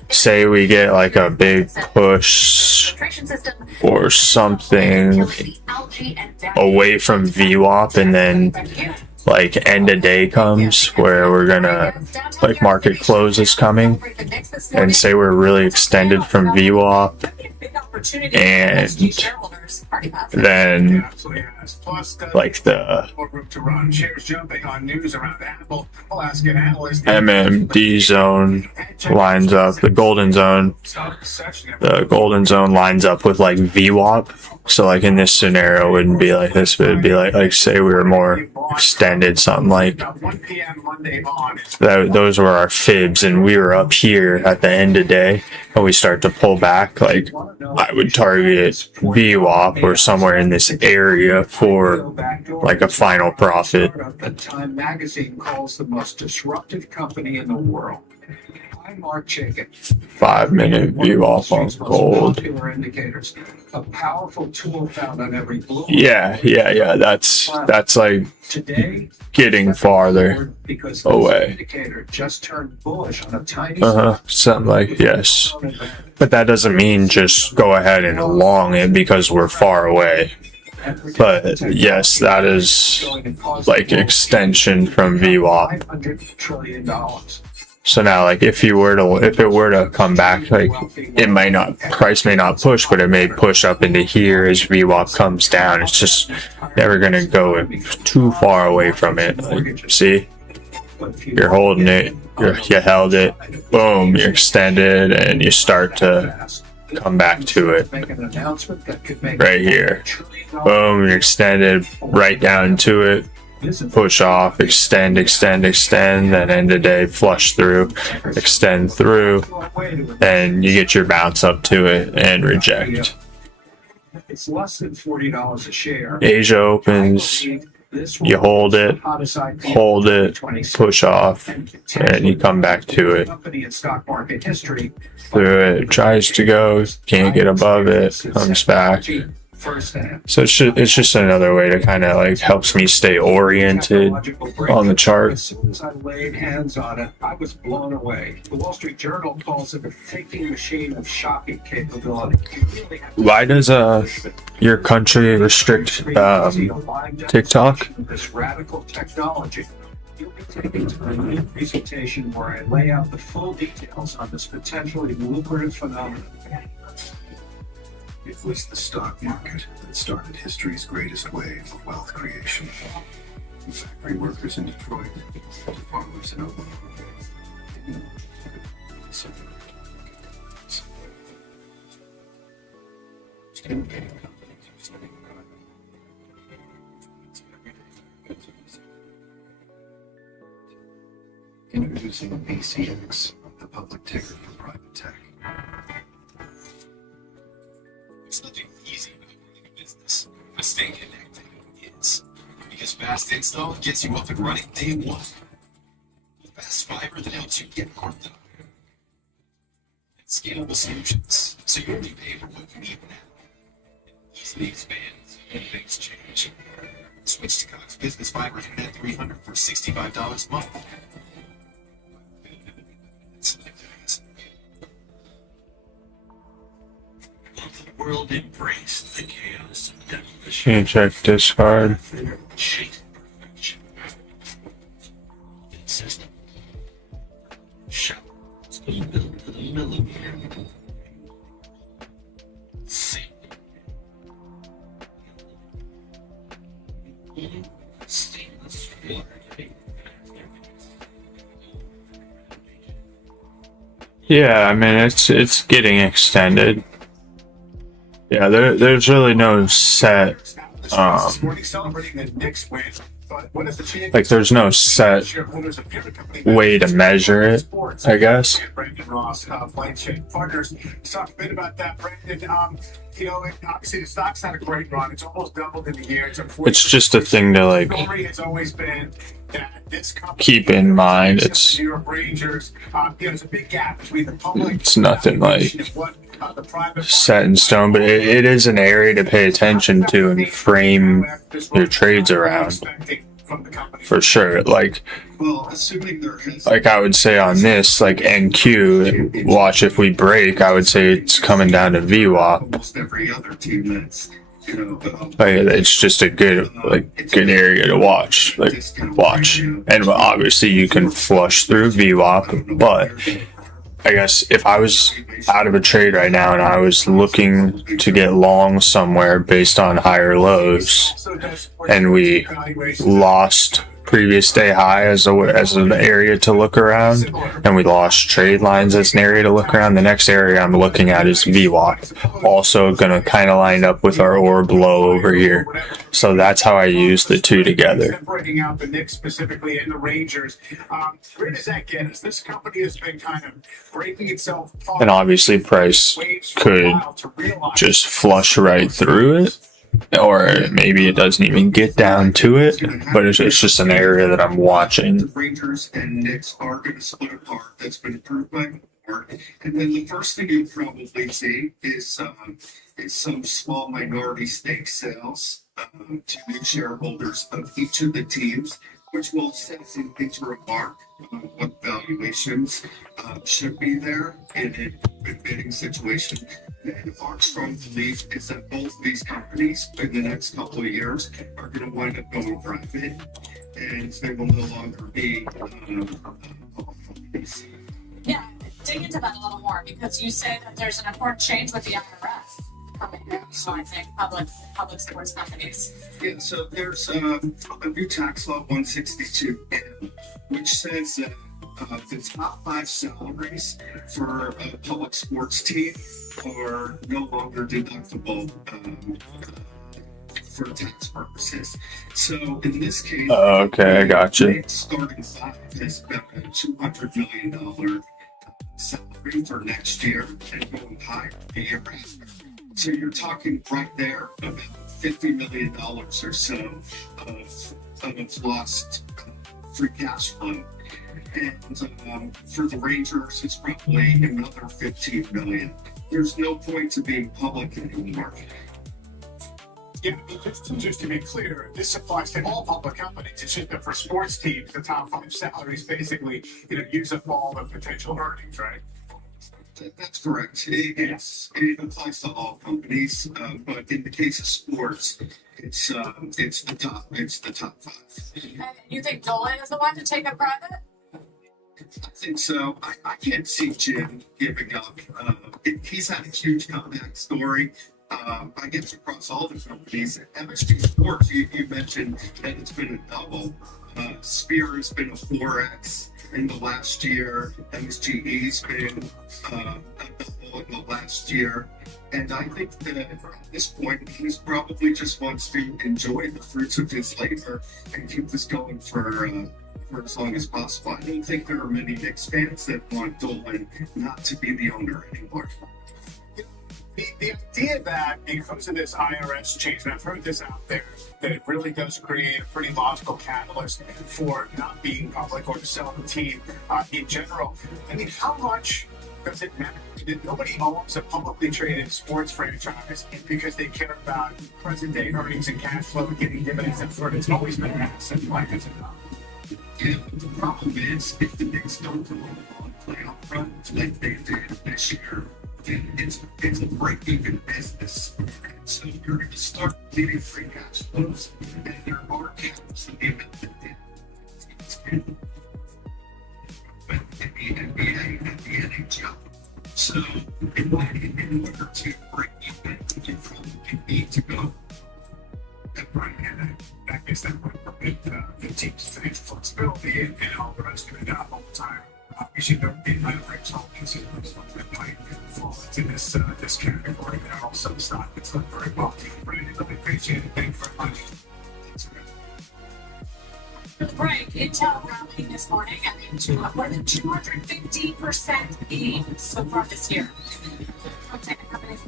say we get like a big push or something away from VWAP, and then like end of day comes where we're gonna, like, market close is coming, and say we're really extended from VWAP, and then like the MMD zone lines up, the golden zone lines up with like VWAP. So like in this scenario, it wouldn't be like this, but it'd be like say we were more extended, something like that. Those were our fibs, and we were up here at the end of day, and we start to pull back. Like I would target VWAP or somewhere in this area for like a final profit. That Time magazine calls the most disruptive company in the world. I'm Mark Chaikin. 5-minute VWAP on gold. Popular indicators, a powerful tool found on every blue. Yeah. That's like today getting farther because away. Indicator just turned bullish on a tiny. Something like yes, but that doesn't mean just go ahead and long it because we're far away. But yes, that is like extension from VWAP. $500 trillion. So now, like, if it were to come back, like, price may not push, but it may push up into here as VWAP comes down. It's just never gonna go too far away from it. Like, see, you're holding it, you held it, boom, you extended, and you start to come back to it. Right here, boom, you extended right down to it. Push off, extend, then end of day, flush through, extend through, and you get your bounce up to it and reject. It's less than $40 a share. Asia opens, you hold it, push off, and you come back to it. Through it, tries to go, can't get above it, comes back. So it's just another way to kind of like helps me stay oriented on the chart. As soon as I laid hands on it, I was blown away. The Wall Street Journal calls it a thinking machine of shocking capability. Why does your country restrict TikTok? This radical technology. You'll be taken to a new presentation where I lay out the full details on this potentially lucrative phenomenon. It was the stock market that started history's greatest wave of wealth creation. From factory workers in Detroit to farmers in Oklahoma. Introducing ACX, the public ticker for private tech. There's nothing easy about running a business, but staying connected is. Because fast install gets you up and running day one. Fast fiber that helps you get more done. And scalable solutions, so you only pay for what you need now. It easily expands when things change. Switch to Cox Business Fiber Internet 300 for $65 a month. The world embraced the chaos of demolition. Can you check discard? Shit, perfection. System. Shut. Built to the millimeter. See. Stainless water. Yeah, I mean it's getting extended. Yeah, there's really no set like there's no set way to measure it, I guess. Brandon Ross, Partners. Let's talk a bit about that, Brandon. You know, obviously the stock's had a great run. It's almost doubled in a year. It's just a thing to like has always been that this company keep in mind. It's New York Rangers. There's a big gap between the public. It's nothing like set in stone, but it is an area to pay attention to and frame your trades around. For sure. Like I would say on this, like NQ, watch if we break, I would say it's coming down to VWAP. Like, it's just a good area to watch. And obviously you can flush through VWAP, but I guess if I was out of a trade right now and I was looking to get long somewhere based on higher lows and we lost previous day high as an area to look around, and we lost trade lines as an area to look around. The next area I'm looking at is VWAP, also going to kind of line up with our orb low over here. So that's how I use the two together. Breaking out the Knicks specifically and the Rangers. Where does that get us? This company has been kind of breaking itself apart. And obviously price could just flush right through it, or maybe it doesn't even get down to it, but it's just an area that I'm watching. The Rangers and Knicks are going to split apart. That's been approved by the board. And then the first thing you'll probably see is some small minority stake sales to new shareholders of each of the teams, which will set an interim mark on what valuations should be there in a bidding situation. And our strong belief is that both these companies in the next couple of years are going to wind up going private, and they will no longer be companies. Yeah, dig into that a little more, because you say that there's an important change with the IRS coming in, so I think public sports companies. Yeah, so there's a new tax law 162, which says that the top 5 salaries for a public sports team are no longer deductible for tax purposes. So in this case, okay, I gotcha. Starting 5 is about a $200 million salary for next year, and going higher the year after. So you're talking right there about $50 million or so of lost free cash flow. And for the Rangers, it's probably another $15 million. There's no point to being public anymore. Yeah, just to be clear, this applies to all public companies. It's just that for sports teams, the top 5 salaries basically, use up all the potential earnings, right? That's correct. It applies to all companies, but in the case of sports, it's the top 5. And you think Dolan is the one to take it private? I think so. I can't see Jim giving up. He's had a huge comeback story. I guess across all the companies. MSG Sports, you mentioned that it's been a double. Spear has been a 4x in the last year. MSGE's been a double in the last year. And I think that at this point, he probably just wants to enjoy the fruits of his labor and keep this going for as long as possible. I don't think there are many Knicks fans that want Dolan not to be the owner anymore. The idea that because of this IRS change, and I've heard this out there, that it really does create a pretty logical catalyst for not being public or to sell the team in general. I mean, how much does it matter? Nobody owns a publicly traded sports franchise because they care about present day earnings and cash flow and getting dividends and sort. It's always been an asset like it's enough. Yeah, but the problem is if the Knicks don't go on playoff run like they did this year, then it's a break-even business. And so you're going to start getting free cash flows, and there are caps in the amount that but in the NBA and the NHL. So in order to break even, you probably need to go. Right, and I guess that would permit the team's financial flexibility and all the rest of it all the time. Obviously, there would be leverage all consumers that might fall into this category. There are also stock that's done very well. Brandon, really appreciate it. Thank you very much. For the break, Intel rallying this morning and into more than 250% gain so far this year. Companies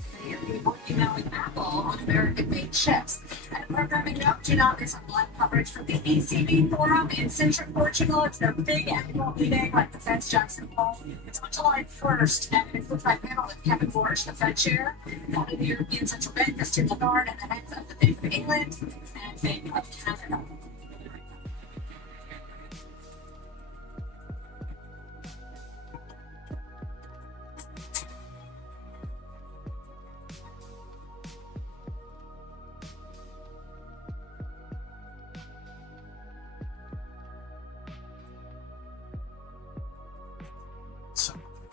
emailing Apple on American-made chips. And programming note, do not miss a live coverage from the ECB Forum in Sintra, Portugal. It's their big annual meeting, like the Fed's Jackson Hole. It's on July 1st, and it includes my panel with Kevin Warsh, the Fed chair, founded the European Central Bank, Christine Lagarde, and the heads of the Bank of England and Bank of Canada.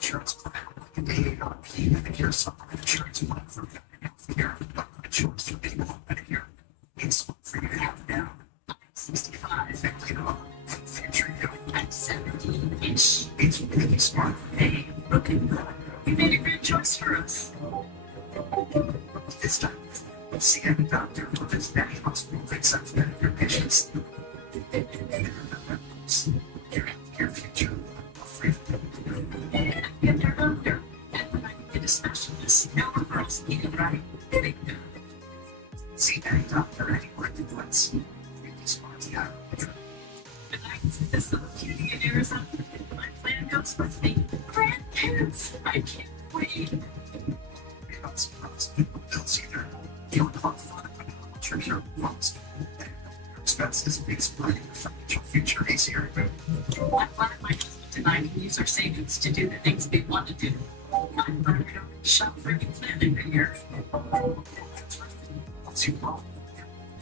Insurance plan, like an AARP, and here's some insurance plan for here, insurance for people over here. It's for you to have now. 65, and It's really smart. Hey, looking good. You made a great choice for us. This time, see a doctor for this many hospital accepts Medicare patients. Your future. Free. And get their doctor. And when I get a specialist, no referrals needed, right? See any doctor anywhere in the woods. Really smart, yeah. And I can see this little cutie in Arizona. My plan goes with me. Grandparents, I can't wait. You're not surprised people bills either. You don't have fun about how much your hero wants. Your expenses makes planning your financial future easier. I'm glad my husband and I can use our savings to do the things we want to do. I'm glad we don't shop for a new plan every year. Once you roll,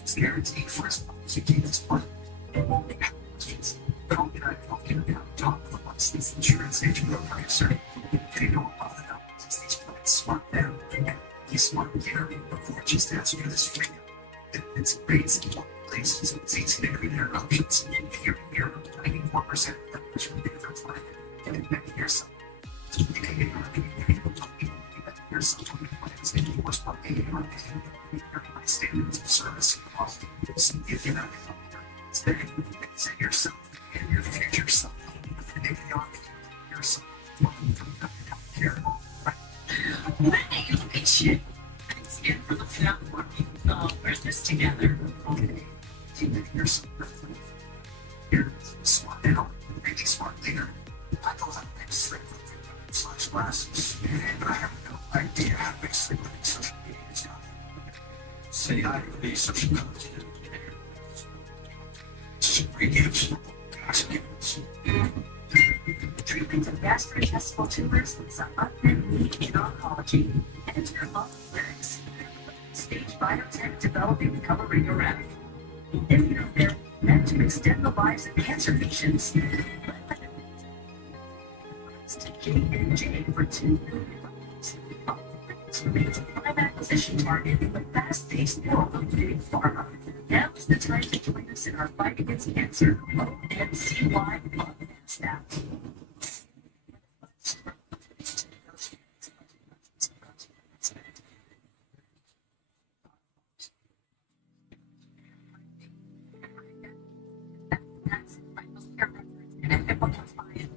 it's guaranteed for as long as you keep this plan. Questions? Don't get out. Talk with a licensed insurance agent or producer. They know about the elements these plans smart now. You smart here before just ask for this free. Benefits and rates in one place, so it's easy to compare options. Here, 94% of members renew their plan. And many years so you can get your supplement plans endorsed by AARP. High standards of service and quality. So if you're not today, say yourself and your future self. AARP, yourself. Healthcare. Hey, look at you. Thanks again for looking out for me. We're in this together. Okay. You make yourself. You're smart now. Really smart leader. I know how to make sleep / glasses, but I have no idea how to make sleep with social media stuff. Say hi to the social media. Radiation. Treatment of gastrointestinal tumors is an unmet need in oncology. Enter Lyrics. Stage biotech developing coloregoraph. Immunotherapy meant to extend the lives of cancer patients. To J&J for $2 million. Remains a prime acquisition target with fast-paced growth of big pharma. Now is the time to join us in our fight against cancer. ONCY staff. That's my healthcare records and a HIPAA compliant.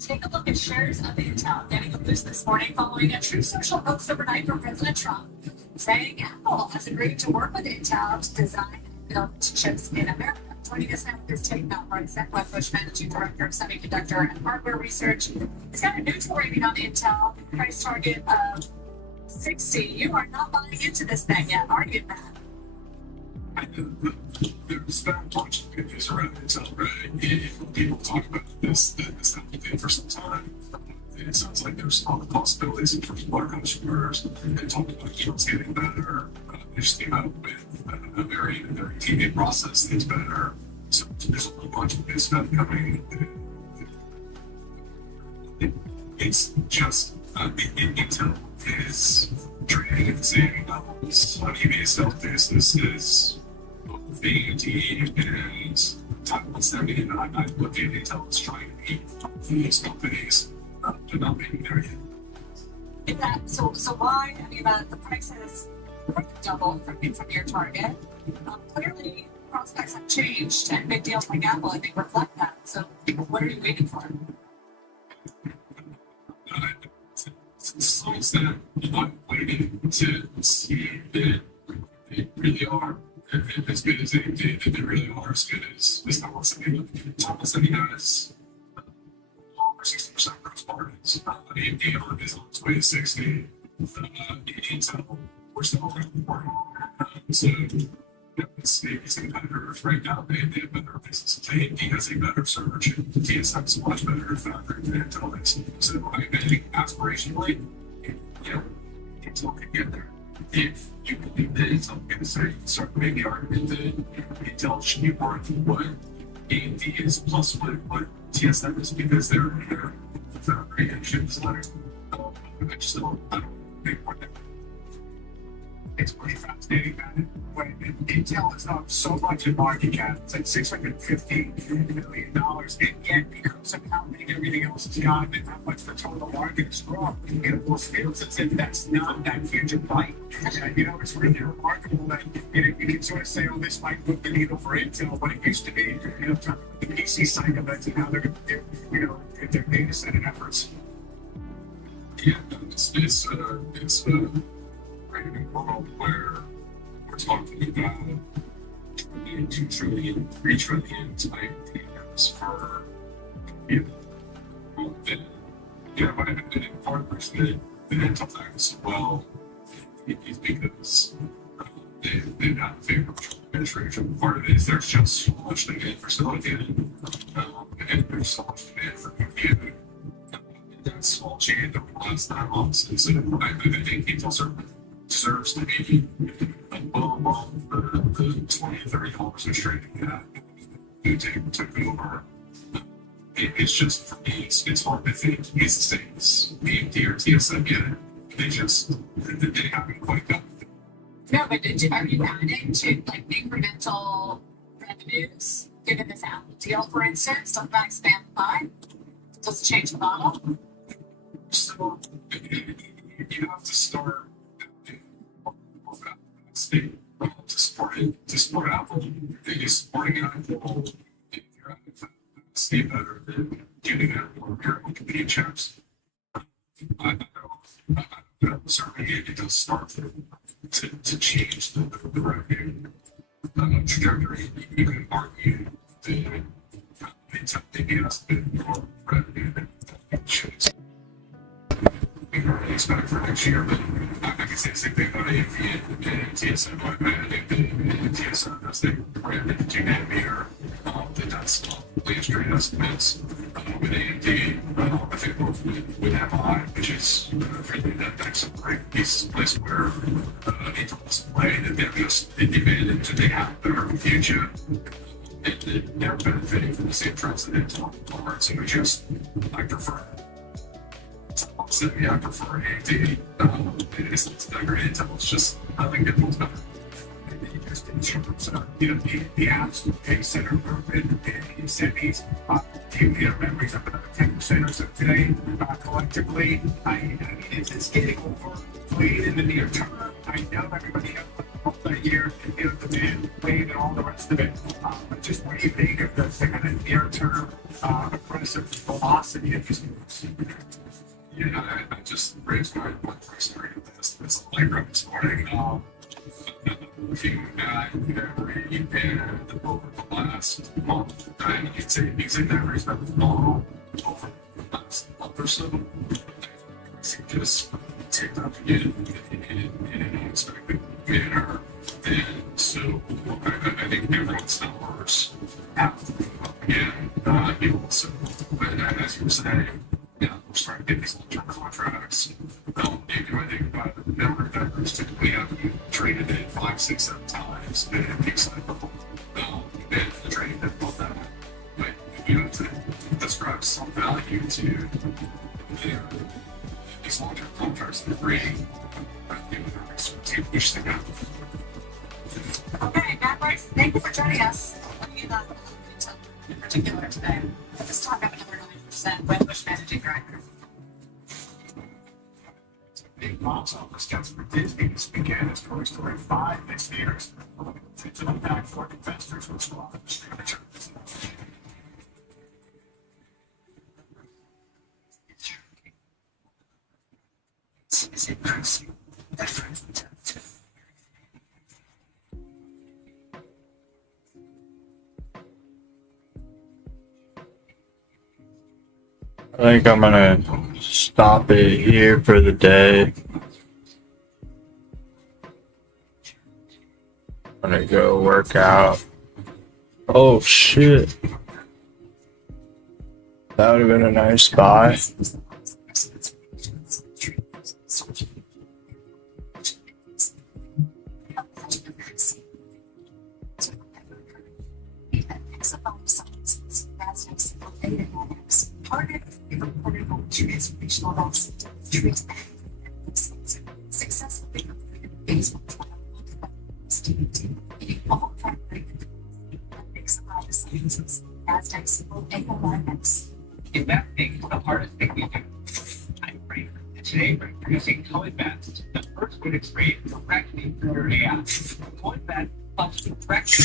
Take a look at shares of Intel getting a boost this morning following a True Social post overnight from President Trump saying Apple has agreed to work with Intel to design and build chips in America. Joining us now is Tate Malprice, Bush Managing Director of Semiconductor and Hardware Research. It's got a neutral rating on Intel, price target of 60. You are not buying into this thing yet, are you, Matt? I know there's been a bunch of good news around Intel, right? And people talk about this Apple thing for some time. And it sounds like there's a lot of possibilities in terms of our customers. They talked about yields getting better. They just came out with a very TV process that's better. So there's a whole bunch of good stuff coming. It's just Intel is trading at the same levels on EBS basis as AMD and Taiwan Semi, and I look at Intel as trying to beat these companies, but not being there yet. Is that so? Why? I mean, the price has more than doubled from your target. Clearly, prospects have changed, and big deals like Apple, I think, reflect that. So, what are you waiting for? To some extent, I'm waiting to see that they really are as good as AMD, that they really are as good as Taiwan Semi. Taiwan Semi has over 60% gross margins. AMD is on its way to 60. Intel, we're still around 40. So, it's competitors right now. They have better business. AMD has a better search. TSM is much better factory than Intel is. So I think aspirationally, Intel could get there. If you believe that Intel can start to make the argument that Intel should be worth what AMD is plus what TSM is because they're very chips. I don't think what It's pretty fascinating that when Intel is up so much in market cap, it's like $650 million, and yet because of how big everything else has gotten and how much the total market has grown, it almost feels as if that's not that huge a bite. And, it's really remarkable that you can sort of say, oh, this might move the needle for Intel, but it used to be, talking about the PC cycle, that's how they're going to do, their data center efforts. Yeah, it's a world where we're talking about 2 trillion, 3 trillion type dams for but part of the reason that Intel acts so well is because they've got favorable administration. Part of it is there's just so much demand for silicon, and there's so much demand for compute. That's all changed over the last 9 months, and so I think Intel certainly deserves to be well above the $20 to $30 of trading that New took over. It's just, for me, it's hard to think it's the same as AMD or TSM yet. They haven't quite got it. No, but are you adding to like incremental revenues given this Apple deal, for instance? Does that expand the pie? Does it change the model? So you have to start state to support Apple. You're supporting Apple if you're at that state better than getting at more American competing chips. I know certainly it does start to change the revenue trajectory. You can argue that Intel maybe has a bit more revenue than it should expect for next year, but I can say the same thing about AMD and TSM. I think that TSM does the brand at the 2 nanometer. That's latest trade estimates. With AMD, I think both with MI, which is really that next place where Intel doesn't play, that they're just the advantage that they have better compute chip. And they're benefiting from the same trends that Intel are. So I prefer I prefer AMD. It's not great Intel. It's just I think Intel's better. Just in terms of the absolute data center movement in semis, memories up another 10% or so today. Collectively, I mean, it's getting overplayed in the near term. I know everybody has multi-year demand wave and all the rest of it. But just what do you think of the kind of near-term aggressive velocity of these moves? Yeah, I just raised my price target with this. It's like right this morning. If you got every and over the last month, and you'd say that raised by phenomenal over the last month or so. It just ticked up again in an unexpected manner. And so I think everyone's numbers have to move up again. You also, as you were saying, we're starting to get these long-term contracts. Maybe I think about the number of vendors typically have traded in 5, 6, 7 times in a peak cycle. And the trading that built that. But you have to ascribe some value to these long-term contracts that bring which they have. Okay, Matt Bryce, thank you for joining us. In particular today. Let's talk about another 9% with Bush Managing Director. Big box office cuts for Disney this weekend as Toy Story 5 next year. It's an impact for investors which will offer the streaming service. It's increasing different. I think I'm gonna stop it here for the day. I'm gonna go work out. Oh shit. That would have been a nice buy. It's a bonus. AMX, part of the vertical transformational vaccine treats successfully completed phase 1 trial of STD, all primary mix of life sciences, Nasdaq symbol AMX. Investing is the hardest thing we do. I'm Frank, and today we're introducing Co-Invest, the first way to trade directly through your AI. Co-Invest helps you directly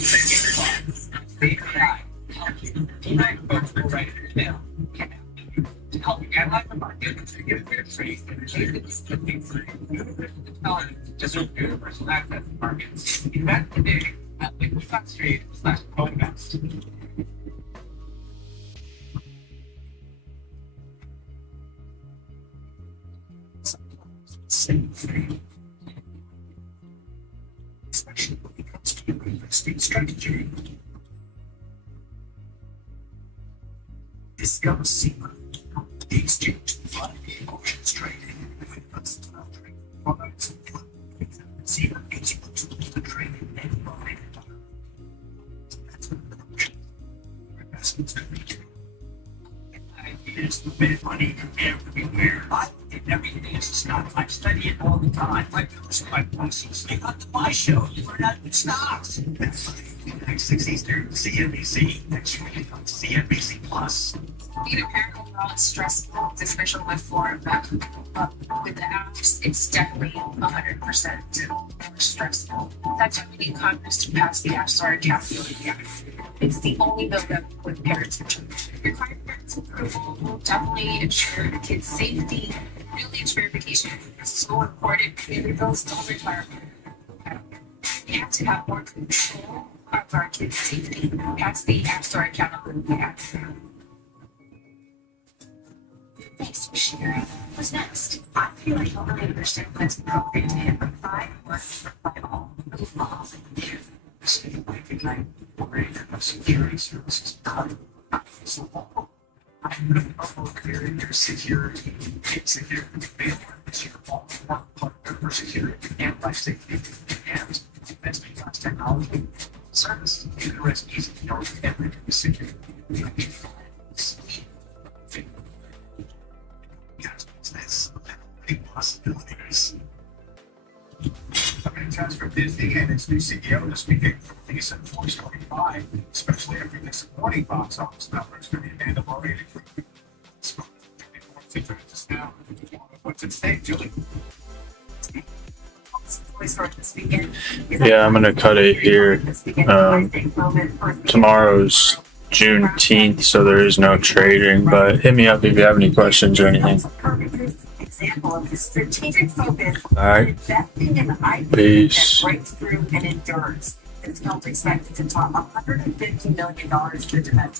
Save AI helps you design folks who write an email to help you analyze the market to get a fair trade and achieve the things universal intelligence to serve universal access to markets. Invest today at liquid.trade/co-invest. Same thing. Especially when it comes to your investing strategy. Discover SEMA, the exchange of 5-day options trading with versatile trading products and platforms. SEMA gives you the tools to trade in any market environment. That's an option. Your investments could be true. Ideas to make money everywhere. I look at everything as a stock. I study it all the time. I use my policies. You got to my show. You learn how to do stocks. That's like next 6 Eastern, CNBC. Next week on CNBC Plus. Being a parent overall is stressful, especially with Florida. With the apps, it's definitely 100% more stressful. That's why we need Congress to pass the App Store Accountability Act. It's the only bill that with parents' interest. Required parents' approval will definitely ensure the kids' safety. Really, age verification is so important. Community bills don't require. We have to have more control of our kids' safety. That's the App Store Accountability Act. Thanks for sharing. What's next? I feel like I really understand what's appropriate to hit reply or reply all. Move all there. Same way that I worry that security services cut. So I'm going to clearing your security. Security is your all-in-one partner for security and life safety and investment class technology service. You can rest easy knowing everything is secure. Business, big possibilities. I'm going to transfer Disney and its new CEO this weekend for release in 2025, especially after disappointing box office numbers for the Mandalorian. Now, what's at stake, Julie? Yeah, I'm gonna cut it here. Tomorrow's Juneteenth, so there is no trading, but hit me up if you have any questions or anything. Example of the strategic focus Alright. investing in the IP Peace. that breaks through and endures. This film's expected to top $150 million in the domestic